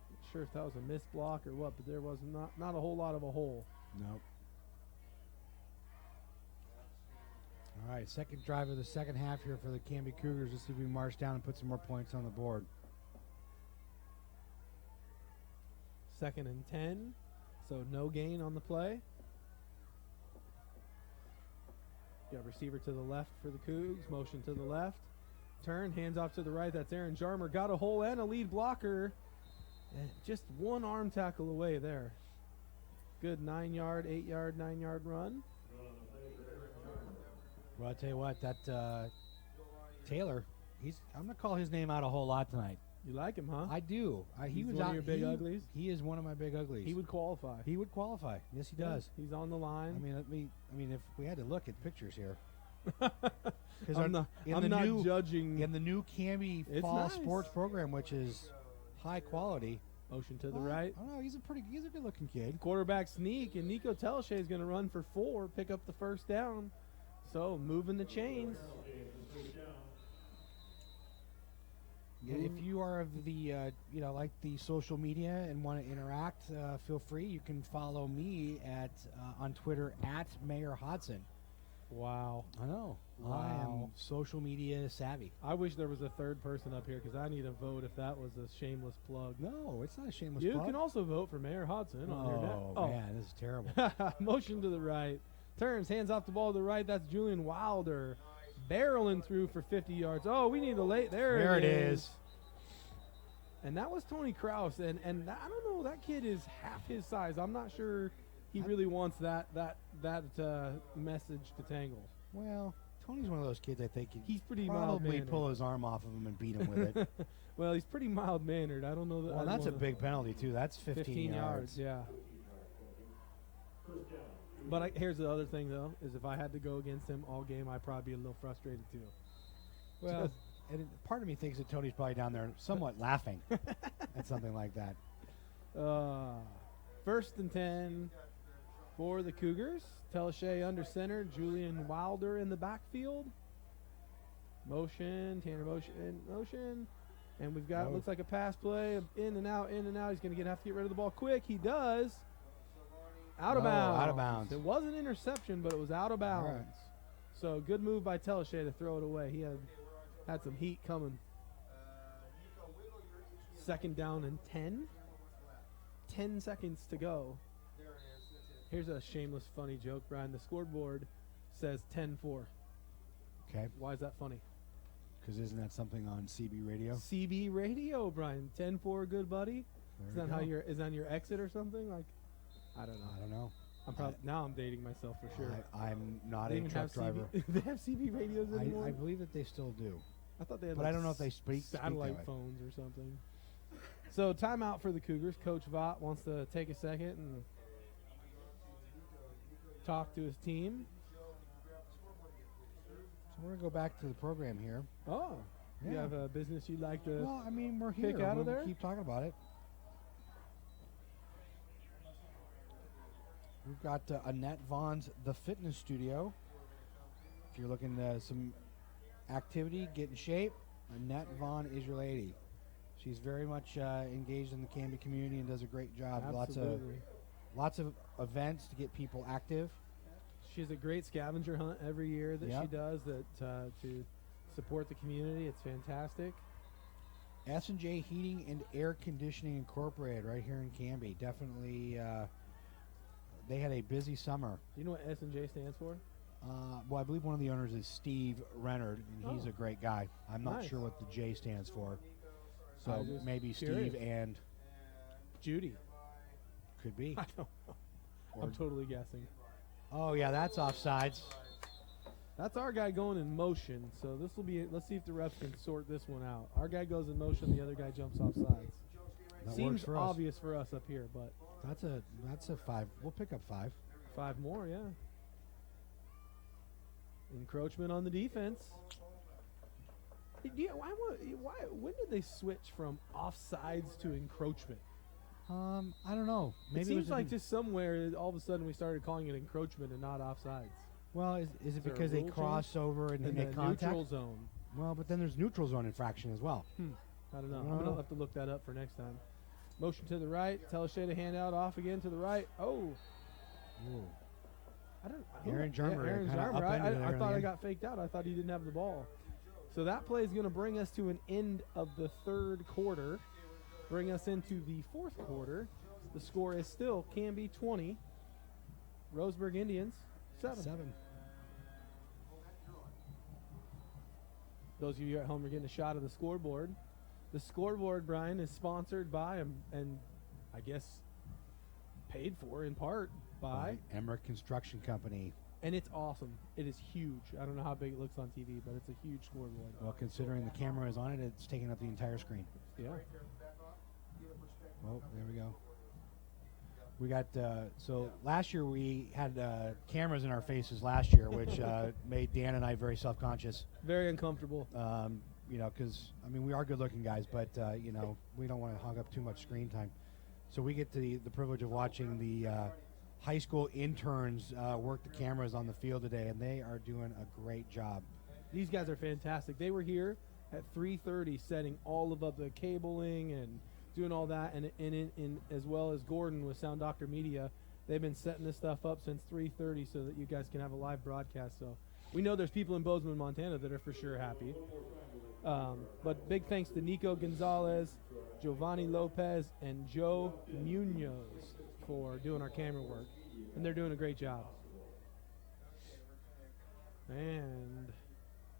Not sure if that was a missed block or what, but there was not a whole lot of a hole. Nope. All right, second drive of the second half here for the Canby Cougars. Let's see if we can march down and put some more points on the board. 2nd and 10, so no gain on the play. Got receiver to the left for the Cougs. Motion to the left. Turn, hands off to the right. That's Aaron Jarmer. Got a hole and a lead blocker. And just one arm tackle away there. Good 9-yard, 8-yard, 9-yard run. Well, I'll tell you what, that Taylor, I'm going to call his name out a whole lot tonight. You like him, huh? I do. He He's was one of out, your big uglies? He is one of my big uglies. He would qualify. He would qualify. Yes, he does. He's on the line. I mean, if we had to look at pictures here, I'm not judging. in the new Canby It's fall nice. sports program, which is high quality. Motion to the right. Oh, he's a good-looking kid. Quarterback sneak, and Nico Teleshay is going to run for 4, pick up the first down. So moving the chains. Yeah, if you are of the, like the social media and want to interact, feel free. You can follow me on Twitter at Mayor Hodson. Wow. I know. I Wow. am social media savvy. I wish there was a third person up here because I need a vote if that was a shameless plug. No, it's not a shameless You plug. can also vote for Mayor Hodson on your net. Oh, man, this is terrible. Motion to the right. Turns, hands off the ball to the right. That's Julian Wilder. Barreling through for 50 yards. Oh, we need a late. There it is. And that was Tony Krause. And I don't know, that kid is half his size. I'm not sure he really wants that message to tangle. Well, Tony's one of those kids I think He's pretty probably mild-mannered. pull his arm off of him and beat him with it. Well, he's pretty mild-mannered. I don't know that. Well, I'd that's a wanna- big penalty, too. That's 15 yards. Yeah. But here's the other thing, though, is if I had to go against him all game, I'd probably be a little frustrated, too. Well, and part of me thinks that Tony's probably down there somewhat laughing at something like that. 1st and 10 for the Cougars. Teleshay under center. Julian Wilder in the backfield. Motion. Tanner motion. And we've got, Oh. looks like a pass play, in and out, in and out. He's going to have to get rid of the ball quick. He does. Out of No, bounds. out of bounds. It was an interception, but it was out of bounds. right. So good move by Teleshay to throw it away. He had some heat coming. Second down and 10. 10 seconds to go. Here's a shameless, funny joke, Brian. The scoreboard says 10-4. Okay. Why is that funny? Because isn't that something on CB radio? CB radio, Brian. 10-4, good buddy. Is There that you go. is on your exit or something? Like, I don't know. I don't know. Now I'm dating myself for sure. I'm not They a even truck have driver. CB, they have CB radios anymore. I believe that they still do. I thought they had, but like, I don't know if they speak satellite that way. phones or something. So timeout for the Cougars. Coach Vaught wants to take a second and talk to his team. So we're going to go back to the program here. Oh, you Yeah. have a business you'd like to? Well, I mean, we're here. pick out of We'll there? keep talking about it. We've got Annette Vaughn's The Fitness Studio. If you're looking some activity, get in shape, Annette Vaughn is your lady. She's very much engaged in the Canby community and does a great job. Absolutely. Lots of events to get people active. She has a great scavenger hunt every year that Yep. she does to support the community. It's fantastic. S&J Heating and Air Conditioning Incorporated right here in Canby. Definitely, they had a busy summer. Do you know what S&J stands for? Well, I believe one of the owners is Steve Renard, and he's Oh. a great guy. I'm not Nice. sure what the J stands for. I So was just maybe curious. Steve and Judy. could be. I don't know. Or- I'm totally guessing. Oh, yeah, that's offsides. That's our guy going in motion. So this will be. Let's see if the refs can sort this one out. Our guy goes in motion. The other guy jumps off sides. That Seems works for us. obvious for us up here, but That's a 5. We'll pick up 5. 5 more, yeah. Encroachment on the defense. Why? When did they switch from offsides to encroachment? I don't know. Maybe It seems was like just somewhere all of a sudden we started calling it encroachment and not offsides. Well, is it there a because they rule change? cross over and In make the contact? neutral zone. Well, but then there's neutral zone infraction as well. I don't know. I I'm don't gonna know. have to look that up for next time. Motion to the right. Teleshay to hand out off again to the right. Oh, Ooh. I don't. Aaron yeah, Jarmer Aaron kinda Jarmer. upended it I there thought I again. got faked out. I thought he didn't have the ball. So that play is going to bring us to an end of the third quarter. Bring us into the fourth quarter. The score is still Canby 20, Roseburg Indians 7. 7. Those of you at home are getting a shot of the scoreboard. The scoreboard, Brian, is sponsored by and I guess paid for in part by, Emmerich Construction Company. and it's awesome. It is huge. I don't know how big it looks on TV, but it's a huge scoreboard. Well, considering the camera is on it, it's taking up the entire screen. Yeah. Oh, there we go. We got, so last year we had cameras in our faces last year, which made Dan and I very self-conscious. Very uncomfortable. You know, because, I mean, we are good-looking guys, but, you know, we don't want to hog up too much screen time. So we get the privilege of watching the high school interns work the cameras on the field today, and they are doing a great job. These guys are fantastic. They were here at 3:30 setting all of the cabling and doing all that, and in as well as Gordon with Sound Doctor Media. They've been setting this stuff up since 3:30 so that you guys can have a live broadcast. So we know there's people in Bozeman, Montana that are for sure happy. But big thanks to Nico Gonzalez, Giovanni Lopez, and Joe Munoz for doing our camera work. And they're doing a great job. And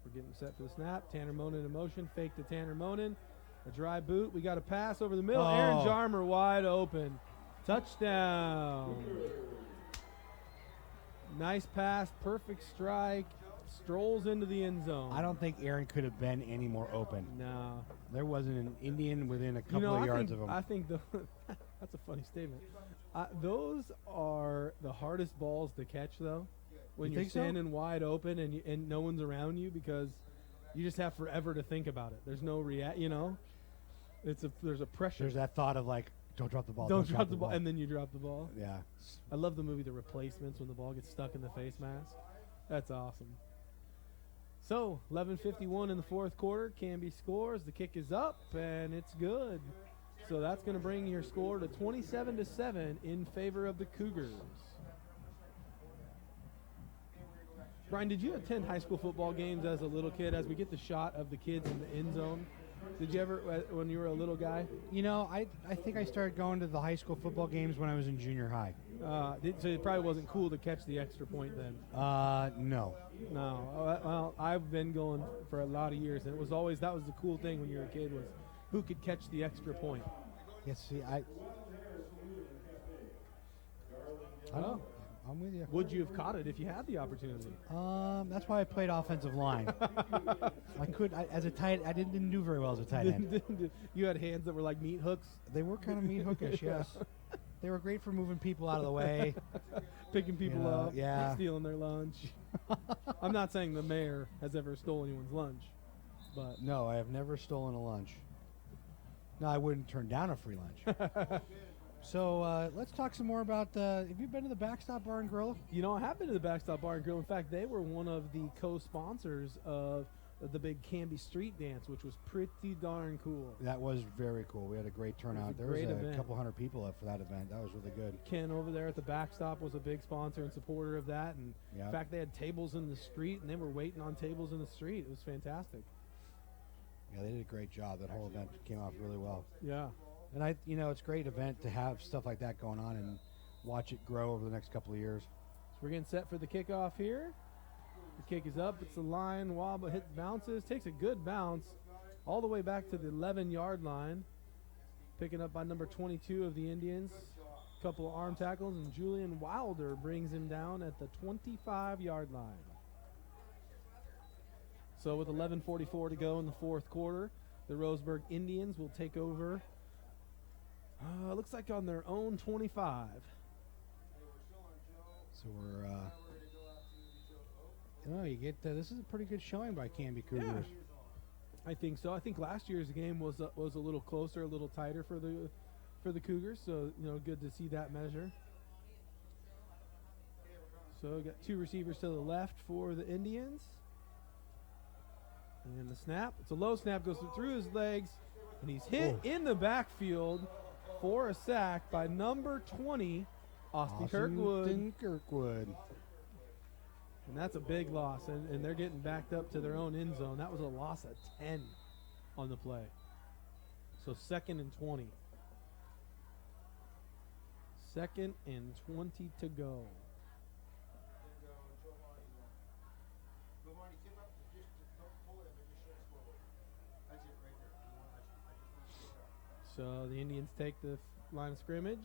we're getting set for the snap. Tanner Monin in motion. Fake to Tanner Monin. A dry boot. We got a pass over the middle. Aaron Oh. Jarmer wide open. Touchdown. Nice pass. Perfect strike. Strolls into the end zone. I don't think Aaron could have been any more open. No. There wasn't an Indian within a couple You know, of I yards think, of him. I think that's a funny statement. Those are the hardest balls to catch, though. When You you're think so? standing wide open and no one's around you, because you just have forever to think about it. There's no you know. There's a pressure. There's that thought of like, don't drop the ball. Don't drop the ball, and then you drop the ball. yeah. I love the movie The Replacements when the ball gets stuck in the face mask. That's awesome. So 11:51 in the fourth quarter. Canby scores. The kick is up, and it's good. So that's going to bring your score to 27-7 in favor of the Cougars. Brian, did you attend high school football games as a little kid? As we get the shot of the kids in the end zone, did you ever, when you were a little guy? You know, I think I started going to the high school football games when I was in junior high. So it probably wasn't cool to catch the extra point then. No. No. Well, I've been going for a lot of years, and it was always, that was the cool thing when you were a kid, was who could catch the extra point. Yes, see, I know. I'm with you. Would you have caught it if you had the opportunity? That's why I played offensive line. As a tight, I didn't do very well as a tight end. You had hands that were like meat hooks? They were kind of meat hookish, yes. They were great for moving people out of the way. Picking people up, yeah. stealing their lunch. I'm not saying the mayor has ever stolen anyone's lunch, but No, I have never stolen a lunch. No, I wouldn't turn down a free lunch. So let's talk some more about. Have you been to the Backstop Bar and Grill? you know, I have been to the Backstop Bar and Grill. In fact, they were one of the co-sponsors of the big Canby Street Dance, which was pretty darn cool. That was very cool. We had a great turnout. There was great a event. couple hundred people up for that event. That was really good. Ken over there at the Backstop was a big sponsor and supporter of that. And Yeah. in fact, they had tables in the street, and they were waiting on tables in the street. It was fantastic. Yeah, they did a great job. That whole event came off really well. Yeah. And it's a great event to have stuff like that going on and watch it grow over the next couple of years. So we're getting set for the kickoff here. The kick is up. It's the line. Wobble hits, bounces, takes a good bounce all the way back to the 11-yard line. Picking up by number 22 of the Indians. Couple of arm tackles, and Julian Wilder brings him down at the 25-yard line. So with 11:44 to go in the fourth quarter, the Roseburg Indians will take over. Looks like on their own 25. So we're, you get this is a pretty good showing by Canby Cougars. Yeah, I think so. I think last year's game was a little closer, a little tighter for the Cougars. So good to see that measure. So we got two receivers to the left for the Indians. And the snap. It's a low snap, goes through his legs, and he's hit in the backfield for a sack by number 20, Austin Kirkwood. And that's a big loss, and they're getting backed up to their own end zone. That was a loss of 10 on the play. So 2nd and 20. 2nd and 20 to go. So the Indians take the line of scrimmage.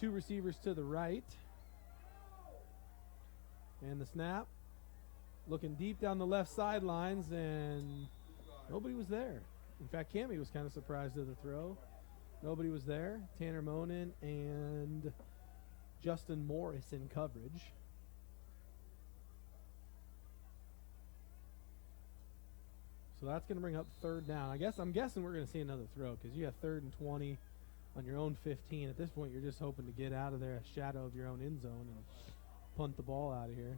Two receivers to the right. And the snap. Looking deep down the left sidelines, and nobody was there. In fact, Canby was kind of surprised at the throw. Nobody was there. Tanner Monin and Justin Morris in coverage. So that's going to bring up 3rd down. I'm guessing we're going to see another throw because you have 3rd and 20 on your own 15. At this point, you're just hoping to get out of there, a shadow of your own end zone, and punt the ball out of here.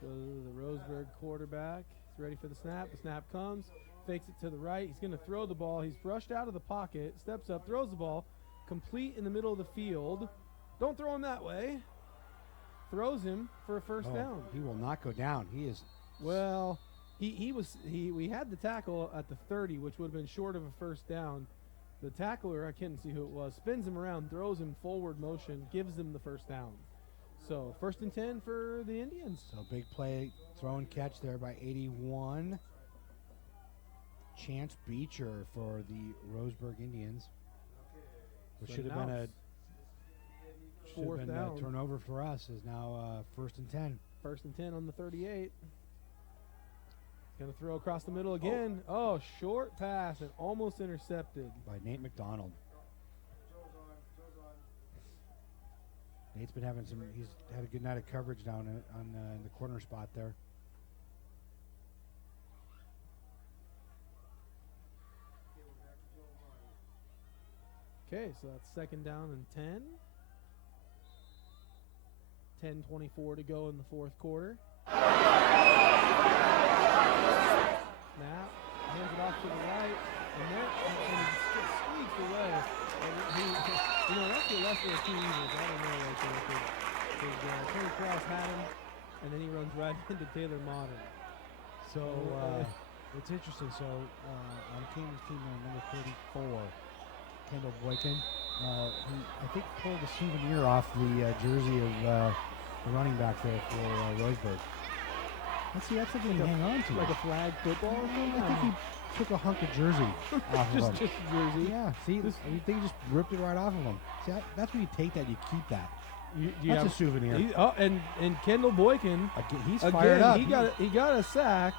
So the Roseburg quarterback is ready for the snap. The snap comes, fakes it to the right. He's going to throw the ball. He's brushed out of the pocket, steps up, throws the ball, complete in the middle of the field. Don't throw him that way. Throws him for a first down. He will not go down. He is. Well, we had the tackle at the 30, which would have been short of a first down. The tackler, I can't see who it was, spins him around, throws him forward motion, gives them the first down. So 1st and 10 for the Indians. So big play, throw and catch there by 81. Chance Beecher for the Roseburg Indians. Which So should have now been a it's fourth down. turnover for us. Is now 1st and 10. 1st and 10 on the 38. Going to throw across the middle again. Oh, short pass and almost intercepted. By Nate McDonald. Nate's been having he's had a good night of coverage down in the corner spot there. Okay, so that's 2nd down and 10. 10:24 to go in the fourth quarter. Snap, hands it off to the right, and he just squeaks away. And that's the lesser of two evils. I don't know right there. Because Tony Krause had him, and then he runs right into Taylor Modern. So it's interesting. So on Canby's team, number 34, Kendall Boykin, he I think pulled a souvenir off the jersey of the running back there for Roseburg. Let's see, that's something to hang on to. Like a flag football or something? I think he took a hunk of jersey off of him. Just jersey. Yeah, see, I think he just ripped it right off of him. See, that's when you take that, you keep that. That's a souvenir. And Kendall Boykin, he's fired up. He got a sack,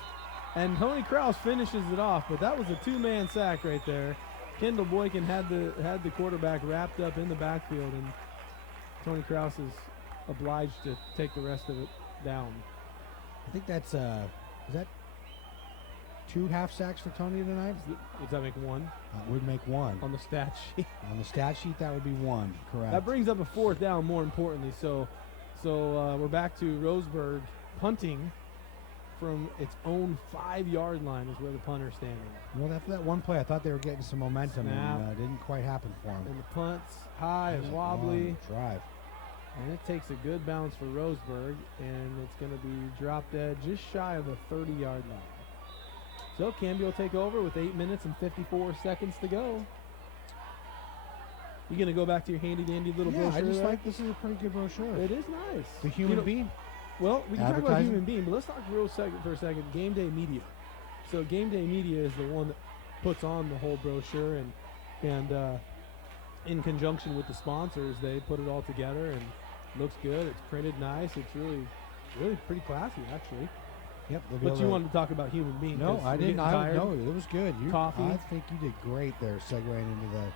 and Tony Krause finishes it off. But that was a two-man sack right there. Kendall Boykin had the quarterback wrapped up in the backfield, and Tony Krause is obliged to take the rest of it down. I think that's is that 2 half sacks for Tony tonight? Does that make one? Would make one. On the stat sheet. On the stat sheet, that would be 1. Correct. That brings up a fourth down, more importantly. So we're back to Roseburg punting from its own 5-yard line is where the punter's standing. Well, after that one play, I thought they were getting some momentum, and didn't quite happen for them. And the punt's high and wobbly. Drive. And it takes a good bounce for Roseburg, and it's going to be dropped dead just shy of the 30-yard line. So Canby will take over with 8 minutes and 54 seconds to go. You going to go back to your handy-dandy little brochure? I just like this is a pretty good brochure. It is nice. The human being. Well, we can talk about human being, but let's talk for a second. Game Day Media. So Game Day Media is the one that puts on the whole brochure, and in conjunction with the sponsors, they put it all together and looks good. It's printed nice. It's really pretty classy, actually. Yep. But you wanted to talk about human being. No, I didn't. No, it was good. Coffee. I think you did great there, segueing into the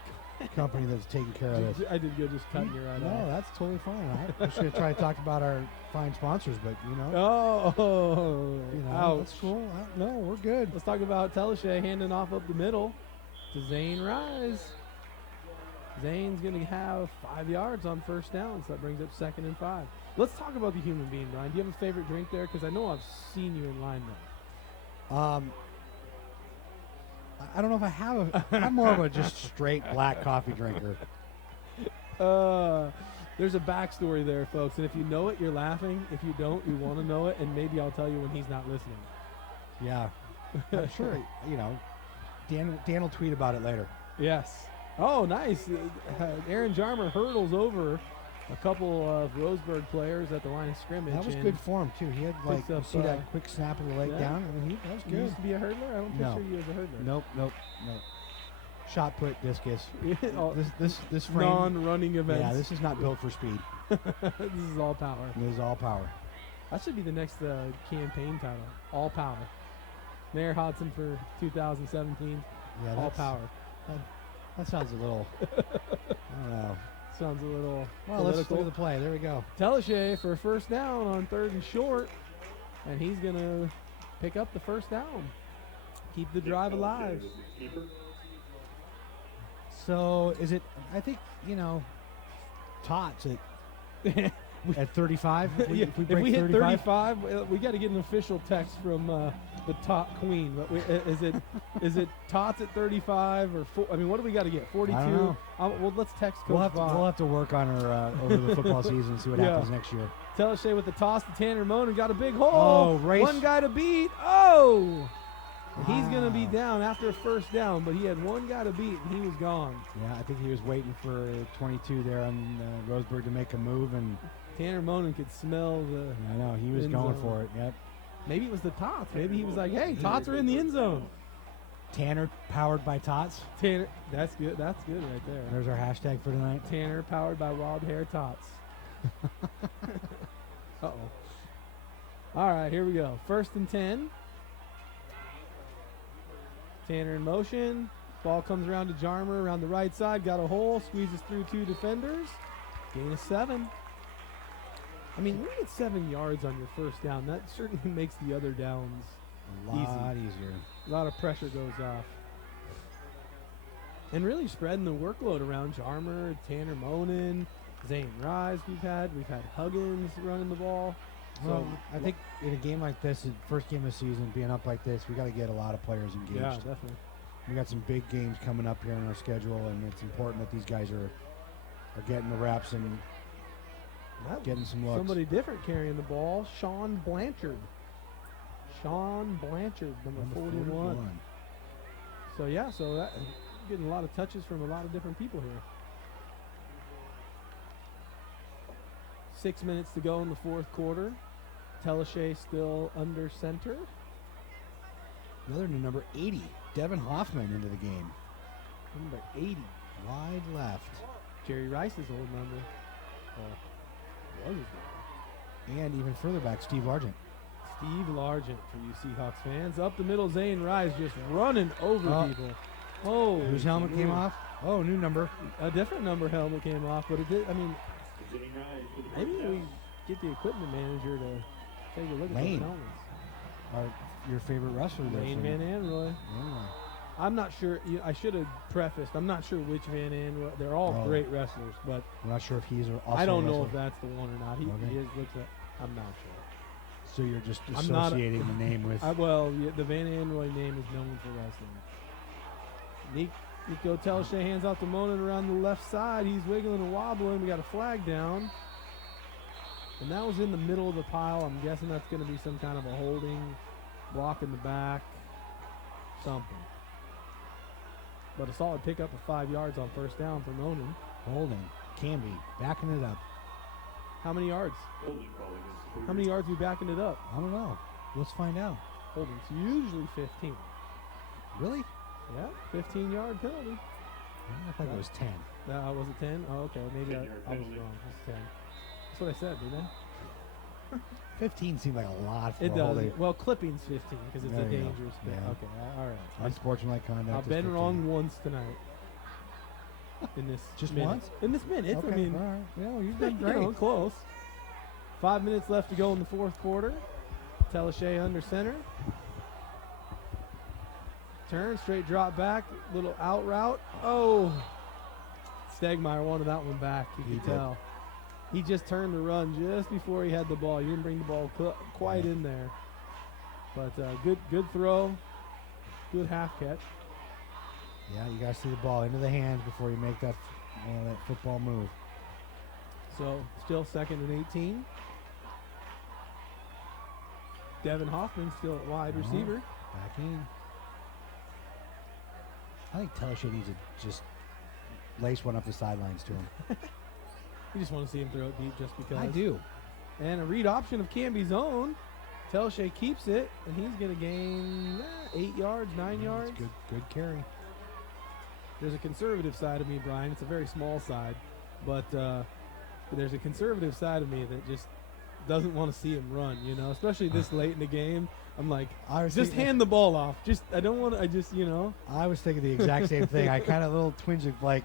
company that's taking care of this. I did good just cutting you right off. No, that's totally fine. I was going to try to talk about our fine sponsors, but that's cool. No, we're good. Let's talk about Telechet handing off up the middle to Zane Rise. Zane's going to have 5 yards on first down, so that brings up 2nd and 5. Let's talk about the human being, Brian. Do you have a favorite drink there? Because I know I've seen you in line there. I don't know if I have I'm more of a just straight black coffee drinker. There's a backstory there, folks, and if you know it, you're laughing. If you don't, you want to know it, and maybe I'll tell you when he's not listening. Yeah. I'm sure, Dan will tweet about it later. Yes. Oh, nice. Aaron Jarmer hurdles over a couple of Roseburg players at the line of scrimmage. That was good form, too. He had, see that quick snap of the leg down? That was good. You used to be a hurdler? I don't picture you as a hurdler. Nope. Shot put, discus. This frame. Non-running events. Yeah, this is not built for speed. This is all power. This is all power. That should be the next campaign title. All power. Mayor Hodson for 2017. Yeah, all power. That sounds a little, I don't know. Sounds a little Well, political. let's look at the play. There we go. Telechet for a first down on 3rd and short, and he's going to pick up the first down. Keep the drive alive. So is it, I think, Tots at 35? If we hit 35, we got to get an official text from the Tot Queen. Is it Tots at 35 or what do we got to get? 42? I don't know. Well, let's text Coach Bob. We'll have to work on her over the football season and see what happens next year. Telechet with the toss to Tanner Monen, got a big hole. Oh, race. One guy to beat. Oh! He's going to be down after a first down, but he had one guy to beat, and he was gone. Yeah, I think he was waiting for 22 there on Roseburg to make a move, and Tanner Monen could smell the I know, he was going for it, yep. Maybe it was the Tots. Maybe he was like, hey, Tots are in the end zone. Tanner powered by Tots. Tanner, that's good. That's good right there. There's our hashtag for tonight. Tanner powered by wild hair Tots. Uh-oh. All right, here we go. 1st and 10. Tanner in motion. Ball comes around to Jarmer around the right side. Got a hole. Squeezes through 2 defenders. Gain of 7. When you get 7 yards on your first down, that certainly makes the other downs a lot easier. A lot of pressure goes off. And really spreading the workload around Jarmer, Tanner Monen, Zane Rise we've had Huggins running the ball. Well, I think in a game like this, the first game of the season, being up like this, we got to get a lot of players engaged. Yeah, definitely. We got some big games coming up here in our schedule, and it's important that these guys are getting the reps and getting some looks. Somebody different carrying the ball, Sean Blanchard. Number 41. So yeah, that getting a lot of touches from a lot of different people here. 6 minutes to go in the fourth quarter. Telashay still under center. Another new number 80, Devin Hoffman into the game. Number 80. Wide left. Jerry Rice's old number. Oh, was his number. And even further back, Steve Largent. Steve Largent for you Seahawks fans. Up the middle, Zane Rise just running over people. Oh, whose helmet came off? Oh, new number. A different number helmet came off, but it did. I mean, maybe we get the equipment manager to take a look at Lane. those helmets. Your favorite wrestler there. Lane Van Anroy. Yeah. I'm not sure. I should have prefaced. I'm not sure which Van Anroy. They're all great wrestlers, but I'm not sure if he's also I don't a know wrestler. if that's the one or not. He Okay. is, looks like. I'm not sure. So you're just I'm not- associating the name with. The Van Anroy name is known for wrestling. Nico Telashay hands off to Monin around the left side. He's wiggling and wobbling. We got a flag down. And that was in the middle of the pile. I'm guessing that's going to be some kind of a holding, block in the back, something. But a solid pickup of 5 yards on first down for Monin. Holding. Canby backing it up. How many yards? How many yards we backing it up? I don't know. Let's find out. Holding's usually 15. Really? Yeah, 15-yard penalty. I thought it was 10. Was it 10? Oh, okay. Maybe I was wrong. It's 10. That's what I said, didn't I? 15 seemed like a lot for It a does. holding. Well, clipping's 15 because it's There a you go. dangerous bit. Yeah. Okay, all right. Unsportsmanlike conduct. I've is been 15. wrong once tonight. In this Just minute. once? In this minute. Okay. I mean, all right. Yeah, you've been great. Close. 5 minutes left to go in the fourth quarter. Telashay under center. Turn, straight drop back, little out route. Oh, Stegmeyer wanted that one back. You He could did. tell. He just turned the run just before he had the ball. He didn't bring the ball quite in there. But good throw, good half catch. Yeah, you got to see the ball into the hands before you make that football move. So still 2nd and 18. Devin Hoffman still at wide receiver. Back in. I think Telashay needs to just lace one up the sidelines to him. You just want to see him throw it deep just because. I do. And a read option of Canby's own. Telashay keeps it, and he's going to gain 8 yards, 9 yards. That's good carry. There's a conservative side of me, Brian. It's a very small side, but there's a conservative side of me that just doesn't want to see him run, especially this late in the game. I'm like, just hand the ball off. I don't want to, I was thinking the exact same thing. I kind of a little twinge of like,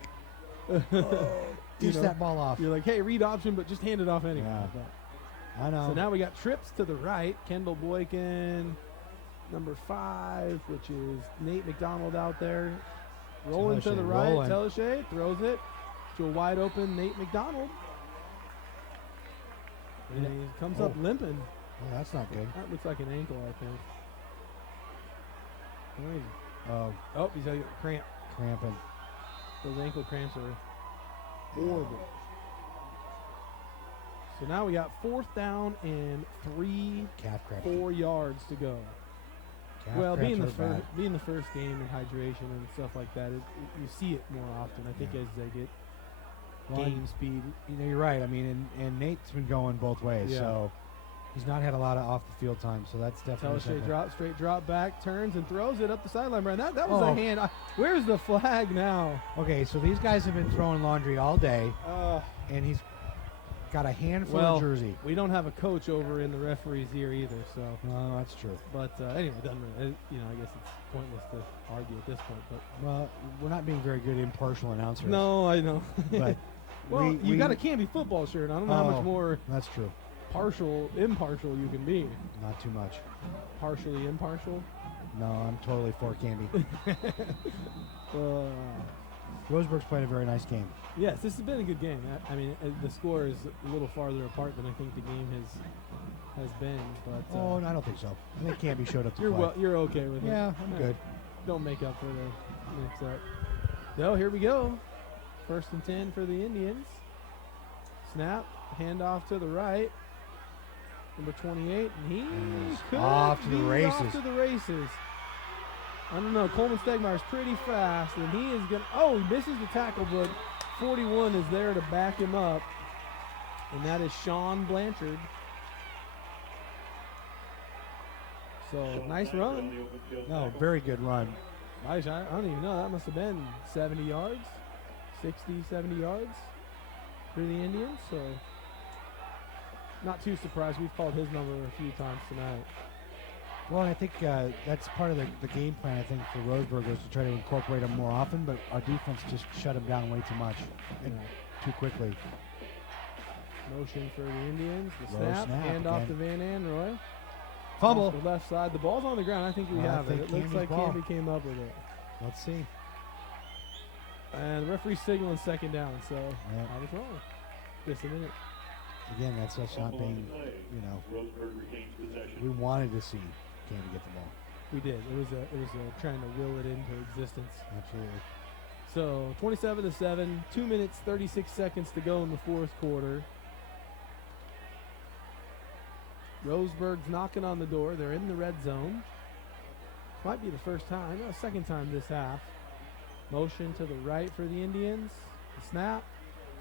dish that ball off. You're like, hey, read option, but just hand it off anyway. Yeah. But, I know. so now we got trips to the right. Kendall Boykin, number 5, which is Nate McDonald out there. Rolling to the right. rolling. Telashay throws it to a wide open Nate McDonald. And he comes up limping. Oh, that's not good. That looks like an ankle, I think. Crazy. Oh, He's got a cramp. cramping. Those ankle cramps are horrible. So now we got 4th down and 3, Calf cramp. 4 yards to go. Calf Well, being cramps the are bad. being the first game in hydration and stuff like that, you see it more often. I think Yeah. as they get Well, game speed. You're right. I mean, and Nate's been going both ways, Yeah. so he's not had a lot of off the field time. So that's definitely something. Straight drop back, turns and throws it up the sideline. Brian, that was Oh. a hand. Where's the flag now? Okay, so these guys have been throwing laundry all day, and he's got a handful of jersey. We don't have a coach over in the referee's ear either, so. No, that's true. But anyway, it doesn't really, I guess it's pointless to argue at this point. But Well, we're not being very good impartial announcers. no, I know. But well, we you got a Canby football shirt. I don't know how much more That's true. impartial you can be. Not too much. Partially impartial. No, I'm totally for Canby. Roseburg's played a very nice game. Yes, this has been a good game. I mean, the score is a little farther apart than I think the game has been. But Oh, no, I don't think so. I think Canby showed up to you're play. you're okay with it. Yeah, I'm good. Don't make up for the mix-up. So here we go. 1st and 10 for the Indians. Snap, handoff to the right. Number 28, and he could off to the be races. Off to the races. I don't know. Coleman Stegmeyer's pretty fast, and he is going to. Oh, he misses the tackle, but 41 is there to back him up, and that is Sean Blanchard. So, nice run. No, very good run. I don't even know. That must have been 70 yards, 60, 70 yards for the Indians. So, not too surprised. We've called his number a few times tonight. Well, I think that's part of the game plan, I think, for Roseburg was to try to incorporate him more often, but our defense just shut him down way too much and too quickly. Motion for the Indians. The Low snap. snap Hand off again. to Van Anroy. Fumble. Off the left side. The ball's on the ground. I think we I have it. think It looks Canby's like ball. Canby came up with it. Let's see. And the referee's signaling 2nd down, so Yeah. I was wrong. Just a minute. Again, that's us not being, Roseburg retains possession. we wanted to see Canby get the ball. We did. It was a trying to will it into existence. Absolutely. So 27-7, 2 minutes 36 seconds to go in the 4th quarter. Roseburg's knocking on the door. They're in the red zone. Might be the first time, no, 2nd time this half. Motion to the right for the Indians. The snap,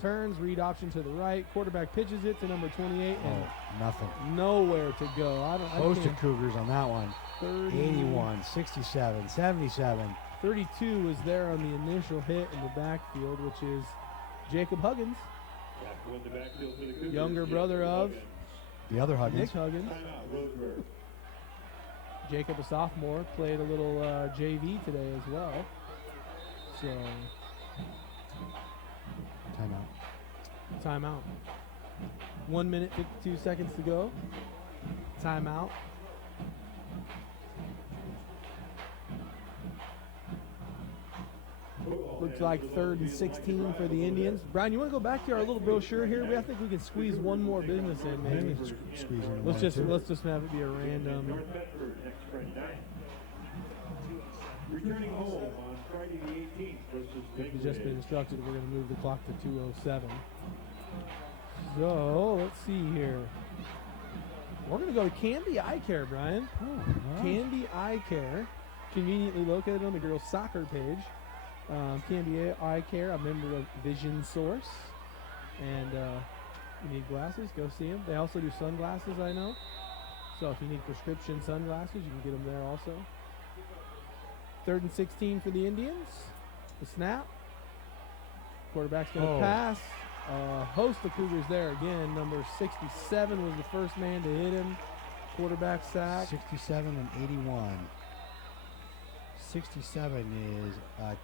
turns, read option to the right. Quarterback pitches it to number 28, and Nothing. nowhere to go. I Close to can't. Cougars on that one. 30, 81, 67, 77. 32 was there on the initial hit in the backfield, which is Jacob Huggins, Tackle in the backfield for the Cougars. younger brother of The other Huggins. Nick Huggins. Timeout, Roseburg. Jacob, a sophomore, played a little JV today as well. So, Timeout. timeout. 1 minute, 52 seconds to go. Timeout. Looks like 3rd and 16 for the Indians. Brian, you want to go back to our little brochure here? I think we can squeeze one more business in, maybe. Squeeze in Let's one, just two. have it be a random. North Bedford next Friday night. Returning home on Friday the 18th versus We've just been instructed we're going to move the clock to 2:07. So let's see here. We're going to go to Canby Eye Care, Brian. Oh, all right. Canby Eye Care, conveniently located on the girls' soccer page. Canby Eye Care, a member of Vision Source. And you need glasses, go see them. They also do sunglasses, I know. So if you need prescription sunglasses, you can get them there also. 3rd and 16 for the Indians. The snap. Quarterback's going to pass. Host the Cougars there again. Number 67 was the first man to hit him. Quarterback sack. 67 and 81. 67 is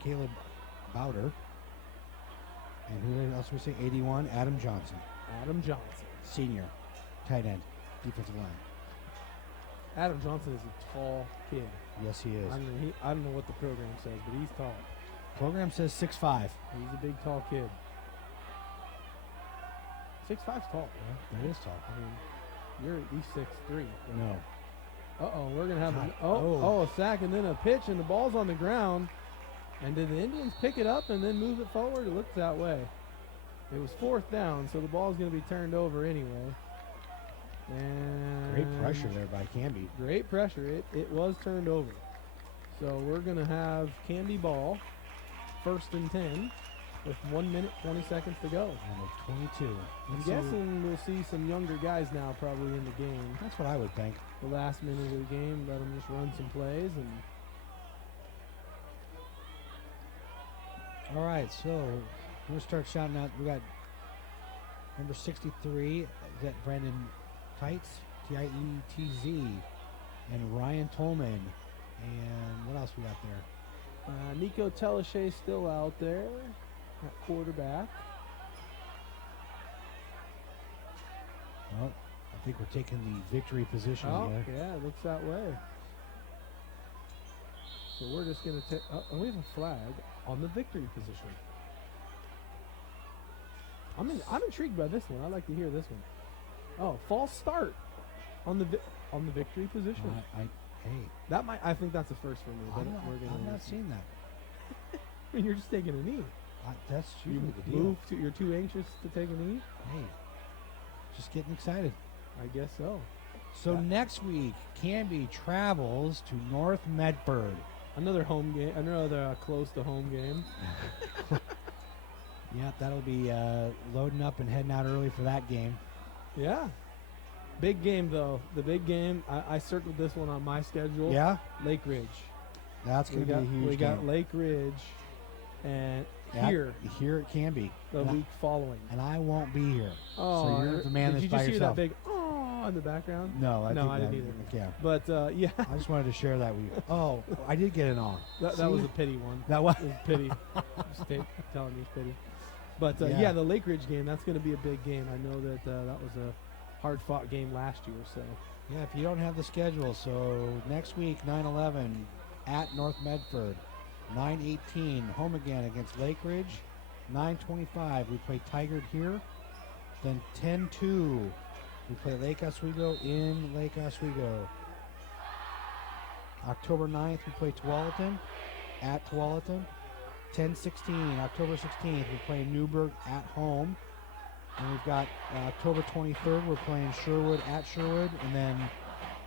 Caleb Bowder. And who else we say? 81, Adam Johnson. Adam Johnson. Senior. Tight end. Defensive line. Adam Johnson is a tall kid. Yes, he is. I don't know what the program says, but he's tall. Program says 6'5". He's a big, tall kid. 6'5's tall, man. That is tall. I mean, you're at least 6'3". No. Uh-oh, we're going to have God. a sack and then a pitch, and the ball's on the ground. And did the Indians pick it up and then move it forward? It looked that way. It was 4th down, so the ball's going to be turned over anyway. And Great pressure there by Canby. Great pressure. It was turned over. So we're going to have Canby ball, 1st and 10, with 1 minute, 20 seconds to go. Number 22. I'm Let's see. guessing we'll see some younger guys now probably in the game. That's what I would think. The last minute of the game, let them just run some plays. And All right, so we're going to start shouting out. We got number 63, is that Brandon Tights, Tietz, and Ryan Tolman. And what else we got there? Nico Telechet still out there at quarterback. Well, I think we're taking the victory position here. Yeah, it looks that way. So we're just going to take. Oh, we have a flag on the victory position. I'm intrigued by this one. I'd like to hear this one. Oh, false start on the victory position. I think that's a first for me. I'm not seeing that. I mean, you're just taking a knee. That's usually the deal. You're too anxious to take a knee? Hey, just getting excited. I guess so. So next week, Canby travels to North Medford. Another home game. Another close to home game. Yeah, that'll be loading up and heading out early for that game. Yeah. Big game, though. The big game, I circled this one on my schedule. Yeah? Lake Ridge. That's going to be a huge game. We got Lake Ridge and here it can be the week following. And I won't be here. Oh, so you're going to have to man this by yourself. Did you just hear that big oh in the background? No, I didn't either. Yeah. But, yeah. I just wanted to share that with you. Oh, I did get it on. That was a pity one. That was? It was pity. Just telling me it's pity. But, yeah, the Lake Ridge game, that's going to be a big game. I know that that was a hard-fought game last year. So yeah, if you don't have the schedule, so next week, 9/11 at North Medford. 9/18 home again against Lake Ridge. 9/25 we play Tigard here. Then 10/2 we play Lake Oswego in Lake Oswego. October 9th we play Tualatin at Tualatin. 10/16 October 16th we play Newburgh at home. And we've got October 23rd we're playing Sherwood at Sherwood, and then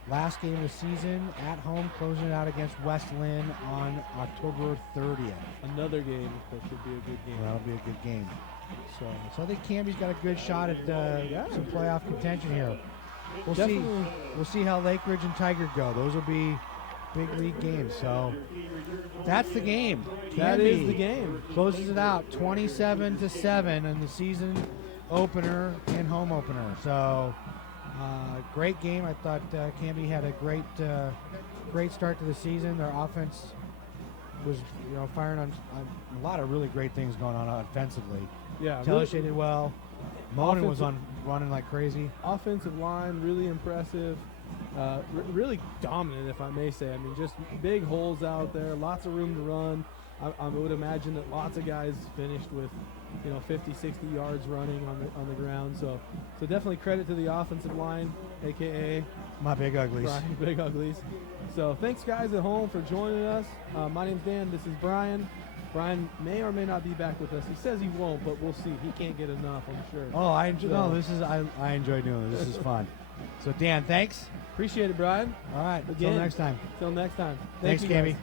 last game of the season at home, closing it out against West Lynn on October 30th. Another game that should be a good game. That'll be a good game. So I think Canby's got a good shot at some playoff contention here. We'll see how Lake Ridge and Tigard go. Those will be big league games. So that's the game. That Canby is the game. closes it out 27-7 in the season opener and home opener. So. Great game. I thought Canby had a great start to the season. Their offense was, firing on a lot of really great things going on offensively. Yeah, Teleshe did well. Monin was running like crazy. Offensive line really impressive. Really dominant, if I may say. I mean, just big holes out there, lots of room to run. I would imagine that lots of guys finished with 50, 60 yards running on the ground. So definitely credit to the offensive line, a.k.a. my Big Uglies. Big Uglies. So thanks, guys at home, for joining us. My name's Dan. This is Brian. Brian may or may not be back with us. He says he won't, but we'll see. He can't get enough, I'm sure. Oh, I enjoy doing this. This is fun. So, Dan, thanks. Appreciate it, Brian. All right. Until next time. Till next time. Thanks, you, Canby. guys.